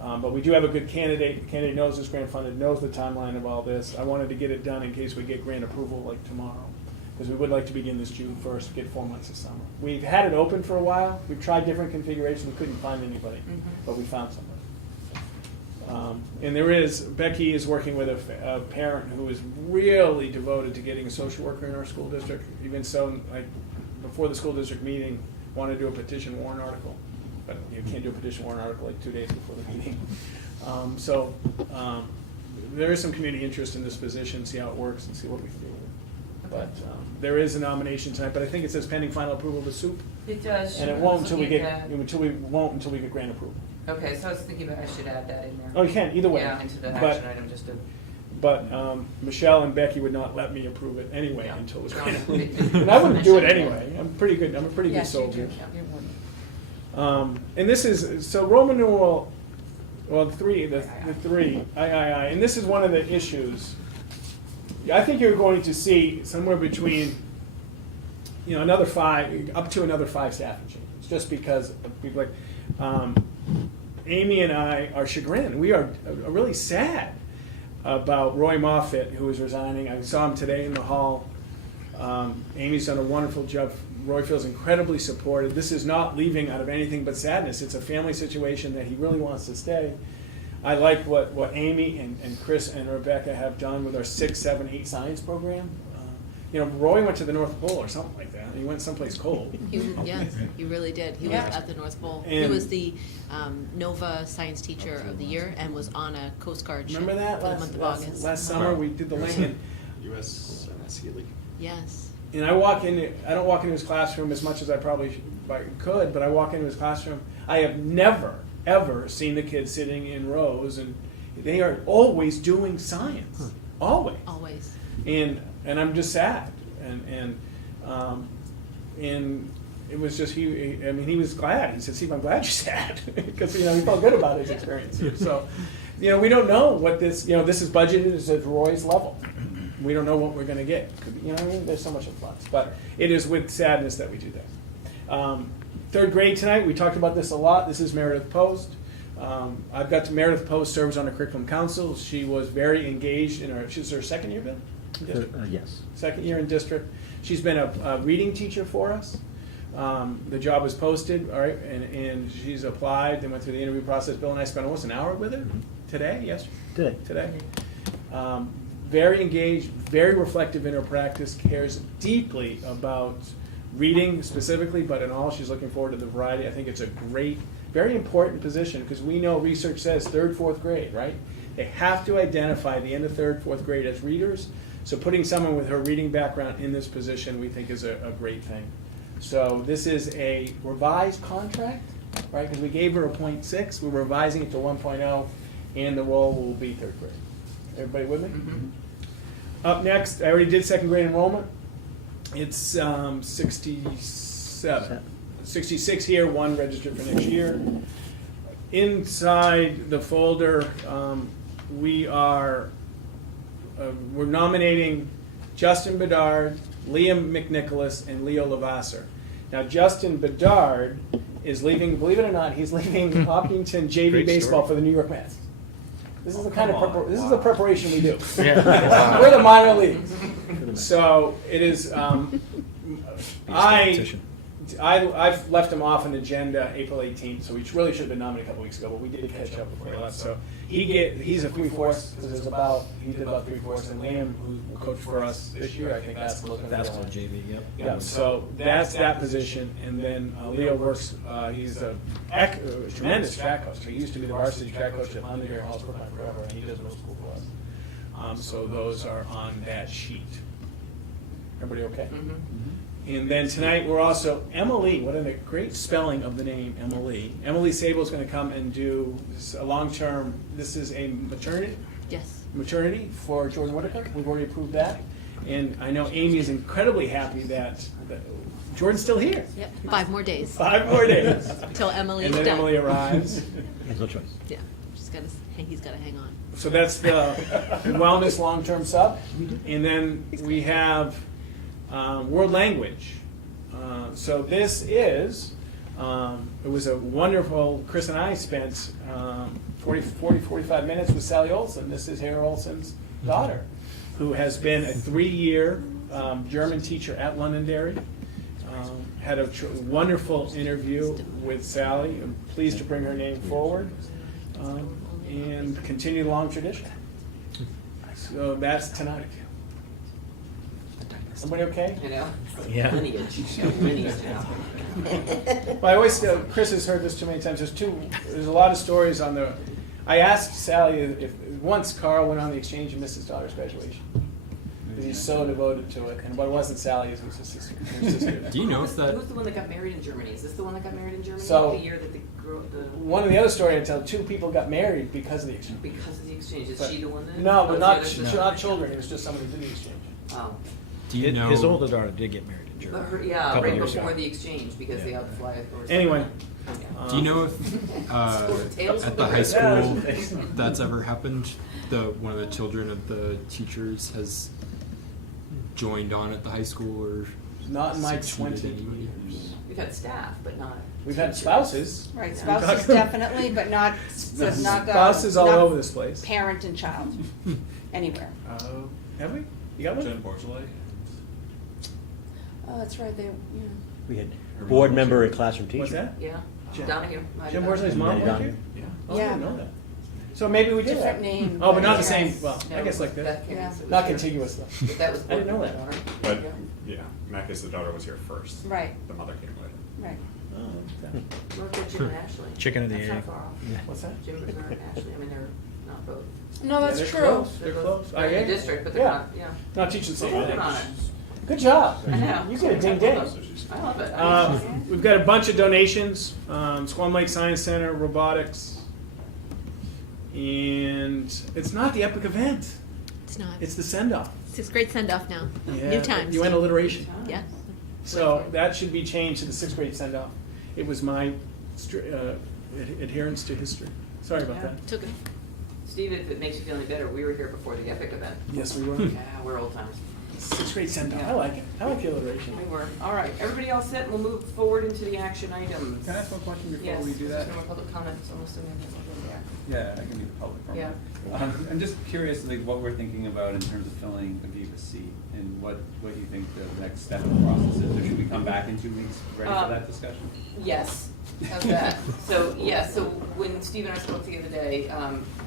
But we do have a good candidate. The candidate knows it's grant funded, knows the timeline of all this. I wanted to get it done in case we get grant approval like tomorrow, because we would like to begin this June 1st, get 4 months of summer. We've had it open for a while. We've tried different configurations. We couldn't find anybody, but we found somebody. And Becky is working with a parent who is really devoted to getting a social worker in our school district. Even so, before the school district meeting, wanted to do a petition warrant article. But you can't do a petition warrant article like 2 days before the meeting. There is some community interest in this position, see how it works and see what we can do with it. But there is a nomination tonight, but I think it says pending final approval of the SOUP. It does. And it won't until we get grant approval. Okay, so I was thinking that I should add that in there. Oh, you can, either way. Yeah, into the But- action item, just to. But Michelle and Becky would not let me approve it anyway Yeah. until it was No, grant they- approved. they- And I wouldn't do it mention it. anyway. I'm a pretty good Yes, you soldier. do. Yeah, you're one. And this is, so Roman numeral, well, the three, and this is one of the issues. I think you're going to see somewhere between, another 5, up to another 5 staffing changes, just because of people like, Amy and I are chagrined. We are really sad about Roy Moffitt, who is resigning. I saw him today in the hall. Amy's done a wonderful job. Roy feels incredibly supported. This is not leaving out of anything but sadness. It's a family situation that he really wants to stay. I like what Amy and Chris and Rebecca have done with our 6, 7, 8 science program. Roy went to the North Pole or something like that. He went someplace cold. Yes, he really did. He was at the North Pole. He And- was the NOVA Science Teacher of the Year and was on a Coast Guard ship Remember that for the month of August. last summer? We did the Lincoln. U.S. Ski League. Yes. And I don't walk into his classroom as much as I probably could, but I walk into his classroom. I have never, ever seen the kids sitting in rows, and they are always doing science. Always. Always. And I'm just sad. And it was just, he was glad. He said, Steve, I'm glad you're sad. Because, he felt good about his experience here. So, we don't know what this is budgeted as at Roy's level. We don't know what we're going to get. There's so much in flux. But it is with sadness that we do that. 3rd grade tonight, we talked about this a lot. This is Meredith Post. I've got to Meredith Post serves on the curriculum council. She was very engaged she's her 2nd year, Bill? Yes. 2nd year in district. She's been a reading teacher for us. The job was posted, all right, and she's applied, then went through the interview process. Bill and I spent almost an hour with her today. Very engaged, very reflective in her practice, cares deeply about reading specifically, but in all, she's looking forward to the variety. I think it's a great, very important position, because we know research says 3rd, 4th grade, right? They have to identify the end of 3rd, 4th grade as readers. So putting someone with her reading background in this position, we think is a great thing. So this is a revised contract. right? Because we gave her a 0.6, we're revising it to 1.0, and the role will be third grade. Everybody with me? Up next, I already did second grade enrollment. It's 67. 66 here, 1 registered for next year. Inside the folder, we're nominating Justin Bedard, Liam McNicholas, and Leo Lavasser. Now, Justin Bedard is leaving, believe it or not, he's leaving Hopkinton JV Great baseball story. for the New York Mets. This is the kind of this is the preparation we do. Yeah. We're the minor leagues. So it is. I've left him off an agenda April 18th, so we really should have been nominated a couple weeks ago, but we did catch up before he left. So he's a 3/4 because he did about 3/4, and Liam, who coached for us this year, I think that's looking That's the JV, yep. Yeah, so that's that position, and then Leo works. He's a tremendous track coach. He used to be the varsity track coach at Londonderry Halls Brookline forever, and he does middle school for us. So those are on that sheet. Everybody okay? And then tonight we're also Emily. What a great spelling of the name Emily. Emily Sable is going to come and do a long-term. This is a maternity. Yes. Maternity for Jordan Whitaker. We've already approved that, and I know Amy is incredibly happy that Jordan's still here. Yep. 5 more days. 5 more days Until Emily's and then done. Emily arrives. There's no choice. Yeah. He's got to hang on. So that's the wellness long-term sub, and then we have world language. So this is, it was a wonderful, Chris and I spent 45 minutes with Sally Olson. This is Hera Olson's daughter, who has been a 3-year German teacher at Londonderry. Had a wonderful interview with Sally. I'm pleased to bring her name forward and continue the long tradition. So that's tonight. Everybody okay? You know? Yeah. Lineage. Lineage now. Well, I always, Chris has heard this too many times. There's a lot of stories on the. I asked Sally if once Carl went on the exchange and missed his daughter's graduation. Because he's so devoted to it. And what wasn't Sally, it was his sister. Do you know if that? Who's the one that got married in Germany? Is this the one that got married in Germany? So- the year that they grew up the. One of the other story I tell, 2 people got married because of the exchange. Because of the exchange. Is But- she the one that? No, Oh, but it's not, the other sister? not children. It was just somebody who did the exchange. Oh. Do you know? His older daughter did get married in But Germany. her, yeah, Couple right years before ago. the exchange because they had to fly or something. Anyway. Do you know if at the high school that's ever happened? One of the children of the teachers has joined on at the high school or Not in my succeeded 20 anyway? years. We've had staff, but not. We've had spouses. Right, spouses definitely, but not, Spouses all over this place. parent and child, anywhere. Have we? You got one? Jen Borgelay? Oh, that's right, We had board member and classroom teacher. What's that? Yeah. Jen- Donahue. Jim Borsley's mom Yeah, worked here? Yeah. Oh, I Yeah. didn't know that. So maybe we did Different that. name, Oh, but not the but same, yes. well, I guess like Beth that. Cairns, it was Not her. contiguous though. But that was. I didn't know that. daughter. But, Yeah. yeah, Macca's, the daughter was here first. Right. The mother came later. Right. Oh, okay. What about Jim and Ashley? Chicken and the That's egg. not far off. What's that? Jim and Ashley, I mean, they're not both. No, Yeah, that's they're true. close. They're close. They're in the district, but they're Yeah. not, yeah. Not teaching the same We're thing. working on it. Good job. I know. You get a ding ding. I love it. We've got a bunch of donations, Squam Lake Science Center, robotics, and it's not the epic event, It's not. it's the send-off. It's a great send off now. Yeah, New times. UN alliteration. Yeah. So that should be changed to the 6th grade send-off. It was my adherence to history. Sorry about that. Took it. Steve, if it makes you feel any better, we were here before the Epic event. Yes, we were. Yeah, we're old timers. 6th grade send-off, I like it. I like the alliteration. We were. All right, everybody all set? We'll move forward into the action items. Can I ask one question before Yes. we do that? Yes, more public comments, I'm assuming there's something there. Yeah, I can be the public for a Yeah. moment. I'm just curious, like, what we're thinking about in terms of filling Aviva's seat and what you think the next step in the process is. Or should we come back in 2 weeks, ready for that discussion? Yes, how's that? So, yeah, so when Steve and I spoke the other day,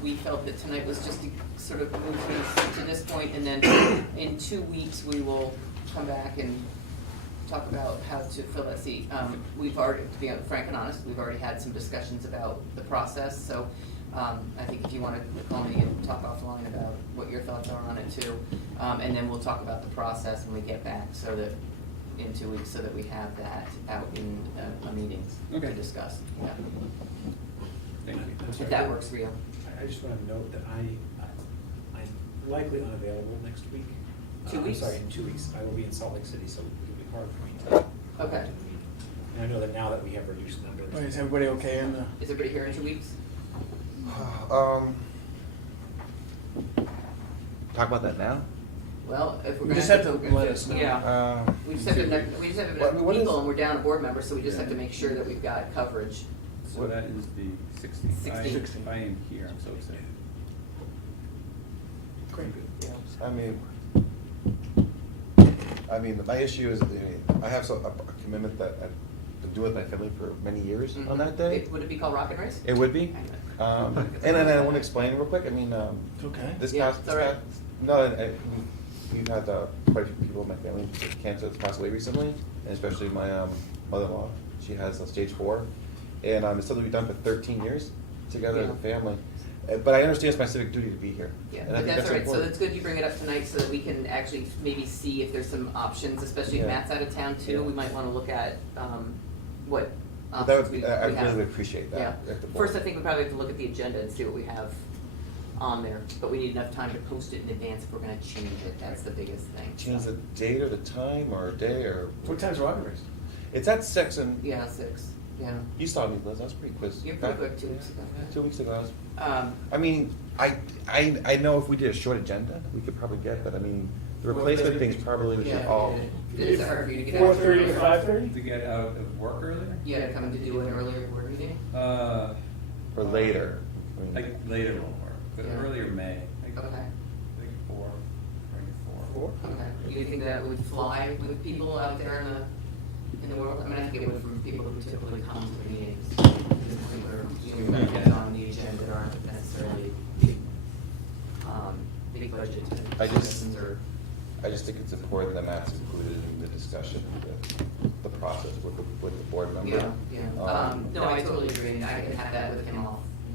we felt that tonight was just to sort of move things to this point, and then in 2 weeks, we will come back and talk about how to fill that seat. We've already, to be frank and honest, we've already had some discussions about the process, so I think if you want to call me and talk offline about what your thoughts are on it too, and then we'll talk about the process when we get back, so that in 2 weeks so that we have that out in a meeting Okay. to discuss. Yeah. Thank you. If that works for you. I just want to note that I'm likely unavailable next week. 2 weeks? I'm sorry, in 2 weeks. I will be in Salt Lake City, so it'll be hard for me to come Okay. to the meeting. And I know that now that we have reduced numbers. Wait, is everybody okay in the? Is everybody here in 2 weeks? Talk about that now? Well, if we're We gonna. just have to let us know. Yeah. We just have to, we just have Well, I enough mean, what is- people and we're down a board member, so we just Yeah. have to make sure that we've got coverage. So that is the 16th. 16th. I am here, I'm so excited. Great. I mean, my issue is, I have a commitment that I've been doing with my family for many years on that day. Would it be called Rock and Race? It would be. And then I want to explain real quick, I mean, Okay. this Yeah, past, it's all right. we've had quite a few people in my family with cancer that's passed away recently, and especially my mother-in-law. She has stage 4, and it's something we've done for 13 years together as a family. But I understand it's my civic duty to be here. Yeah, and I but think that's all right, so important. it's good you bring it up tonight so that we can actually maybe see if there's some options, especially if Yeah. Matt's out of town too. Yeah. We might wanna look at, what But that options would, we I have. really would appreciate that. Yeah. at the board. First, I think we probably have to look at the agenda and see what we have on there, but we need enough time to post it in advance if we're gonna change it, that's the biggest thing. Change so. the date or the time or day or. What time's Rock and Race? It's at 6 and. Yeah, 6, yeah. You saw me, Liz, I was pretty quick. You're pretty quick 2 weeks ago. 2 weeks ago, I was. Um, I mean, I know if we did a short agenda, we could probably get, but I mean, the replacement things probably we should Yeah, all. Is it hard for you to get out? 4:30 to 5:30? To get out of work earlier? You gotta come to do an earlier board meeting? Or later. I mean, Like later won't work, but Yeah. earlier May. Like Okay. 4, maybe 4. Okay, you think that would fly with people out there in the world? I mean, I think it would from people who typically come to the meetings. We've got things on the agenda that aren't necessarily big budget. I just, sessions or- I just think it's important that Matt's included in the discussion, the process with the board member. Yeah, yeah. No, I totally agree, and I can have that with him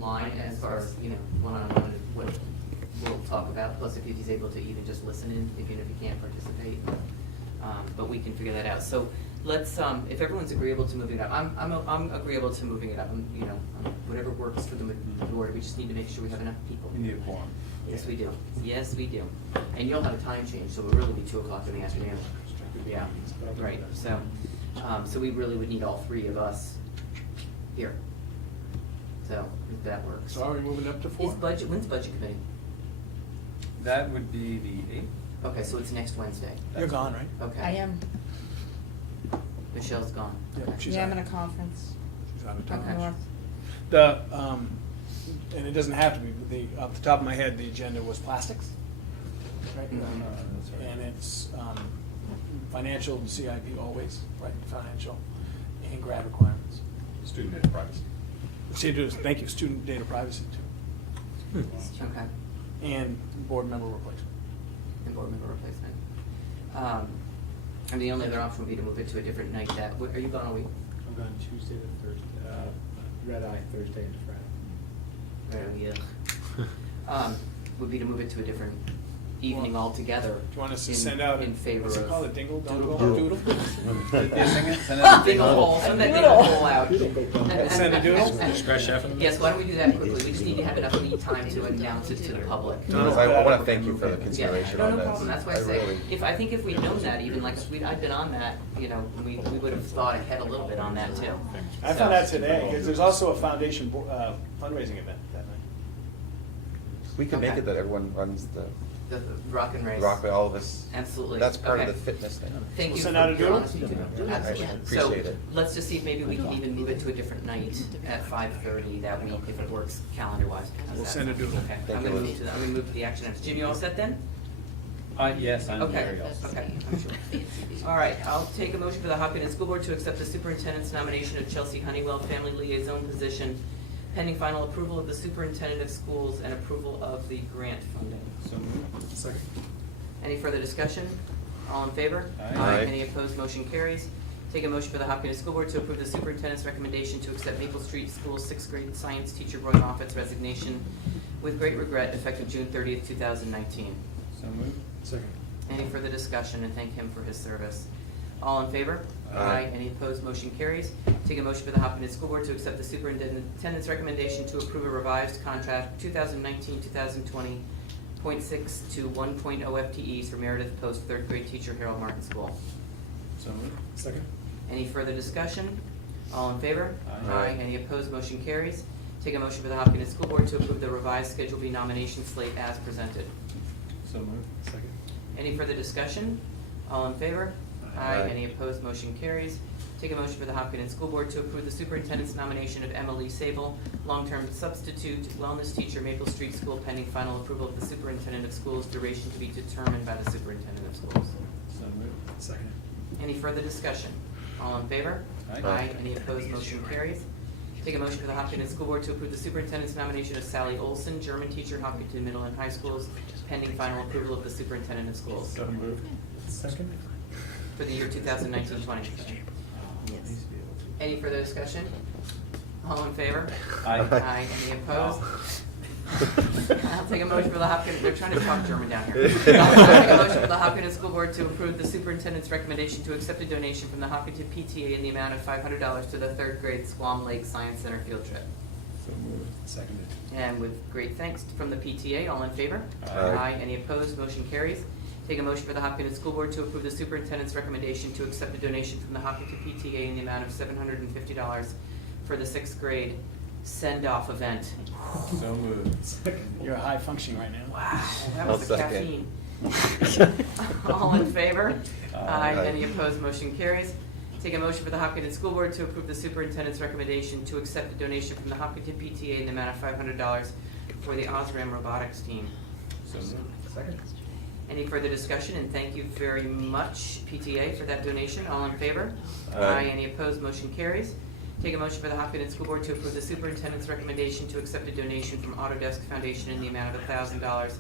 offline as far as, one-on-one, what we'll talk about, plus if he's able to even just listen in, even if he can't participate. But we can figure that out. So let's, if everyone's agreeable to moving it up, I'm agreeable to moving it up, whatever works for the majority, we just need to make sure we have enough people. You need a quorum. Yes, we do. Yes, we do. And you'll have a time change, so it'll really be 2:00 in the afternoon. Yeah, right, so, so we really would need all 3 of us here. So, if that works. So are we moving up to 4? When's budget committee? That would be the 8th. Okay, so it's next Wednesday. You're gone, right? Okay. I am, Michelle's gone. Yeah, Okay. she's yeah, I'm out. in a conference She's out of up town. north. The, and it doesn't have to be, but off the top of my head, the agenda was plastics. Right? And it's financial CIP always, right, financial and grad requirements. Student data privacy. Thank you, student data privacy too. Okay, And board member replacement. and board member replacement. And the only other option would be to move it to a different night are you gone all week? I'm gone Tuesday to Thursday, red eye Thursday and Friday. Right, yeah. Would be to move it to a different evening altogether. Do you want us to in- send out, in favor what's it of called, a dingle, dongle, doodle? doodle? Send out the Dingle hole, send that dingle hole out. Send a doodle? Scratch that from the- Yes, why don't we do that quickly? We just need to have enough lead time to announce it to the public. I want to thank you for the Yeah, consideration no, on no this. problem, that's why I say, I think if we'd known that, even like, if I'd been on that, we would have thought ahead a little bit on that too. I found out today, because there's also a foundation fundraising event that night. We can make Okay. it that everyone runs the The Rock and Race. rock, all of us. Absolutely. That's part of Okay. the fitness thing. Thank you Send for out a your doodle? honesty. Absolutely. I appreciate it. So, let's just see if maybe we can even move it to a different night at 5:30 that week, if it works calendar-wise. We'll send a doodle. Okay, Thank I'm you, gonna Liz. move to the action items. Jim, you all set then? Yes, I'm Okay, very also. okay. All right, I'll take a motion for the Hopkinton School Board to accept the superintendent's nomination of Chelsea Honeywell, family liaison position, pending final approval of the superintendent of schools and approval of the grant funding. So moved. Second. Any further discussion? All in favor? Aye. Any opposed? Motion carries. Take a motion for the Hopkinton School Board to approve the superintendent's recommendation to accept Maple Street School's 6th grade science teacher Roy Moffat's resignation with great regret effective June 30th, 2019. So moved. Second. Any further discussion, and thank him for his service. All in favor? Aye. Any opposed? Motion carries. Take a motion for the Hopkinton School Board to accept the superintendent's recommendation to approve a revised contract 2019-2020 .6 to 1.0 FTEs for Meredith Post third grade teacher Harold Martin School. So moved. Second. Any further discussion? All in favor? Aye. Any opposed? Motion carries. Take a motion for the Hopkinton School Board to approve the revised Schedule B nomination slate as presented. So moved. Second. Any further discussion? All in favor? Aye. Any opposed? Motion carries. Take a motion for the Hopkinton School Board to approve the superintendent's nomination of Emily Sable, long-term substitute wellness teacher, Maple Street School, pending final approval of the superintendent of schools, duration to be determined by the superintendent of schools. So moved. Second. Any further discussion? All in favor? Aye. Any opposed? Motion carries. Take a motion for the Hopkinton School Board to approve the superintendent's nomination of Sally Olson, German teacher, Hopkinton Middle and High Schools, pending final approval of the superintendent of schools So moved. Second. for the year 2019-20. Yes. Any further discussion? All in favor? Aye. Any opposed? I'll take a motion for the Hopkinton, they're trying to talk German down here. I'll take a motion for the Hopkinton School Board to approve the superintendent's recommendation to accept a donation from the Hopkinton PTA in the amount of $500 to the third grade Squam Lake Science Center field trip. So moved. Seconded. And with great thanks from the PTA, all in favor? Aye. Any opposed? Motion carries. Take a motion for the Hopkinton School Board to approve the superintendent's recommendation to accept a donation from the Hopkinton PTA in the amount of $750 for the sixth grade send-off event. So moved. Second. You're high functioning right now. Wow, that I'll was the second. caffeine. All in favor? Aye. Any opposed? Motion carries. Take a motion for the Hopkinton School Board to approve the superintendent's recommendation to accept a donation from the Hopkinton PTA in the amount of $500 for the Osram robotics team. So moved. Second. Any further discussion? And thank you very much, PTA, for that donation. All in favor? Aye. Any opposed? Motion carries. Take a motion for the Hopkinton School Board to approve the superintendent's recommendation to accept a donation from Autodesk Foundation in the amount of $1,000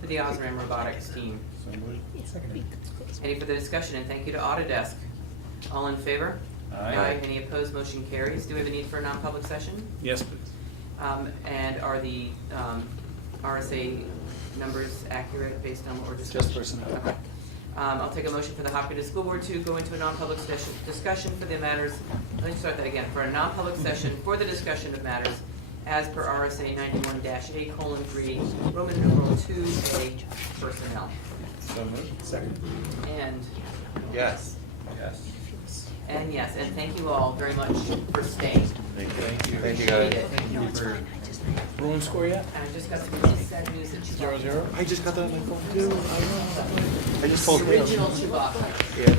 for the Osram robotics team. So moved. Seconded. Any further discussion? And thank you to Autodesk. All in favor? Aye. Any opposed? Motion carries. Do we have a need for a non-public session? Yes, please. And are the RSA numbers accurate based on what we're discussing? Just personnel. Okay. I'll take a motion for the Hopkinton School Board to go into a non-public session, discussion for the matters, let me start that again, for a non-public session for the discussion of matters as per RSA 91-8:3, Roman numeral 2A, personnel. So moved. Second. And, Yes. Yes. and yes, and thank you all very much for staying. Thank you. Thank you. Thank you, Appreciate guys. it. Thank you for, Bruin score yet? and I just got some sad news that Chewbacca. 0-0? I just got that on my phone too. I just told him. Original Chewbacca. Yeah.